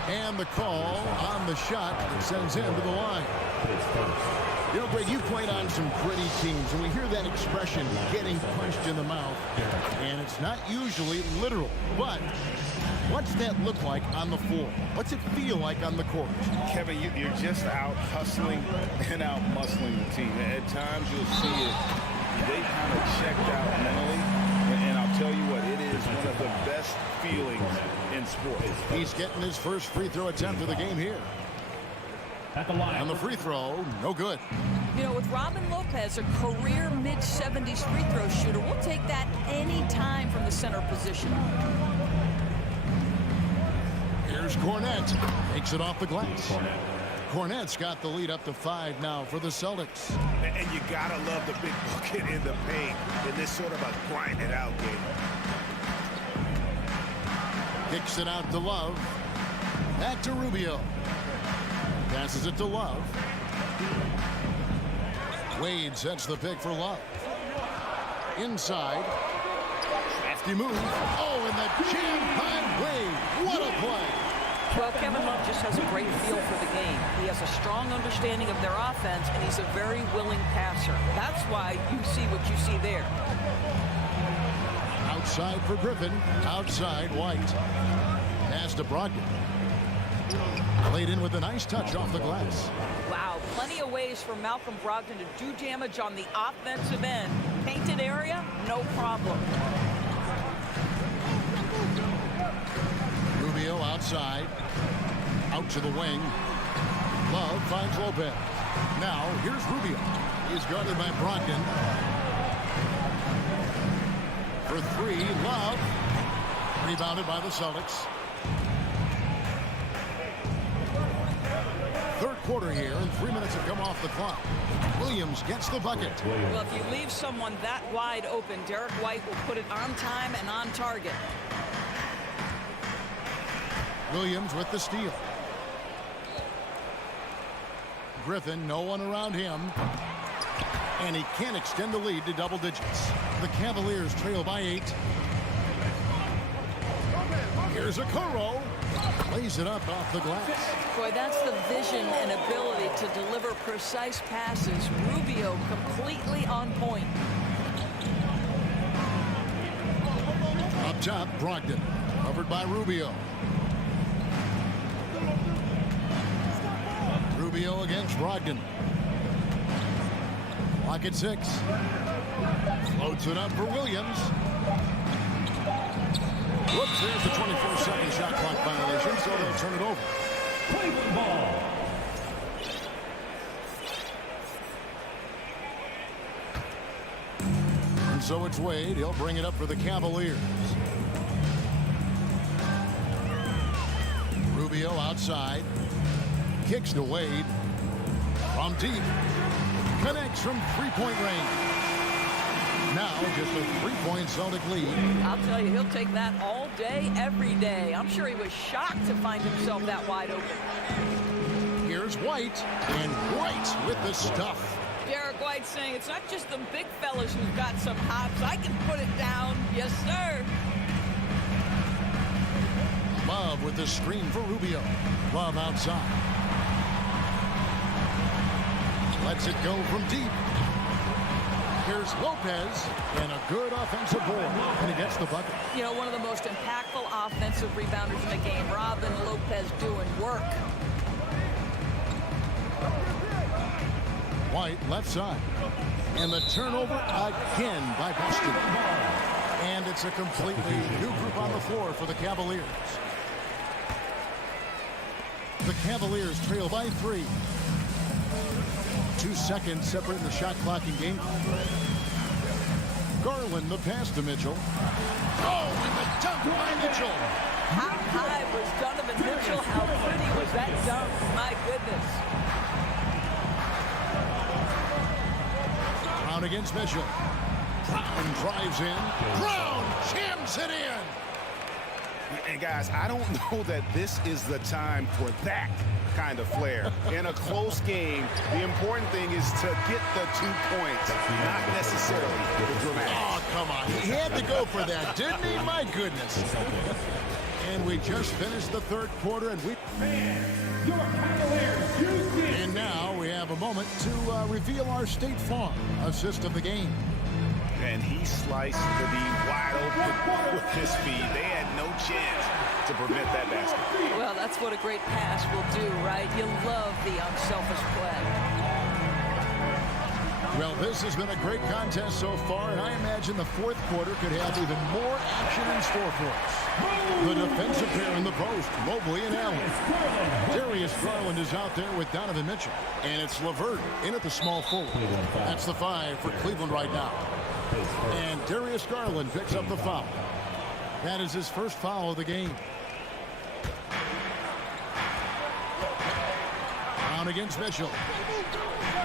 And the call on the shot that sends him to the line. You know, Greg, you played on some gritty teams, and we hear that expression, getting punched in the mouth. And it's not usually literal, but what's that look like on the floor? What's it feel like on the court? Kevin, you're just out hustling and out muscling the team. At times you'll see it. They kind of checked out mentally. And I'll tell you what, it is one of the best feelings in sports. He's getting his first free throw attempt of the game here. at the line. And the free throw, no good. You know, with Robin Lopez, a career mid-70s free throw shooter, we'll take that any time from the center position. Here's Cornette. Takes it off the glass. Cornette's got the lead up to 5 now for the Celtics. And you gotta love the big bucket in the paint in this sort of a grind it out game. Kicks it out to Love. Back to Rubio. Passes it to Love. Wade sets the pick for Love. Inside. Crafty move. Oh, and the jam by Wade. What a play. Well, Kevin Love just has a great feel for the game. He has a strong understanding of their offense, and he's a very willing passer. That's why you see what you see there. Outside for Griffin. Outside White. Pass to Brogdon. Played in with a nice touch off the glass. Wow, plenty of ways for Malcolm Brogdon to do damage on the offensive end. Painted area, no problem. Rubio outside. Out to the wing. Love finds Lopez. Now, here's Rubio. He's guarded by Brogdon. For 3, Love. Rebounded by the Celtics. Third quarter here, and 3 minutes have come off the clock. Williams gets the bucket. Well, if you leave someone that wide open, Derek White will put it on time and on target. Williams with the steal. Griffin, no one around him. And he can't extend the lead to double digits. The Cavaliers trail by 8. Here's Okoro. Lays it up off the glass. Boy, that's the vision and ability to deliver precise passes. Rubio completely on point. Up top, Brogdon. Covered by Rubio. Rubio against Brogdon. Clock at 6. Floats it up for Williams. Whoops, there's the 24-second shot clock violation, so they'll turn it over. Play the ball. And so it's Wade. He'll bring it up for the Cavaliers. Rubio outside. Kicks to Wade. From deep. Connects from three-point range. Now just a 3-point Celtic lead. I'll tell you, he'll take that all day, every day. I'm sure he was shocked to find himself that wide open. Here's White, and White with the stuff. Derek White saying it's not just the big fellas who've got some hops. I can put it down. Yes, sir. Love with the screen for Rubio. Love outside. Lets it go from deep. Here's Lopez, and a good offensive board, and he gets the bucket. You know, one of the most impactful offensive rebounders in the game, Robin Lopez doing work. White left side. And the turnover again by Boston. And it's a completely new group on the floor for the Cavaliers. The Cavaliers trail by 3. 2 seconds separating the shot clock and game. Garland the pass to Mitchell. Oh, and the dunk by Mitchell. How high was Donovan Mitchell? How pretty was that dunk? My goodness. Brown against Mitchell. Brown drives in. Brown jams it in. And guys, I don't know that this is the time for that kind of flair. In a close game, the important thing is to get the 2 points, not necessarily the dramatic. Oh, come on. He had to go for that, didn't he? My goodness. And we just finished the third quarter, and and now we have a moment to reveal our State Farm assist of the game. And he sliced the D wide open with his speed. They had no chance to prevent that basket. Well, that's what a great pass will do, right? You love the unselfish play. Well, this has been a great contest so far, and I imagine the fourth quarter could have even more action in store for us. The defensive pair in the post, Mobley and Allen. Darius Garland is out there with Donovan Mitchell, and it's LeVert in at the small forward. That's the 5 for Cleveland right now. And Darius Garland picks up the foul. That is his first foul of the game. Brown against Mitchell.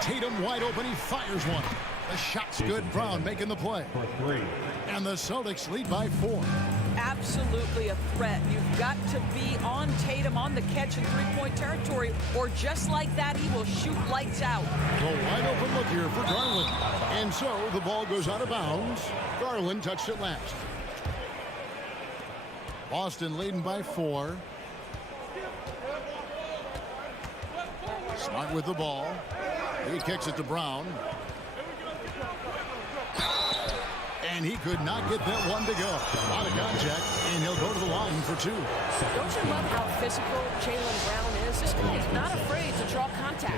Tatum wide open. He fires one. The shot's good. Brown making the play. And the Celtics lead by 4. Absolutely a threat. You've got to be on Tatum on the catch in three-point territory, or just like that, he will shoot lights out. A wide open look here for Garland. And so the ball goes out of bounds. Garland touched it last. Boston leading by 4. Smart with the ball. He kicks it to Brown. And he could not get that one to go. Out of contact, and he'll go to the line for 2. Don't you love how physical Jaylen Brown is? This guy is not afraid to draw contact.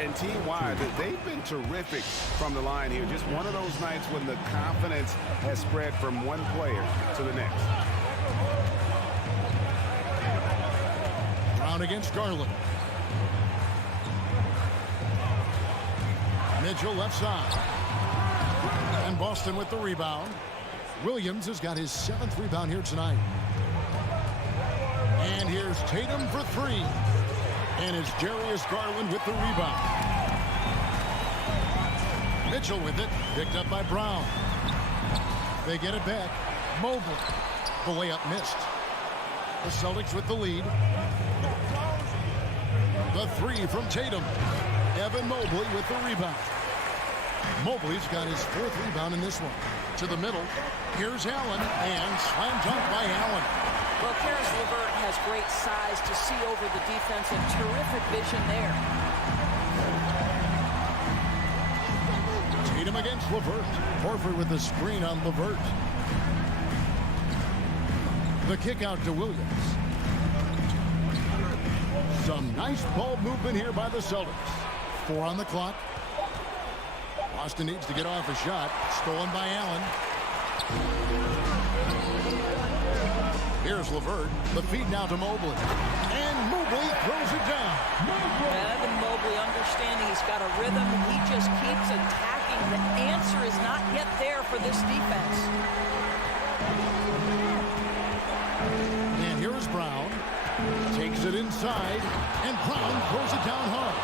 And team-wide, they've been terrific from the line here. Just one of those nights when the confidence has spread from one player to the next. Brown against Garland. Mitchell left side. And Boston with the rebound. Williams has got his 7th rebound here tonight. And here's Tatum for 3. And it's Darius Garland with the rebound. Mitchell with it. Picked up by Brown. They get it back. Mobley. The layup missed. The Celtics with the lead. The 3 from Tatum. Evan Mobley with the rebound. Mobley's got his 4th rebound in this one. To the middle. Here's Allen, and slam dunk by Allen. Well, Karis LeVert has great size to see over the defense and terrific vision there. Tatum against LeVert. Horford with the screen on LeVert. The kick out to Williams. Some nice ball movement here by the Celtics. 4 on the clock. Boston needs to get off a shot. Stolen by Allen. Here's LeVert. The feed now to Mobley. And Mobley throws it down. Evan Mobley understanding he's got a rhythm. He just keeps attacking. The answer is not yet there for this defense. And here's Brown. Takes it inside. And Brown throws it down hard.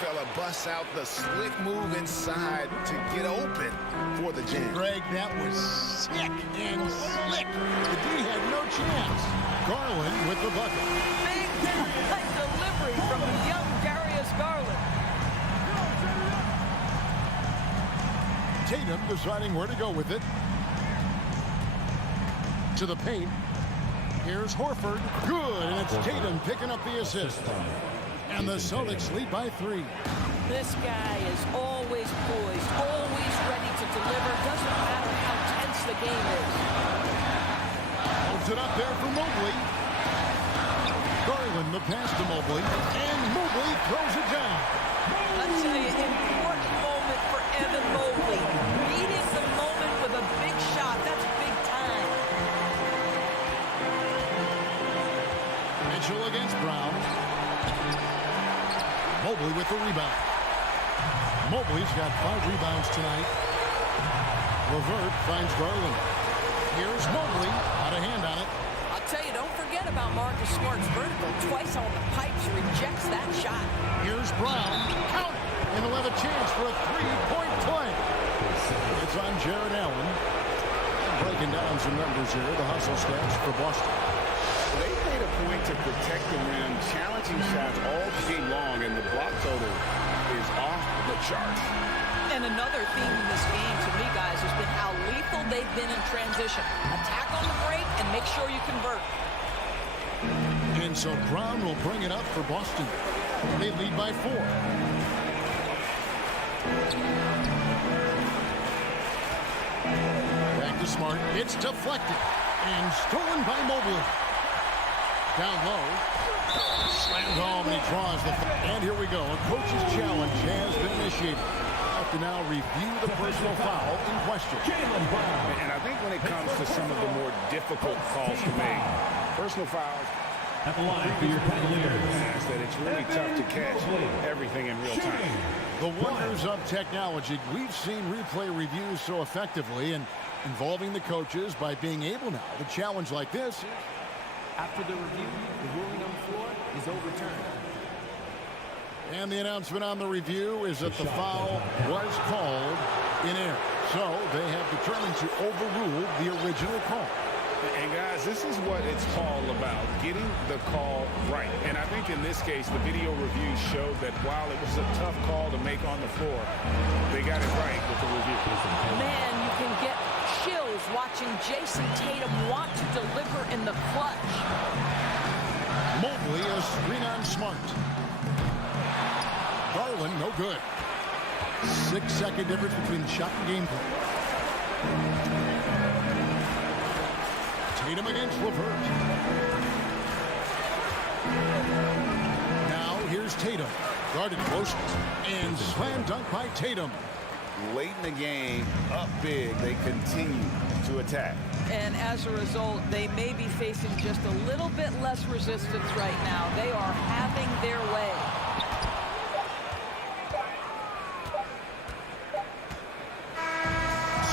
Fella busts out the slick move inside to get open for the jam. Greg, that was sick and slick. The D had no chance. Garland with the bucket. Big time delivery from the young Darius Garland. Tatum deciding where to go with it. To the paint. Here's Horford. Good, and it's Tatum picking up the assist. And the Celtics lead by 3. This guy is always poised, always ready to deliver. Doesn't matter how tense the game is. Holds it up there for Mobley. Garland the pass to Mobley. And Mobley throws it down. I'll tell you, important moment for Evan Mobley. Meeting the moment with a big shot. That's big time. Mitchell against Brown. Mobley with the rebound. Mobley's got 5 rebounds tonight. LeVert finds Garland. Here's Mobley. Out of hand on it. I'll tell you, don't forget about Marcus Smart's vertical. Twice on the pipes, rejects that shot. Here's Brown. Count it. And he'll have a chance for a 3-point play. It's on Jared Allen. Breaking down some numbers here. The hustle stats for Boston. They made a point to protect the rim, challenging shots all game long, and the block total is off the charts. And another theme in this game, to me, guys, has been how lethal they've been in transition. Attack on the break and make sure you convert. And so Brown will bring it up for Boston. They lead by 4. Back to Smart. It's deflected and stolen by Mobley. Down low. Slammed home, and he draws the... And here we go. A coach's challenge has been initiated. have to now review the personal foul in question. And I think when it comes to some of the more difficult calls to make, personal fouls, at the line for your Cavaliers, that it's really tough to catch everything in real time. The wonders of technology. We've seen replay reviews so effectively and involving the coaches by being able now to challenge like this. After the review, the ruling on the floor is overturned. And the announcement on the review is that the foul was called in error. So they have determined to overrule the original call. And guys, this is what it's all about, getting the call right. And I think in this case, the video review showed that while it was a tough call to make on the floor, they got it right with the review. Man, you can get chills watching Jason Tatum want to deliver in the clutch. Mobley a screen on Smart. Garland, no good. 6-second difference between the shot and gameplay. Tatum against LeVert. Now here's Tatum. Guarded close and slam dunk by Tatum. Late in the game, up big, they continue to attack. And as a result, they may be facing just a little bit less resistance right now. They are having their way.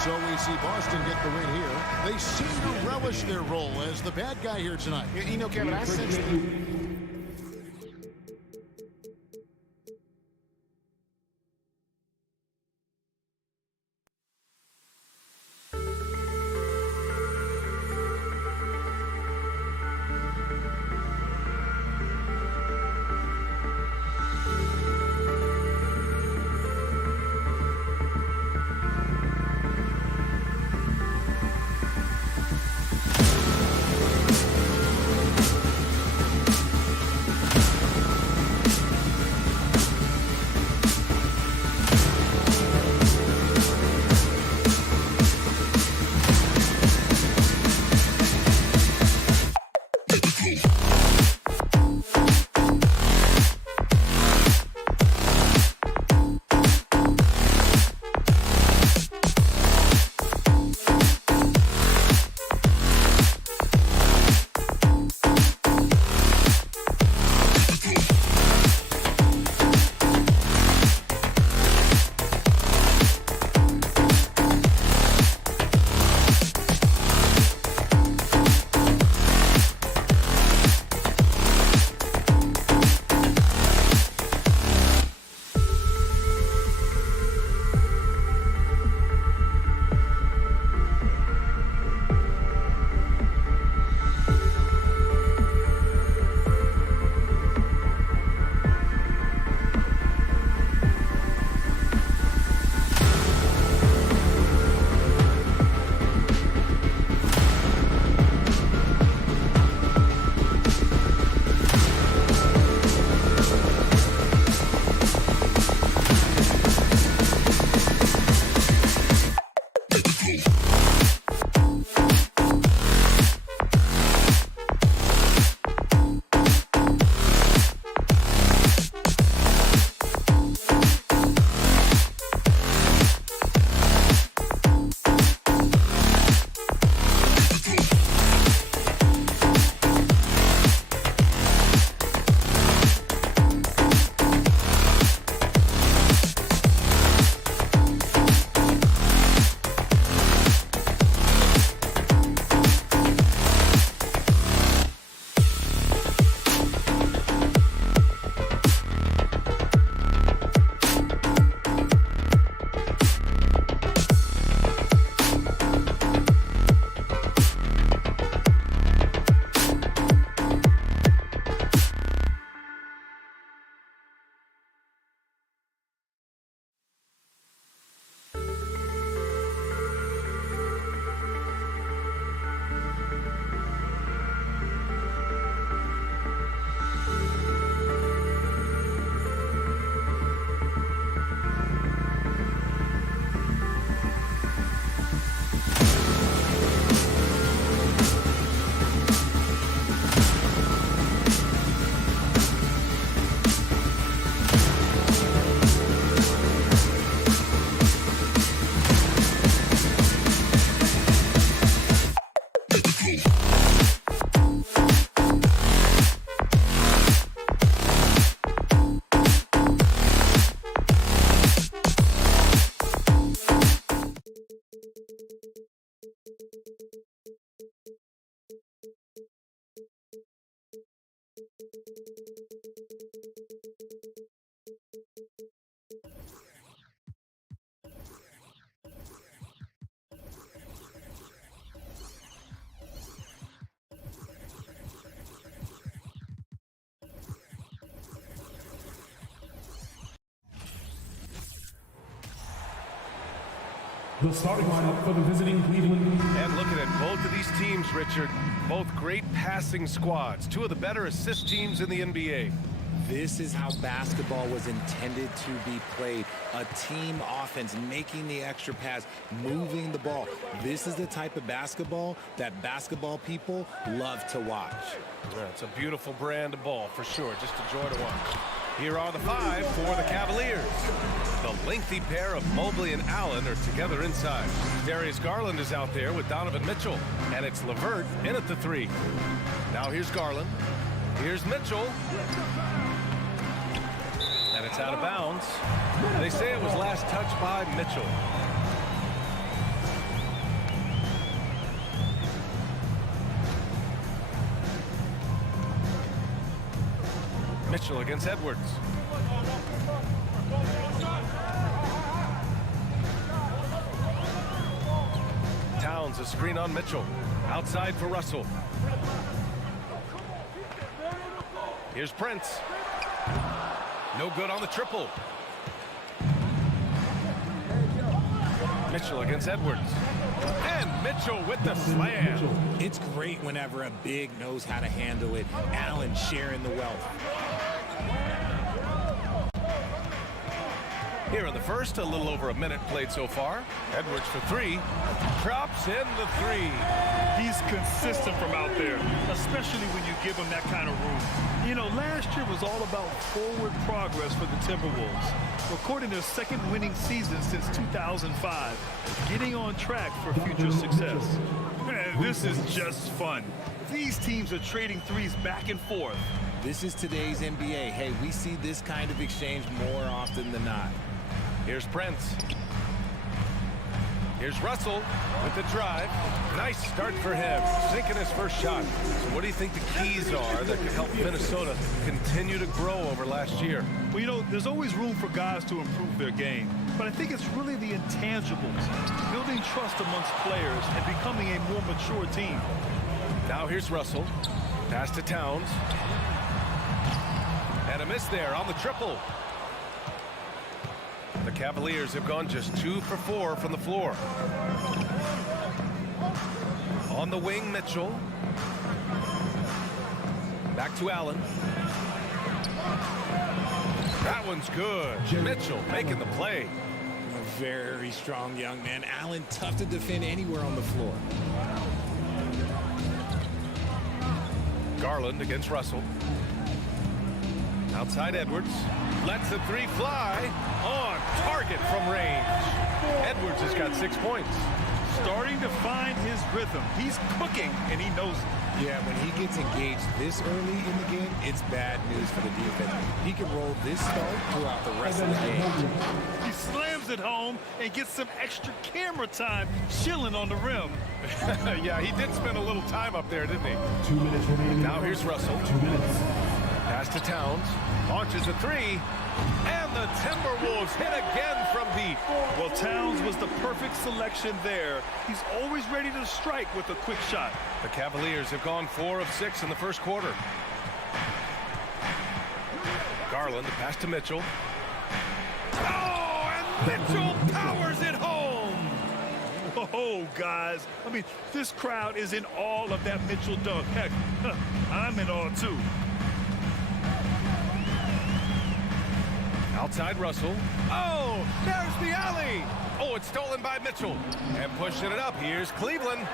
So we see Boston get the win here. They seem to relish their role as the bad guy here tonight. You know, Kevin, I sense The starting lineup for the visiting Cleveland. And looking at both of these teams, Richard, both great passing squads, two of the better assist teams in the NBA. This is how basketball was intended to be played. A team offense, making the extra pass, moving the ball. This is the type of basketball that basketball people love to watch. Yeah, it's a beautiful brand of ball for sure. Just a joy to watch. Here are the five for the Cavaliers. The lengthy pair of Mobley and Allen are together inside. Darius Garland is out there with Donovan Mitchell. And it's LeVert in at the three. Now here's Garland. Here's Mitchell. And it's out of bounds. They say it was last touched by Mitchell. Mitchell against Edwards. Towns a screen on Mitchell. Outside for Russell. Here's Prince. No good on the triple. Mitchell against Edwards. And Mitchell with the slam. It's great whenever a big knows how to handle it. Allen sharing the wealth. Here in the first, a little over a minute played so far. Edwards for three. Drops in the three. He's consistent from out there, especially when you give him that kind of room. You know, last year was all about forward progress for the Timberwolves, recording their second winning season since 2005, getting on track for future success. Man, this is just fun. These teams are trading threes back and forth. This is today's NBA. Hey, we see this kind of exchange more often than not. Here's Prince. Here's Russell with the drive. Nice start for him, sinking his first shot. So what do you think the keys are that could help Minnesota continue to grow over last year? Well, you know, there's always room for guys to improve their game. But I think it's really the intangibles, building trust amongst players and becoming a more mature team. Now here's Russell. Pass to Towns. And a miss there on the triple. The Cavaliers have gone just 2 for 4 from the floor. On the wing, Mitchell. Back to Allen. That one's good. Mitchell making the play. A very strong young man. Allen, tough to defend anywhere on the floor. Garland against Russell. Outside Edwards. Lets the three fly. On target from range. Edwards has got 6 points. Starting to find his rhythm. He's cooking, and he knows it. Yeah, when he gets engaged this early in the game, it's bad news for the defense. He can roll this start throughout the rest of the game. He slams it home and gets some extra camera time chilling on the rim. Yeah, he did spend a little time up there, didn't he? 2 minutes remaining. Now here's Russell. 2 minutes. Pass to Towns. Launches a three. And the Timberwolves hit again from deep. Well, Towns was the perfect selection there. He's always ready to strike with a quick shot. The Cavaliers have gone 4 of 6 in the first quarter. Garland, the pass to Mitchell. Oh, and Mitchell powers it home. Oh, guys. I mean, this crowd is in awe of that Mitchell dunk. Heck, I'm in awe, too. Outside Russell. Oh, there's the alley. Oh, it's stolen by Mitchell. And pushing it up. Here's Cleveland.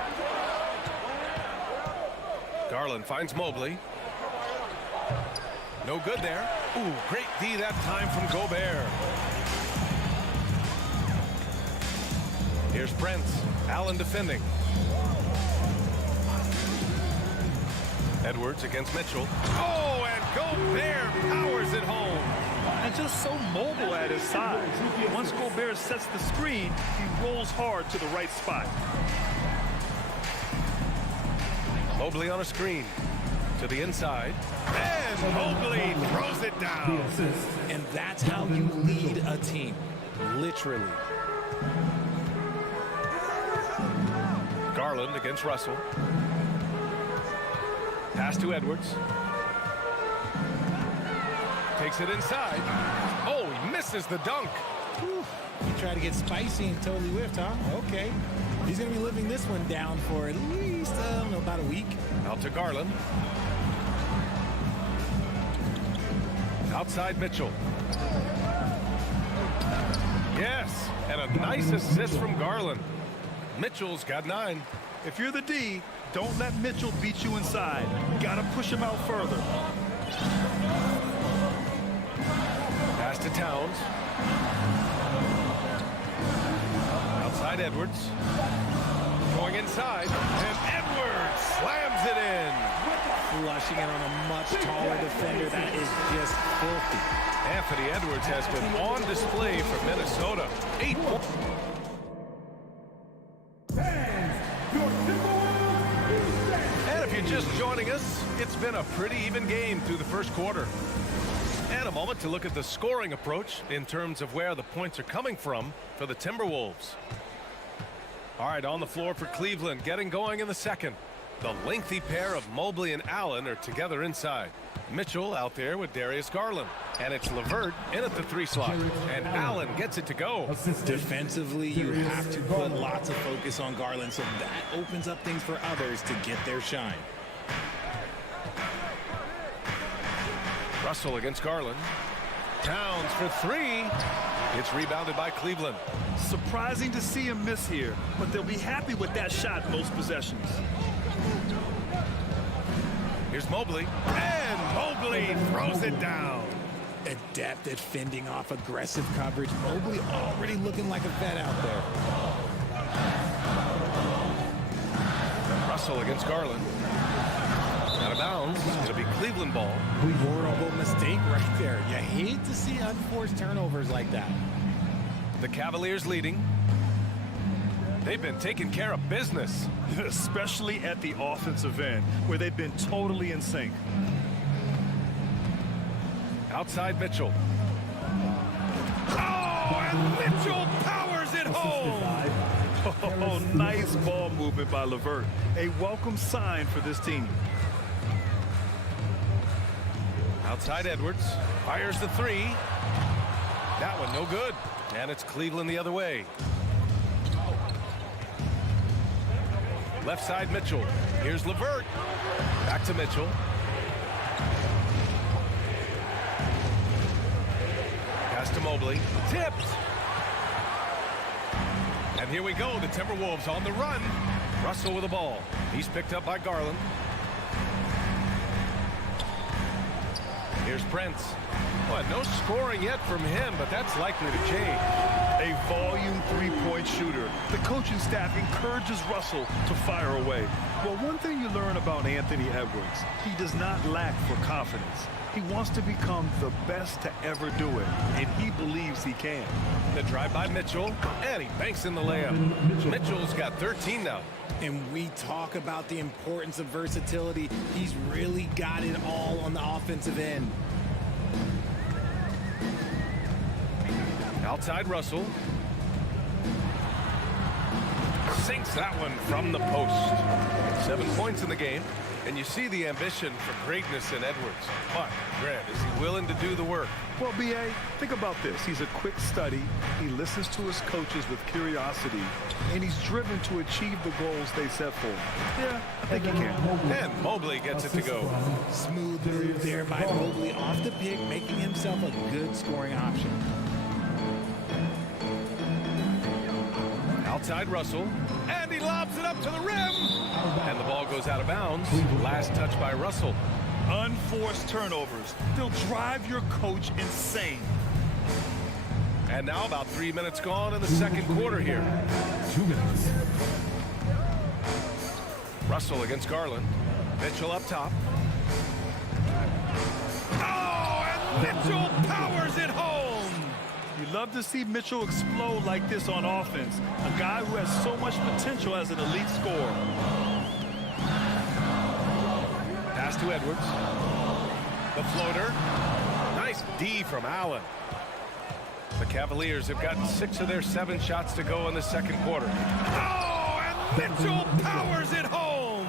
Garland finds Mobley. No good there. Ooh, great D that time from Gobert. Here's Prince. Allen defending. Edwards against Mitchell. Oh, and Gobert powers it home. And just so mobile at his size. Once Gobert sets the screen, he rolls hard to the right spot. Mobley on a screen. To the inside. And Mobley throws it down. And that's how you lead a team. Literally. Garland against Russell. Pass to Edwards. Takes it inside. Oh, he misses the dunk. Whew. You try to get spicy and totally whiffed, huh? Okay. He's going to be living this one down for at least, I don't know, about a week. Out to Garland. Outside Mitchell. Yes, and a nice assist from Garland. Mitchell's got 9. If you're the D, don't let Mitchell beat you inside. Got to push him out further. Pass to Towns. Outside Edwards. Going inside, and Edwards slams it in. Flushing it on a much taller defender. That is just filthy. Anthony Edwards has been on display for Minnesota. 8 points. And if you're just joining us, it's been a pretty even game through the first quarter. And a moment to look at the scoring approach in terms of where the points are coming from for the Timberwolves. All right, on the floor for Cleveland, getting going in the second. The lengthy pair of Mobley and Allen are together inside. Mitchell out there with Darius Garland. And it's LeVert in at the 3 slot. And Allen gets it to go. Defensively, you have to put lots of focus on Garland, so that opens up things for others to get their shine. Russell against Garland. Towns for 3. It's rebounded by Cleveland. Surprising to see him miss here, but they'll be happy with that shot most possessions. Here's Mobley, and Mobley throws it down. Adept at fending off aggressive coverage. Mobley already looking like a vet out there. Russell against Garland. Out of bounds. It'll be Cleveland ball. Horrible mistake right there. You hate to see unforced turnovers like that. The Cavaliers leading. They've been taking care of business. Especially at the offensive end, where they've been totally in sync. Outside Mitchell. Oh, and Mitchell powers it home. Oh, nice ball movement by LeVert. A welcome sign for this team. Outside Edwards. Fires the 3. That one no good. And it's Cleveland the other way. Left side Mitchell. Here's LeVert. Back to Mitchell. Pass to Mobley. Tipped. And here we go. The Timberwolves on the run. Russell with the ball. He's picked up by Garland. Here's Prince. Well, no scoring yet from him, but that's likely to change. A volume 3-point shooter. The coaching staff encourages Russell to fire away. Well, one thing you learn about Anthony Edwards, he does not lack for confidence. He wants to become the best to ever do it, and he believes he can. The drive by Mitchell, and he banks in the layup. Mitchell's got 13 now. And we talk about the importance of versatility. He's really got it all on the offensive end. Outside Russell. Sinks that one from the post. 7 points in the game. And you see the ambition for greatness in Edwards. But, Grant, is he willing to do the work? Well, B.A., think about this. He's a quick study. He listens to his coaches with curiosity. And he's driven to achieve the goals they set for him. Yeah, I think he can. And Mobley gets it to go. Smooth move there by Mobley off the pick, making himself a good scoring option. Outside Russell, and he lobs it up to the rim, and the ball goes out of bounds. Last touch by Russell. Unforced turnovers. They'll drive your coach insane. And now about 3 minutes gone in the second quarter here. 2 minutes. Russell against Garland. Mitchell up top. Oh, and Mitchell powers it home. You love to see Mitchell explode like this on offense. A guy who has so much potential as an elite scorer. Pass to Edwards. The floater. Nice D from Allen. The Cavaliers have gotten 6 of their 7 shots to go in the second quarter. Oh, and Mitchell powers it home.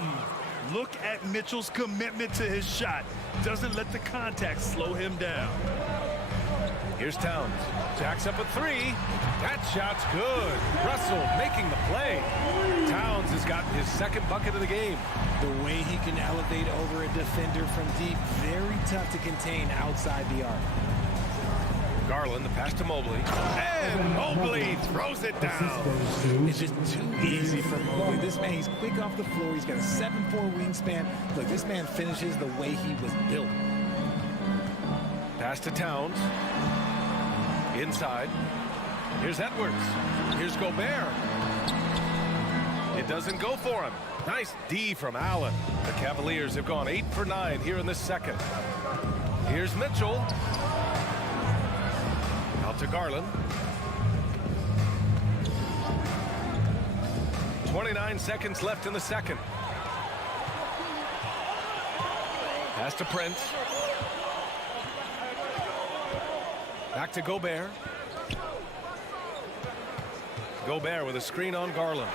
Look at Mitchell's commitment to his shot. Doesn't let the contact slow him down. Here's Towns. Jacks up a three. That shot's good. Russell making the play. Towns has gotten his second bucket of the game. The way he can elevate over a defender from deep, very tough to contain outside the arc. Garland, the pass to Mobley. And Mobley throws it down. It's just too easy for Mobley. This man, he's quick off the floor. He's got a 7'4" wingspan. Look, this man finishes the way he was built. Pass to Towns. Inside. Here's Edwards. Here's Gobert. It doesn't go for him. Nice D from Allen. The Cavaliers have gone 8 for 9 here in the second. Here's Mitchell. Out to Garland. 29 seconds left in the second. Pass to Prince. Back to Gobert. Gobert with a screen on Garland.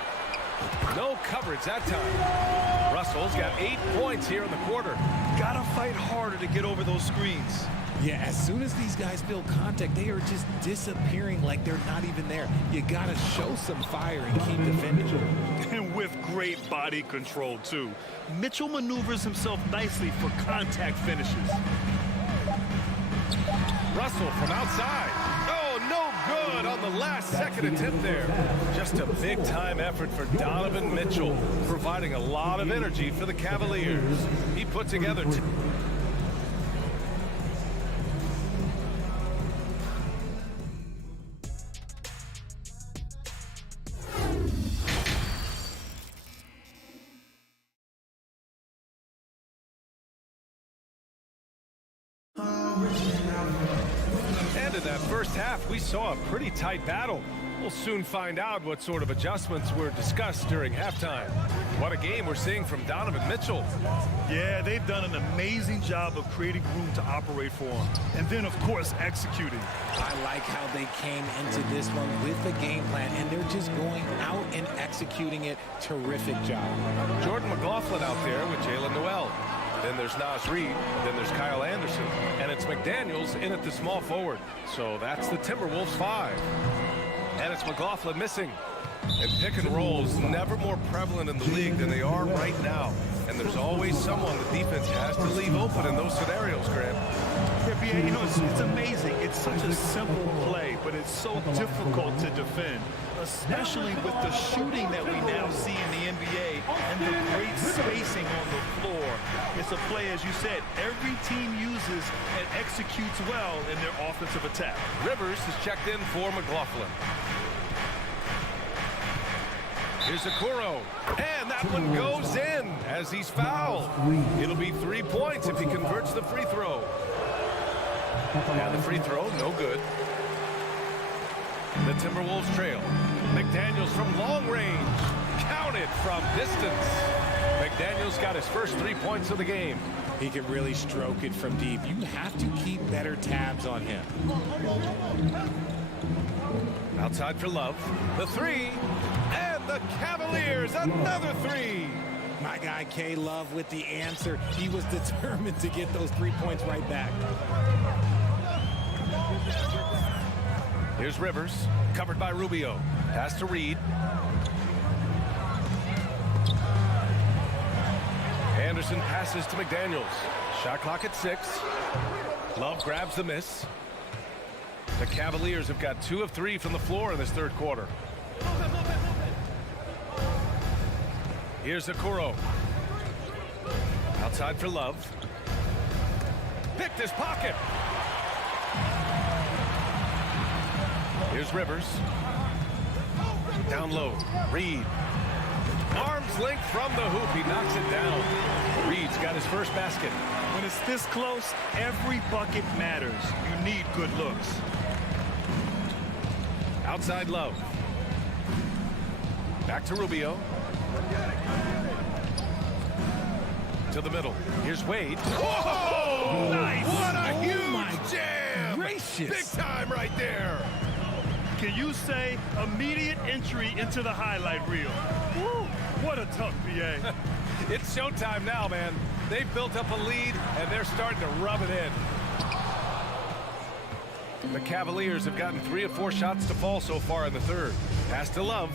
No coverage that time. Russell's got 8 points here in the quarter. Gotta fight harder to get over those screens. Yeah, as soon as these guys feel contact, they are just disappearing like they're not even there. You gotta show some fire and keep defending. And with great body control, too. Mitchell maneuvers himself nicely for contact finishes. Russell from outside. Oh, no good on the last second attempt there. Just a big-time effort for Donovan Mitchell, providing a lot of energy for the Cavaliers. He put together... And in that first half, we saw a pretty tight battle. We'll soon find out what sort of adjustments were discussed during halftime. What a game we're seeing from Donovan Mitchell. Yeah, they've done an amazing job of creating room to operate for him. And then, of course, executing. I like how they came into this one with the game plan, and they're just going out and executing it. Terrific job. Jordan McLaughlin out there with Jalen Noel. Then there's Naz Reid, then there's Kyle Anderson, and it's McDaniels in at the small forward. So that's the Timberwolves 5. And it's McLaughlin missing. And pick and rolls never more prevalent in the league than they are right now. And there's always someone the defense has to leave open in those scenarios, Graham. Yeah, you know, it's amazing. It's such a simple play, but it's so difficult to defend, especially with the shooting that we now see in the NBA and the great spacing on the floor. It's a play, as you said, every team uses and executes well in their offensive attack. Rivers is checked in for McLaughlin. Here's Okoro, and that one goes in as he's fouled. It'll be 3 points if he converts the free throw. And the free throw, no good. The Timberwolves trail. McDaniels from long range. Counted from distance. McDaniels got his first 3 points of the game. He can really stroke it from deep. You have to keep better tabs on him. Outside for Love. The three. And the Cavaliers, another three. My guy K Love with the answer. He was determined to get those 3 points right back. Here's Rivers, covered by Rubio. Pass to Reed. Anderson passes to McDaniels. Shot clock at 6. Love grabs the miss. The Cavaliers have got 2 of 3 from the floor in this third quarter. Here's Okoro. Outside for Love. Picked his pocket. Here's Rivers. Down low. Reed. Arms length from the hoop. He knocks it down. Reed's got his first basket. When it's this close, every bucket matters. You need good looks. Outside Love. Back to Rubio. To the middle. Here's Wade. Whoa! Nice! What a huge jam! Gracious. Big time right there. Can you say immediate entry into the highlight reel? Woo! What a tough BA. It's showtime now, man. They've built up a lead, and they're starting to rub it in. The Cavaliers have gotten 3 of 4 shots to fall so far in the third. Pass to Love.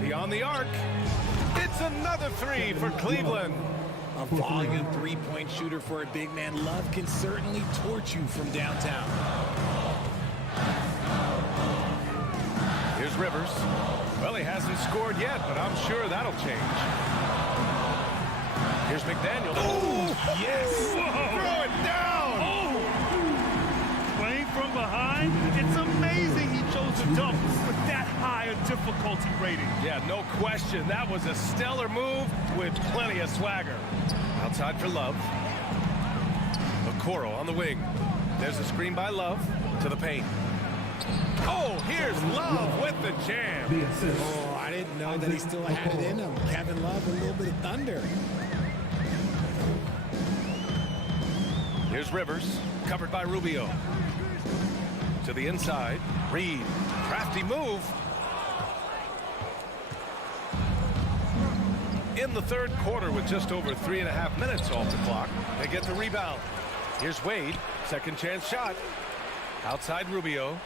Beyond the arc. It's another 3 for Cleveland. A volume three-point shooter for a big man. Love can certainly torch you from downtown. Here's Rivers. Well, he hasn't scored yet, but I'm sure that'll change. Here's McDaniel. Oh, yes! Whoa. Throw it down! Oh. Playing from behind, it's amazing he chose to dunk with that high a difficulty rating. Yeah, no question. That was a stellar move with plenty of swagger. Outside for Love. Okoro on the wing. There's a screen by Love to the paint. Oh, here's Love with the jam. Oh, I didn't know that he still had it in him. Kevin Love, a little bit of thunder. Here's Rivers, covered by Rubio. To the inside, Reed, crafty move. In the third quarter with just over 3.5 minutes off the clock, they get the rebound. Here's Wade, second chance shot. Outside Rubio.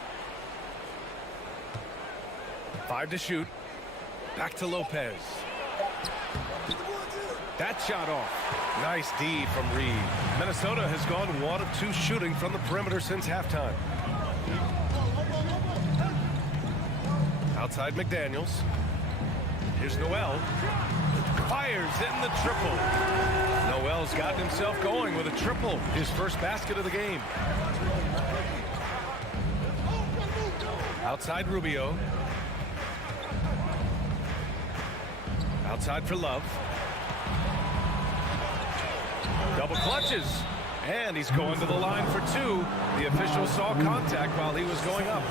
5 to shoot. Back to Lopez. That shot off. Nice D from Reed. Minnesota has gone 1 of 2 shooting from the perimeter since halftime. Outside McDaniels. Here's Noel. Fires in the triple. Noel's gotten himself going with a triple. His first basket of the game. Outside Rubio. Outside for Love. Double clutches. And he's going to the line for 2. The official saw contact while he was going up.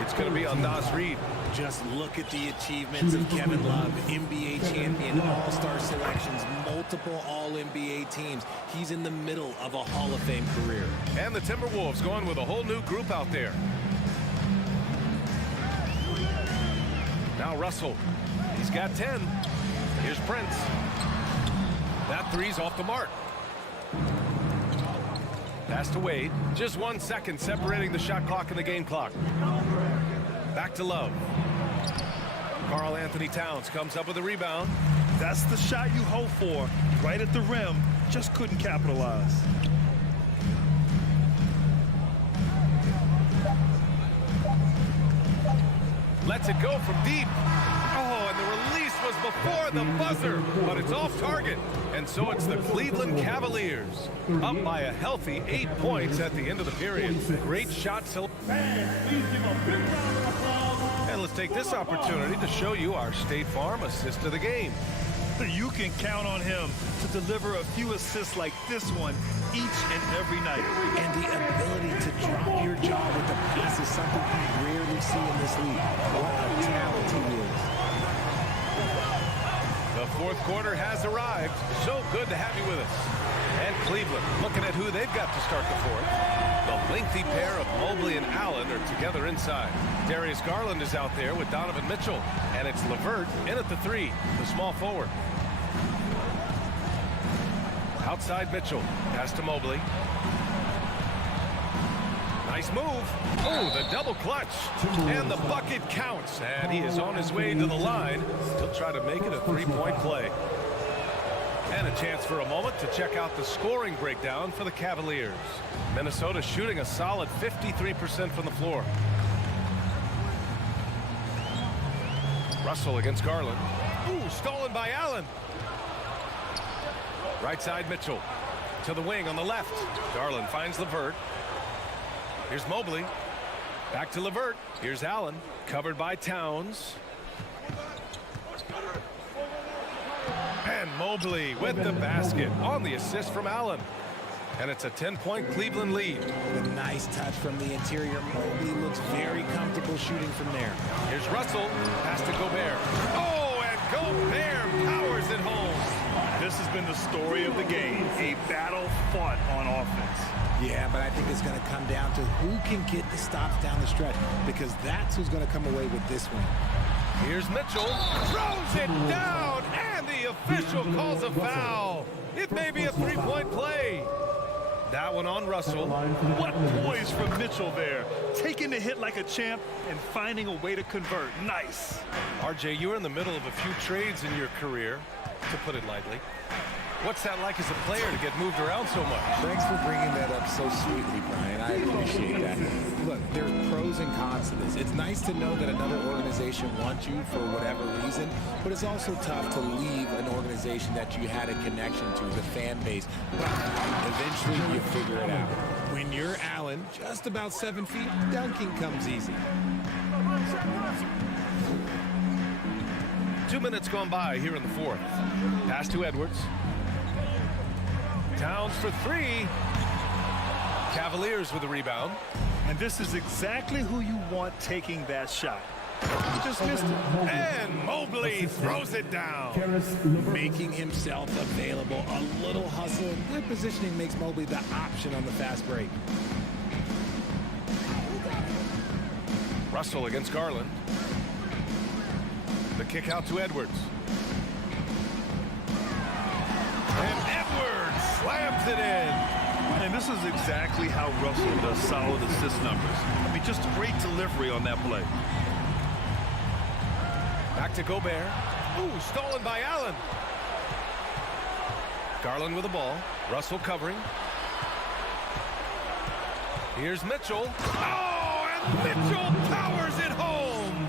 It's going to be on Nas Reed. Just look at the achievements of Kevin Love, NBA champion, all-star selections, multiple all-NBA teams. He's in the middle of a Hall of Fame career. And the Timberwolves going with a whole new group out there. Now Russell. He's got 10. Here's Prince. That 3's off the mark. Pass to Wade. Just 1 second separating the shot clock and the game clock. Back to Love. Karl Anthony Towns comes up with a rebound. That's the shot you hope for. Right at the rim. Just couldn't capitalize. Lets it go from deep. Oh, and the release was before the buzzer, but it's off target. And so it's the Cleveland Cavaliers up by a healthy 8 points at the end of the period. Great shot. And let's take this opportunity to show you our State Farm assist of the game. You can count on him to deliver a few assists like this one each and every night. And the ability to drop your jaw with the pass is something you rarely see in this league. What a talent he is. The fourth quarter has arrived. So good to have you with us. And Cleveland looking at who they've got to start the fourth. The lengthy pair of Mobley and Allen are together inside. Darius Garland is out there with Donovan Mitchell. And it's LeVert in at the 3, the small forward. Outside Mitchell. Pass to Mobley. Nice move. Oh, the double clutch. And the bucket counts. And he is on his way to the line. He'll try to make it a 3-point play. And a chance for a moment to check out the scoring breakdown for the Cavaliers. Minnesota shooting a solid 53% from the floor. Russell against Garland. Ooh, stolen by Allen. Right side Mitchell. To the wing on the left. Garland finds LeVert. Here's Mobley. Back to LeVert. Here's Allen. Covered by Towns. And Mobley with the basket on the assist from Allen. And it's a 10-point Cleveland lead. A nice touch from the interior. Mobley looks very comfortable shooting from there. Here's Russell. Pass to Gobert. Oh, and Gobert powers it home. This has been the story of the game. A battle fought on offense. Yeah, but I think it's going to come down to who can get the stops down the stretch, because that's who's going to come away with this one. Here's Mitchell. Throws it down, and the official calls a foul. It may be a 3-point play. That one on Russell. What poise from Mitchell there. Taking the hit like a champ and finding a way to convert. Nice. RJ, you were in the middle of a few trades in your career, to put it lightly. What's that like as a player to get moved around so much? Thanks for bringing that up so sweetly, Brian. I appreciate that. Look, there's pros and cons to this. It's nice to know that another organization wants you for whatever reason, but it's also tough to leave an organization that you had a connection to, the fan base. But eventually you figure it out. When you're Allen, just about 7 feet, dunking comes easy. 2 minutes gone by here in the fourth. Pass to Edwards. Towns for three. Cavaliers with the rebound. And this is exactly who you want taking that shot. He just missed it. And Mobley throws it down. Making himself available. A little hustle and good positioning makes Mobley the option on the fast break. Russell against Garland. The kick out to Edwards. And Edwards slams it in. And this is exactly how Russell does solid assist numbers. I mean, just great delivery on that play. Back to Gobert. Ooh, stolen by Allen. Garland with the ball. Russell covering. Here's Mitchell. Oh, and Mitchell powers it home.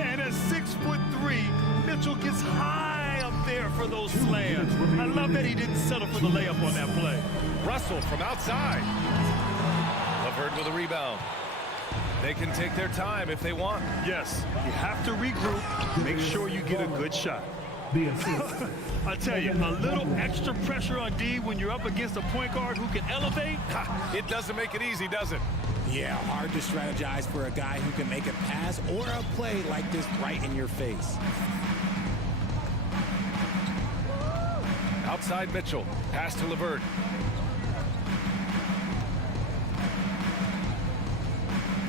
And at 6'3", Mitchell gets high up there for those slams. I love that he didn't settle for the layup on that play. Russell from outside. LeVert with a rebound. They can take their time if they want. Yes, you have to regroup. Make sure you get a good shot. I tell you, a little extra pressure on D when you're up against a point guard who can elevate. It doesn't make it easy, does it? Yeah, hard to strategize for a guy who can make a pass or a play like this right in your face. Outside Mitchell. Pass to LeVert.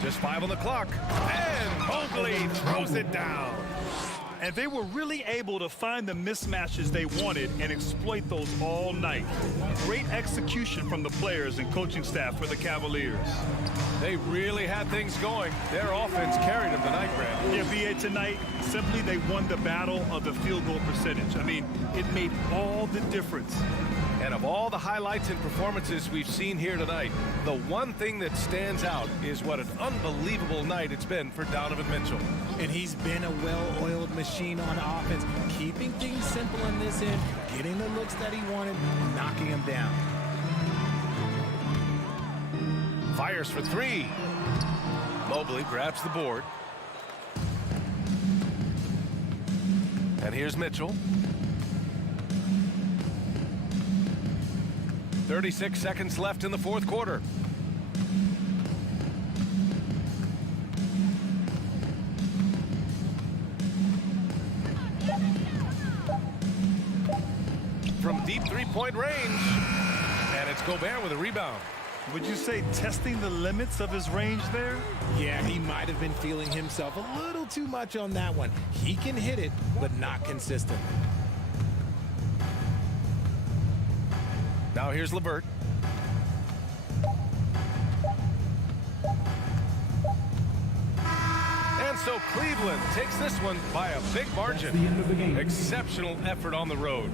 Just 5 on the clock. And Mobley throws it down. And they were really able to find the mismatches they wanted and exploit those all night. Great execution from the players and coaching staff for the Cavaliers. They really had things going. Their offense carried them tonight, Brad. Yeah, BA, tonight, simply they won the battle of the field goal percentage. I mean, it made all the difference. And of all the highlights and performances we've seen here tonight, the one thing that stands out is what an unbelievable night it's been for Donovan Mitchell. And he's been a well-oiled machine on offense, keeping things simple in this end, getting the looks that he wanted, knocking him down. Fires for three. Mobley grabs the board. And here's Mitchell. 36 seconds left in the fourth quarter. From deep three-point range. And it's Gobert with a rebound. Would you say testing the limits of his range there? Yeah, he might have been feeling himself a little too much on that one. He can hit it, but not consistent. Now here's LeVert. And so Cleveland takes this one by a big margin. Exceptional effort on the road.